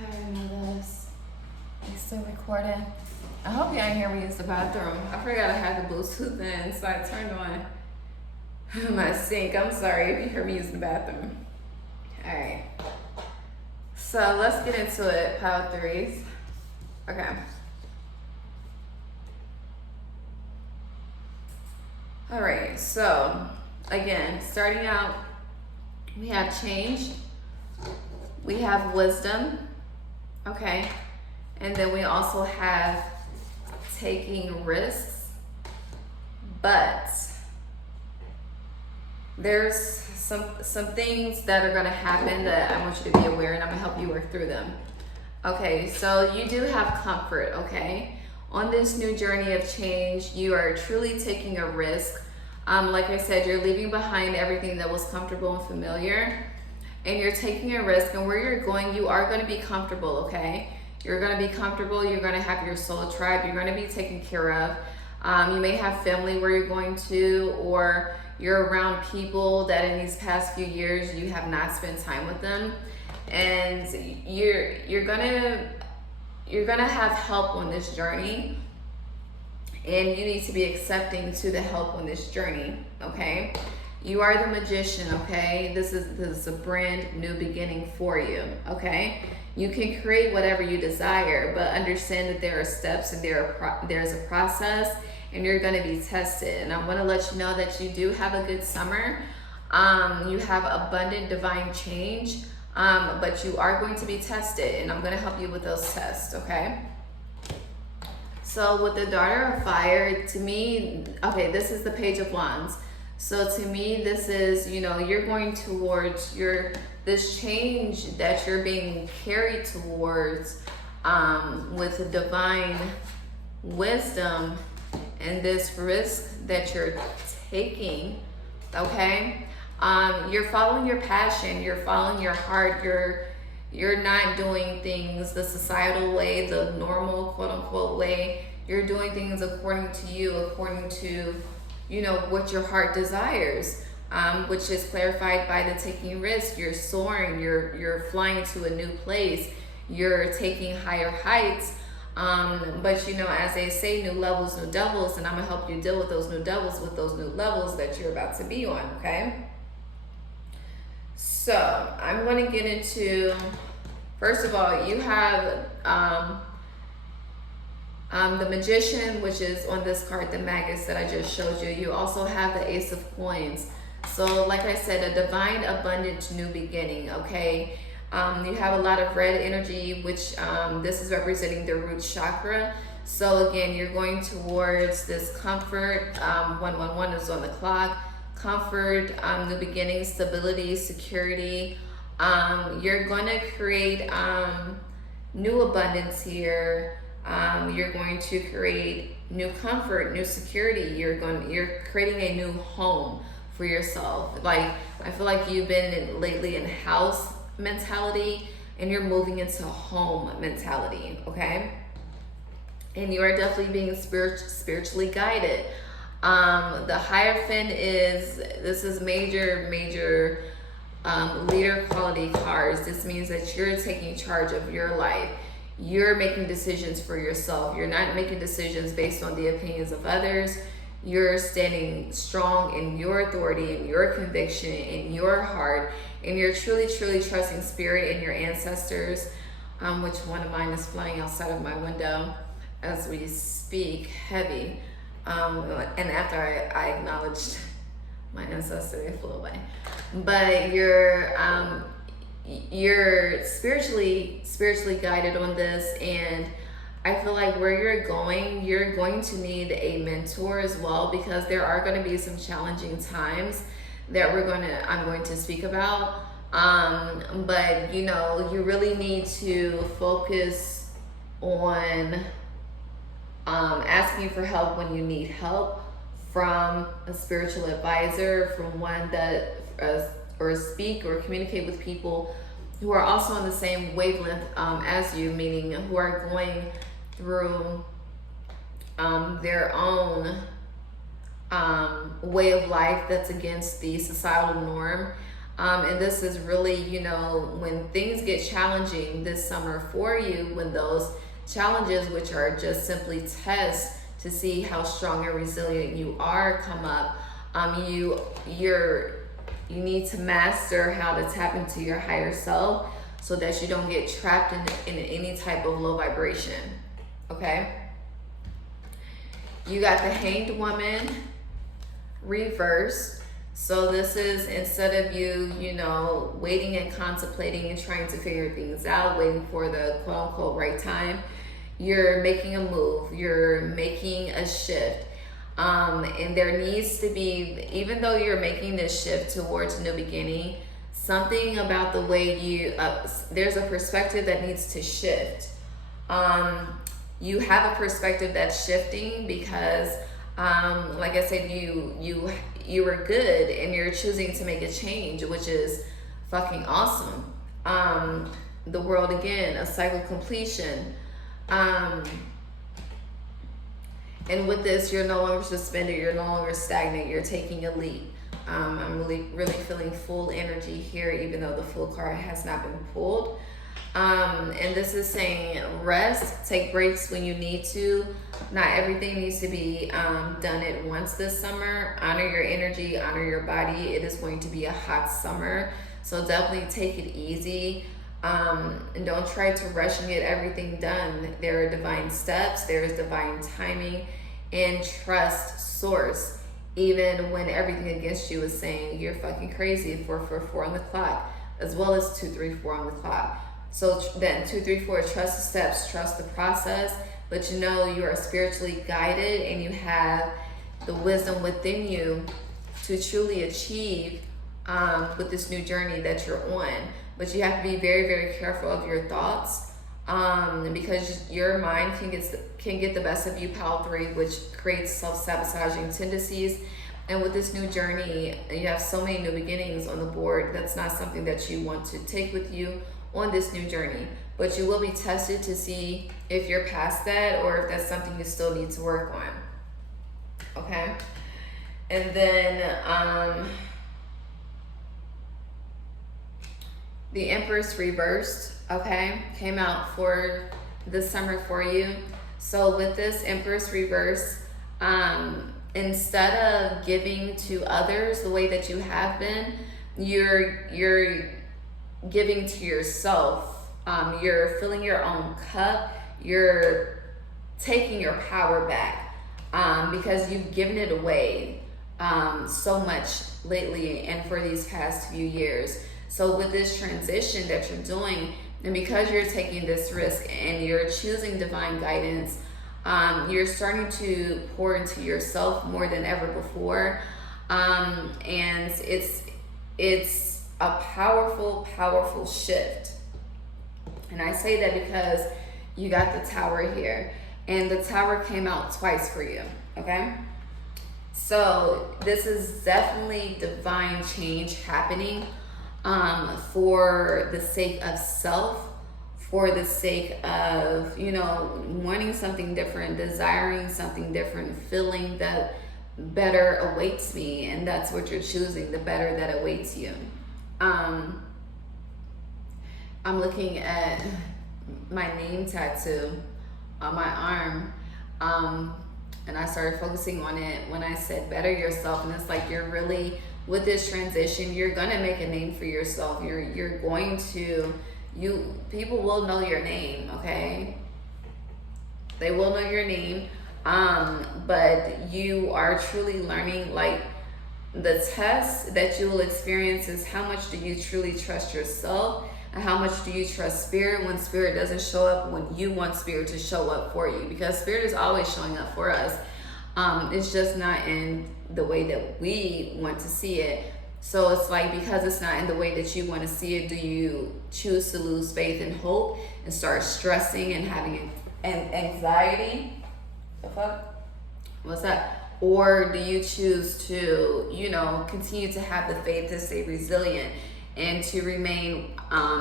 I already know this. It's still recording. I hope y'all hear me use the bathroom. I forgot I had the Bluetooth in, so I turned on my sink. I'm sorry if you hear me using the bathroom. All right. So let's get into it, pile 3s. Okay. All right, so again, starting out, we have change, we have wisdom, okay? And then we also have taking risks, but there's some things that are gonna happen that I want you to be aware, and I'm gonna help you work through them. Okay, so you do have comfort, okay? On this new journey of change, you are truly taking a risk. Like I said, you're leaving behind everything that was comfortable and familiar, and you're taking a risk, and where you're going, you are gonna be comfortable, okay? You're gonna be comfortable, you're gonna have your soul tribe, you're gonna be taken care of. You may have family where you're going to, or you're around people that in these past few years, you have not spent time with them. And you're gonna have help on this journey, and you need to be accepting to the help on this journey, okay? You are the magician, okay? This is a brand new beginning for you, okay? You can create whatever you desire, but understand that there are steps and there's a process, and you're gonna be tested. And I wanna let you know that you do have a good summer. You have abundant divine change, but you are going to be tested, and I'm gonna help you with those tests, okay? So with the Daughter of Fire, to me, okay, this is the Page of Wands. So to me, this is, you know, you're going towards this change that you're being carried towards with divine wisdom and this risk that you're taking, okay? You're following your passion, you're following your heart, you're not doing things the societal way, the normal quote-unquote way. You're doing things according to you, according to, you know, what your heart desires, which is clarified by the taking risk. You're soaring, you're flying to a new place, you're taking higher heights. But you know, as they say, new levels, new devils, and I'm gonna help you deal with those new devils, with those new levels that you're about to be on, okay? So I'm going to get into, first of all, you have the Magician, which is on this card, the Magus that I just showed you. You also have the Ace of Coins. So like I said, a divine, abundant new beginning, okay? You have a lot of red energy, which this is representing the root chakra. So again, you're going towards this comfort. 111 is on the clock. Comfort, new beginning, stability, security. You're going to create new abundance here. You're going to create new comfort, new security. You're creating a new home for yourself. Like, I feel like you've been lately in house mentality, and you're moving into home mentality, okay? And you are definitely being spiritually guided. The Hierophant this is major leader quality cards. This means that you're taking charge of your life. You're making decisions for yourself. You're not making decisions based on the opinions of others. You're standing strong in your authority, in your conviction, in your heart, and you're truly trusting spirit and your ancestors, which one of mine is flying outside of my window as we speak, heavy. And after I acknowledged my ancestor, they flew away. But you're spiritually guided on this, and I feel like where you're going to need a mentor as well, because there are going to be some challenging times that I'm going to speak about. But you know, you really need to focus on asking for help when you need help from a spiritual advisor, from one that or speak or communicate with people who are also on the same wavelength as you, meaning who are going through their own way of life that's against the societal norm. And this is really, you know, when things get challenging this summer for you, when those challenges, which are just simply tests to see how strong and resilient you are, come up, you need to master how to tap into your higher self so that you don't get trapped in any type of low vibration, okay? You got the Hanged Woman reversed. So this is, instead of you know, waiting and contemplating and trying to figure things out, waiting for the quote-unquote right time, you're making a move, you're making a shift. And there needs to be, even though you're making this shift towards a new beginning, something about the way there's a perspective that needs to shift. You have a perspective that's shifting because, like I said, you were good and you're choosing to make a change, which is fucking awesome. The World again, a cycle completion. And with this, you're no longer suspended, you're no longer stagnant, you're taking a leap. I'm really feeling full energy here, even though the full card has not been pulled. And this is saying rest, take breaks when you need to. Not everything needs to be done at once this summer. Honor your energy, honor your body. It is going to be a hot summer, so definitely take it easy. And don't try to rush and get everything done. There are divine steps, there is divine timing, and trust source. Even when everything against you is saying you're fucking crazy. 444 on the clock, as well as 234 on the clock. So then 234, trust the steps, trust the process, but you know you are spiritually guided and you have the wisdom within you to truly achieve with this new journey that you're on. But you have to be very, very careful of your thoughts, because your mind can get the best of you, pile 3, which creates self-sabotaging tendencies. And with this new journey, you have so many new beginnings on the board. That's not something that you want to take with you on this new journey. But you will be tested to see if you're past that or if that's something you still need to work on. Okay? And then the Empress reversed, okay, came out for this summer for you. So with this Empress reverse, instead of giving to others the way that you have been, you're giving to yourself. You're filling your own cup. You're taking your power back, because you've given it away so much lately and for these past few years. So with this transition that you're doing, and because you're taking this risk and you're choosing divine guidance, you're starting to pour into yourself more than ever before. And it's a powerful, powerful shift. And I say that because you got the Tower here, and the Tower came out twice for you, okay? So this is definitely divine change happening, for the sake of self, for the sake of, you know, wanting something different, desiring something different, feeling that better awaits me, and that's what you're choosing, the better that awaits you. I'm looking at my name tattoo on my arm, and I started focusing on it when I said better yourself, and it's like you're really, with this transition, you're gonna make a name for yourself. You're going to, people will know your name, okay? They will know your name, but you are truly learning. Like, the test that you will experience is how much do you truly trust yourself, and how much do you trust Spirit when Spirit doesn't show up when you want Spirit to show up for you, because Spirit is always showing up for us. It's just not in the way that we want to see it. So it's like, because it's not in the way that you want to see it, do you choose to lose faith and hope and start stressing and having anxiety? The fuck? What's that? Or do you choose to, you know, continue to have the faith to stay resilient and to remain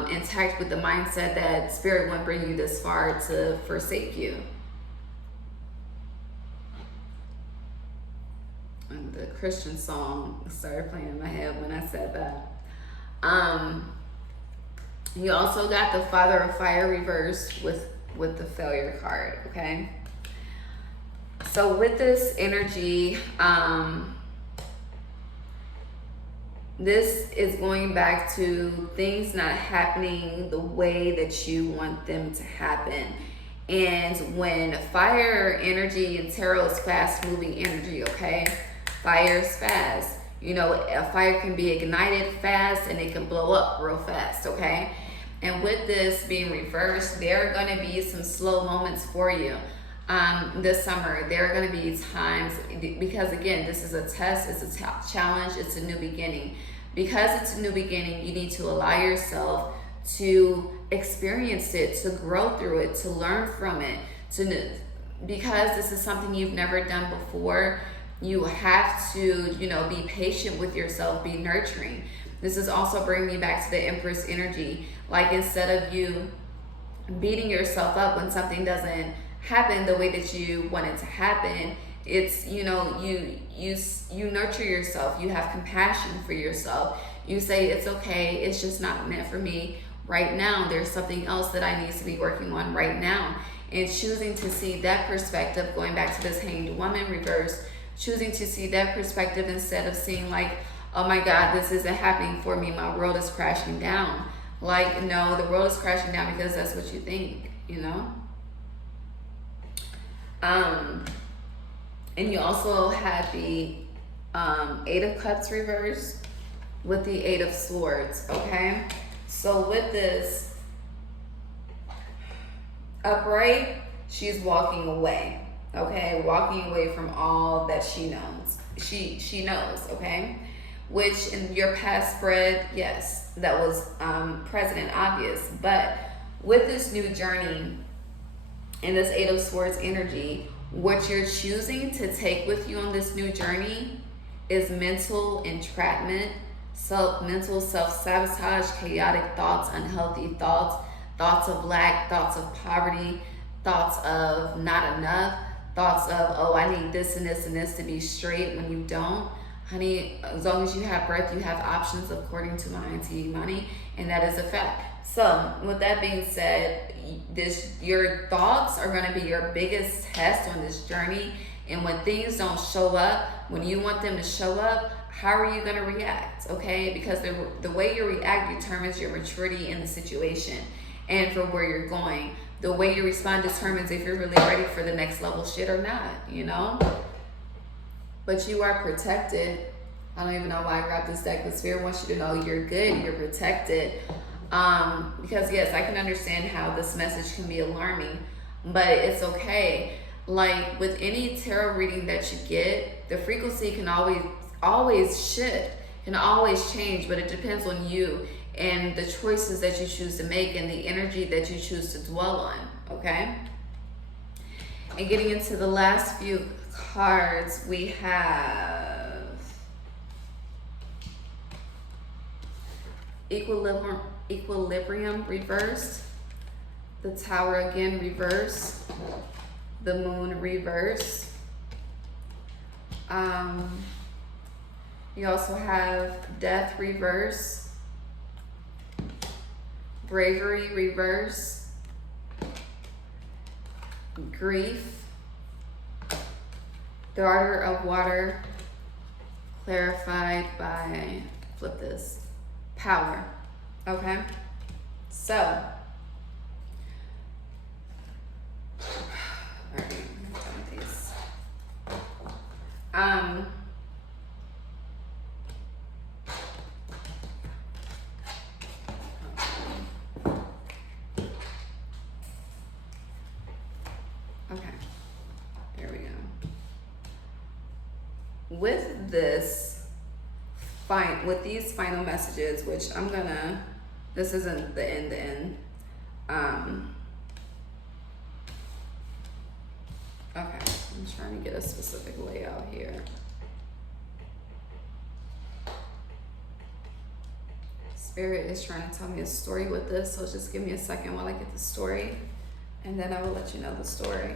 intact with the mindset that Spirit won't bring you this far to forsake you? And the Christian song started playing in my head when I said that. You also got the Father of Fire reversed with the Failure card, okay? So with this energy, this is going back to things not happening the way that you want them to happen. And when fire energy and tarot is fast moving energy, okay? Fire is fast. You know, a fire can be ignited fast and it can blow up real fast, okay? And with this being reversed, there are going to be some slow moments for you this summer. There are going to be times, because again, this is a test, it's a challenge, it's a new beginning. Because it's a new beginning, you need to allow yourself to experience it, to grow through it, to learn from it, because this is something you've never done before. You have to, you know, be patient with yourself, be nurturing. This is also bringing me back to the Empress energy. Like, instead of you beating yourself up when something doesn't happen the way that you want it to happen, it's, you know, you nurture yourself. You have compassion for yourself. You say, it's okay, it's just not meant for me right now. There's something else that I need to be working on right now. And choosing to see that perspective, going back to this Hanged Woman reverse, choosing to see that perspective instead of seeing like, oh my God, this isn't happening for me, my world is crashing down. Like, no, the world is crashing down because that's what you think, you know? And you also have the Eight of Cups reversed with the Eight of Swords, okay? So with this, upright she's walking away, okay? Walking away from all that she knows. She knows, okay? Which in your past spread, yes, that was present and obvious. But with this new journey and this Eight of Swords energy, what you're choosing to take with you on this new journey is mental entrapment, mental self-sabotage, chaotic thoughts, unhealthy thoughts, thoughts of lack, thoughts of poverty, thoughts of not enough, thoughts of, oh, I need this and this and this to be straight when you don't. Honey, as long as you have breath, you have options according to my auntie Money, and that is a fact. So with that being said, your thoughts are going to be your biggest test on this journey. And when things don't show up, when you want them to show up, how are you going to react? Okay, because the way you react determines your maturity in the situation and for where you're going. The way you respond determines if you're really ready for the next level shit or not, you know? But you are protected. I don't even know why I grabbed this deck, but Spirit wants you to know you're good, you're protected. Because yes, I can understand how this message can be alarming, but it's okay. Like with any tarot reading that you get, the frequency can always shift, can always change, but it depends on you and the choices that you choose to make and the energy that you choose to dwell on, okay? And getting into the last few cards, we have Equilibrium reversed, the Tower again reversed, the Moon reversed. You also have Death reversed, Bravery reversed, Grief, Daughter of Water, clarified by, flip this, Power. Okay, so, all right, I'm done with these. Okay, there we go. With this, with these final messages, which I'm gonna, this isn't the end. Okay, I'm trying to get a specific layout here. Spirit is trying to tell me a story with this, so just give me a second while I get the story, and then I will let you know the story.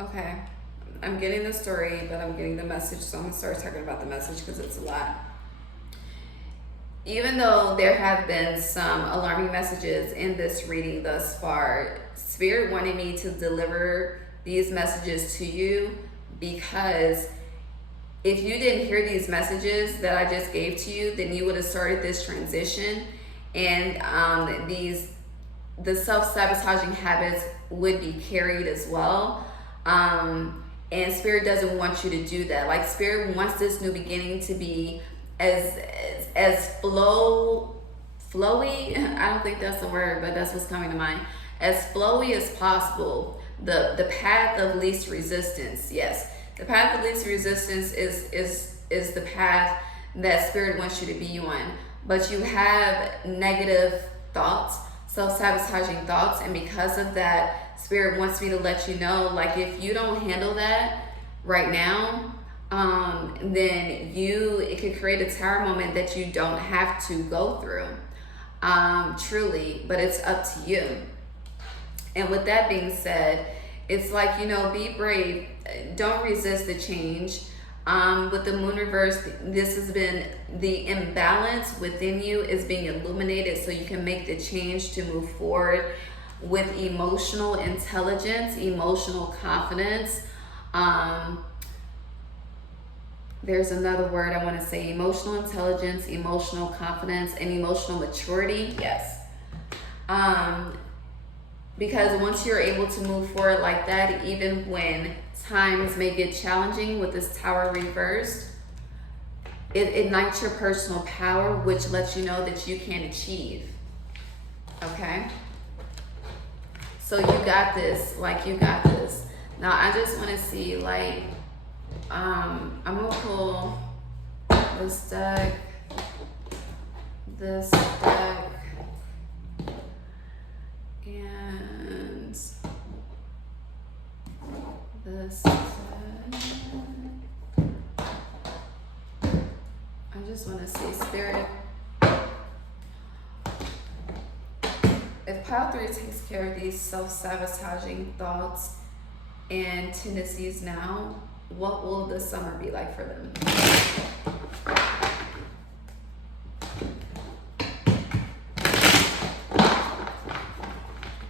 Okay, I'm getting the story, but I'm getting the message, so I'm gonna start talking about the message because it's a lot. Even though there have been some alarming messages in this reading thus far, Spirit wanted me to deliver these messages to you because if you didn't hear these messages that I just gave to you, then you would have started this transition, and the self-sabotaging habits would be carried as well. And Spirit doesn't want you to do that. Like, Spirit wants this new beginning to be as flowy, I don't think that's the word, but that's what's coming to mind, as flowy as possible. The path of least resistance. Yes, the path of least resistance is the path that Spirit wants you to be on. But you have negative thoughts, self-sabotaging thoughts, and because of that, Spirit wants me to let you know, like, if you don't handle that right now, then it could create a tower moment that you don't have to go through, truly, but it's up to you. And with that being said, it's like, be brave, don't resist the change. With the Moon reverse, this has been, the imbalance within you is being illuminated so you can make the change to move forward with emotional intelligence, emotional confidence. there's another word I want to say: emotional intelligence, emotional confidence, and emotional maturity. Yes. Because once you're able to move forward like that, even when times may get challenging with this Tower reversed, it ignites your personal power, which lets you know that you can achieve. Okay? So you got this. Like, you got this. Now, I just want to see, like, I'm going to pull this deck, and this deck. I just want to see, Spirit, if pile 3 takes care of these self-sabotaging thoughts and tendencies now, what will the summer be like for them?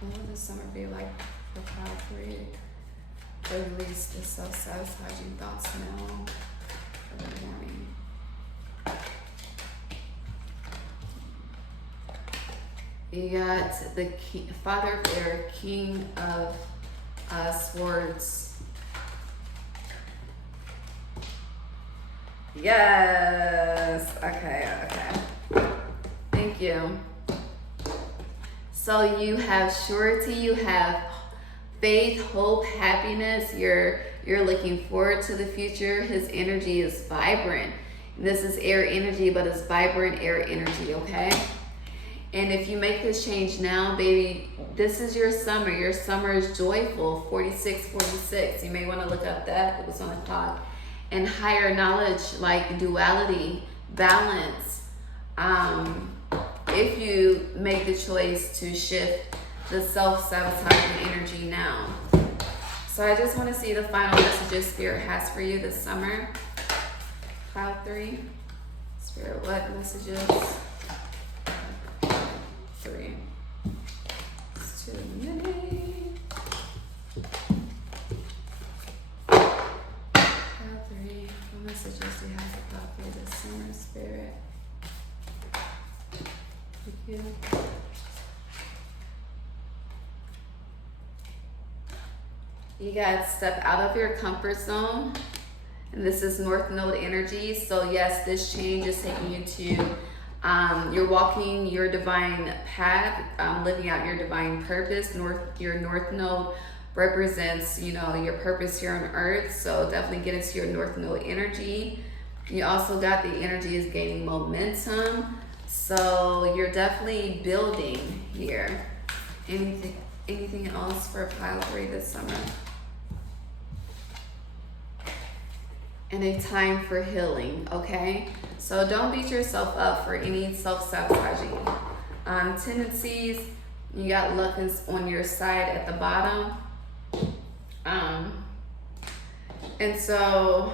What will the summer be like for pile 3? Release the self-sabotaging thoughts now for the morning. You got the Father of Air, King of Swords. Yes. Okay. Thank you. So you have surety, you have faith, hope, happiness. You're looking forward to the future. His energy is vibrant. This is air energy, but it's vibrant air energy, okay? And if you make this change now, baby, this is your summer. Your summer is joyful, 4646. You may want to look up that. It was on the clock. And higher knowledge, like duality, balance. If you make the choice to shift the self-sabotaging energy now. So I just want to see the final messages Spirit has for you this summer. Cloud 3. Spirit, what messages? 3. It's too many. Cloud 3. What messages do you have about for this summer, Spirit? Thank you. You got to step out of your comfort zone. And this is North Node energy. So yes, this change is taking you to, you're walking your divine path, living out your divine purpose. Your North Node represents, your purpose here on earth. So definitely get into your North Node energy. You also got the energy is gaining momentum. So you're definitely building here. Anything else for pile 3 this summer? And a time for healing, okay? So don't beat yourself up for any self-sabotaging tendencies. You got luck on your side at the bottom. And so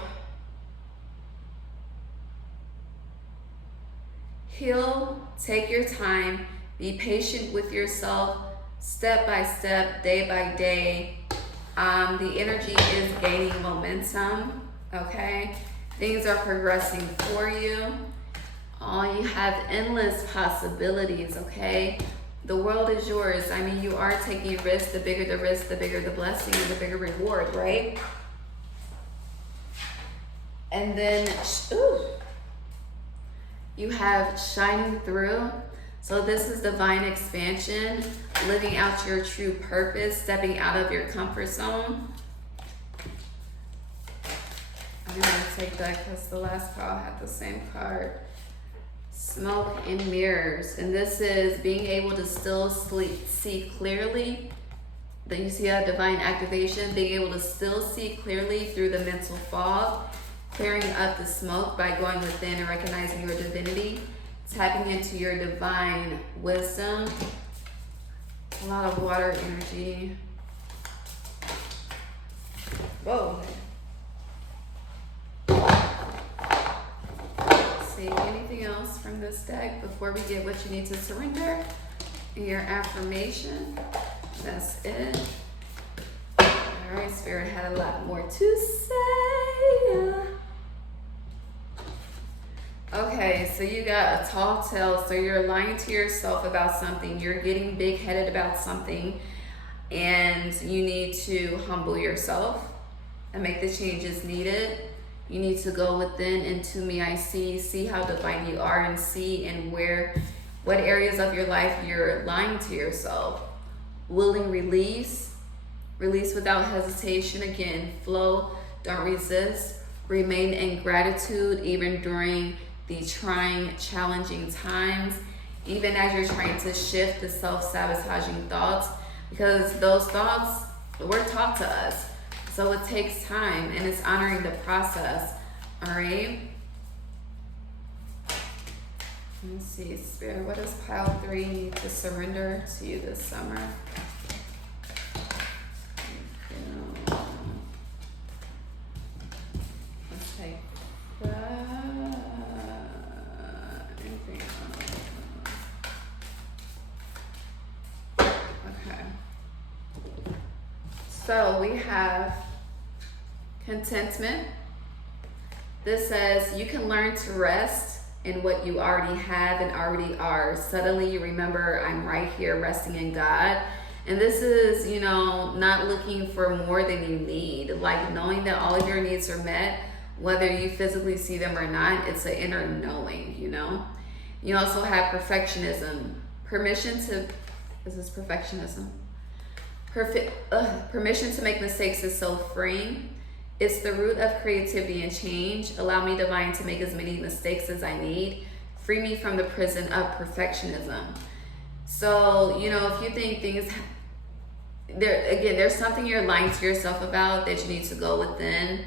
heal, take your time, be patient with yourself, step by step, day by day. The energy is gaining momentum. Okay, things are progressing for you. You have endless possibilities, okay? The world is yours. I mean, you are taking risks. The bigger the risk, the bigger the blessing, and the bigger reward, right? And then, you have shining through. So this is divine expansion, living out your true purpose, stepping out of your comfort zone. I'm going to take that because the last pile had the same card. Smoke and mirrors. And this is being able to still see clearly. Then you see that divine activation, being able to still see clearly through the mental fog, clearing up the smoke by going within and recognizing your divinity, tapping into your divine wisdom. A lot of water energy. Whoa. See anything else from this deck before we get what you need to surrender in your affirmation? That's it. All right, Spirit had a lot more to say. Okay, so you got a tall tale. So you're lying to yourself about something. You're getting big-headed about something. And you need to humble yourself and make the changes needed. You need to go within. Into me I see how divine you are, and see and what areas of your life you're lying to yourself. Willing release without hesitation. Again, flow, don't resist. Remain in gratitude even during the trying, challenging times, even as you're trying to shift the self-sabotaging thoughts, because those thoughts were taught to us. So it takes time, and it's honoring the process. All right. Let me see, Spirit, what does pile 3 need to surrender to you this summer? Let's take that. Anything else? Okay. So we have contentment. This says you can learn to rest in what you already have and already are. Suddenly you remember, I'm right here resting in God. And this is, not looking for more than you need. Like knowing that all of your needs are met, whether you physically see them or not. It's an inner knowing, You also have perfectionism. This is perfectionism. Permission to make mistakes is so freeing. It's the root of creativity and change. Allow me, divine, to make as many mistakes as I need. Free me from the prison of perfectionism. So, if you think things, there's something you're lying to yourself about that you need to go within.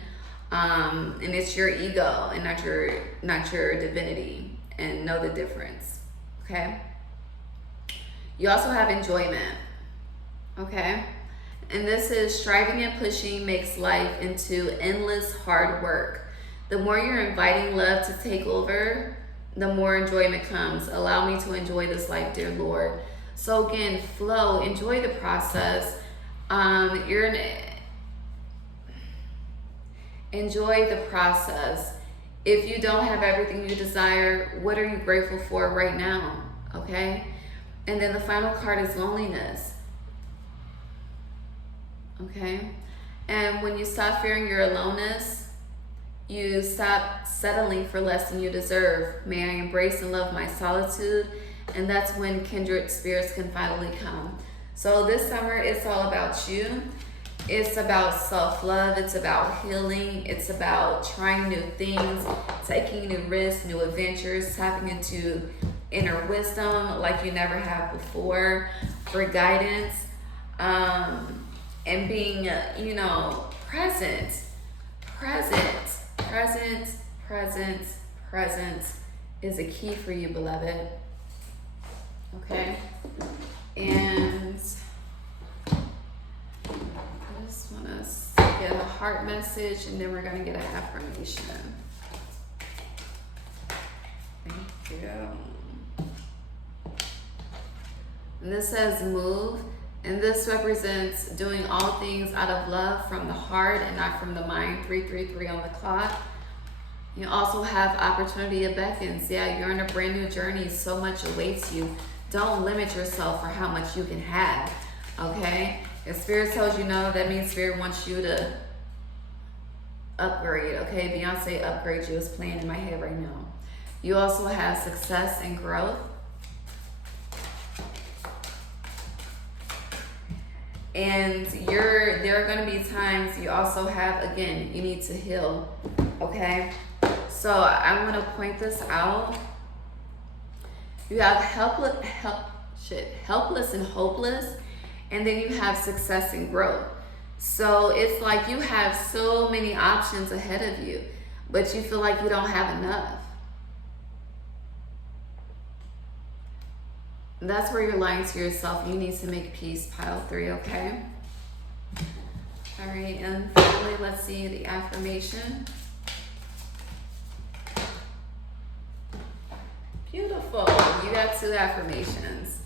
And it's your ego and not your divinity, and know the difference. Okay. You also have enjoyment. Okay. And this is striving and pushing makes life into endless hard work. The more you're inviting love to take over, the more enjoyment comes. Allow me to enjoy this life, dear Lord. So again, flow, enjoy the process. Enjoy the process. If you don't have everything you desire, what are you grateful for right now? Okay. And then the final card is loneliness. Okay. And when you stop fearing your aloneness, you stop settling for less than you deserve. May I embrace and love my solitude. And that's when kindred spirits can finally come. So this summer, it's all about you. It's about self-love. It's about healing. It's about trying new things, taking new risks, new adventures, tapping into inner wisdom like you never have before, for guidance. And being, present is a key for you, beloved. Okay. And I just want to get a heart message, and then we're going to get an affirmation. Thank you. And this says move. And this represents doing all things out of love from the heart and not from the mind. 333 on the clock. You also have opportunity that beckons. Yeah, you're on a brand new journey. So much awaits you. Don't limit yourself for how much you can have. Okay? If Spirit tells you no, that means Spirit wants you to upgrade. Okay? Beyonce Upgrade You is playing in my head right now. You also have success and growth. And there are going to be times you also have, again, you need to heal. Okay? So I'm going to point this out. You have helpless and hopeless, and then you have success and growth. So it's like you have so many options ahead of you, but you feel like you don't have enough. That's where you're lying to yourself. You need to make peace, pile 3, okay? All right, and finally, let's see the affirmation. Beautiful. You got 2 affirmations.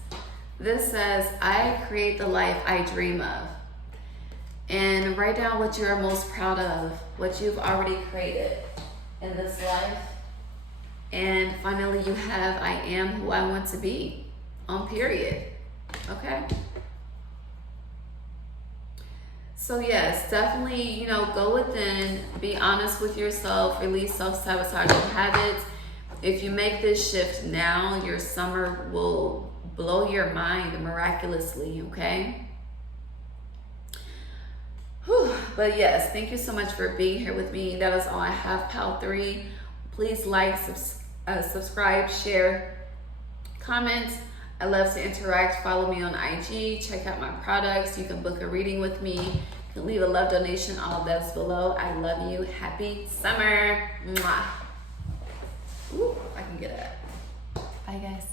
This says, I create the life I dream of. And write down what you're most proud of, what you've already created in this life. And finally, you have I am who I want to be on period. Okay? So yes, definitely, you know, go within, be honest with yourself, release self-sabotaging habits. If you make this shift now, your summer will blow your mind miraculously, okay? Whew. But yes, thank you so much for being here with me. That is all I have, Pal 3. Please like, subscribe, share, comment. I love to interact. Follow me on IG. Check out my products. You can book a reading with me. You can leave a love donation. All of that's below. I love you. Happy summer. Mwah. Ooh, I can get it. Bye, guys.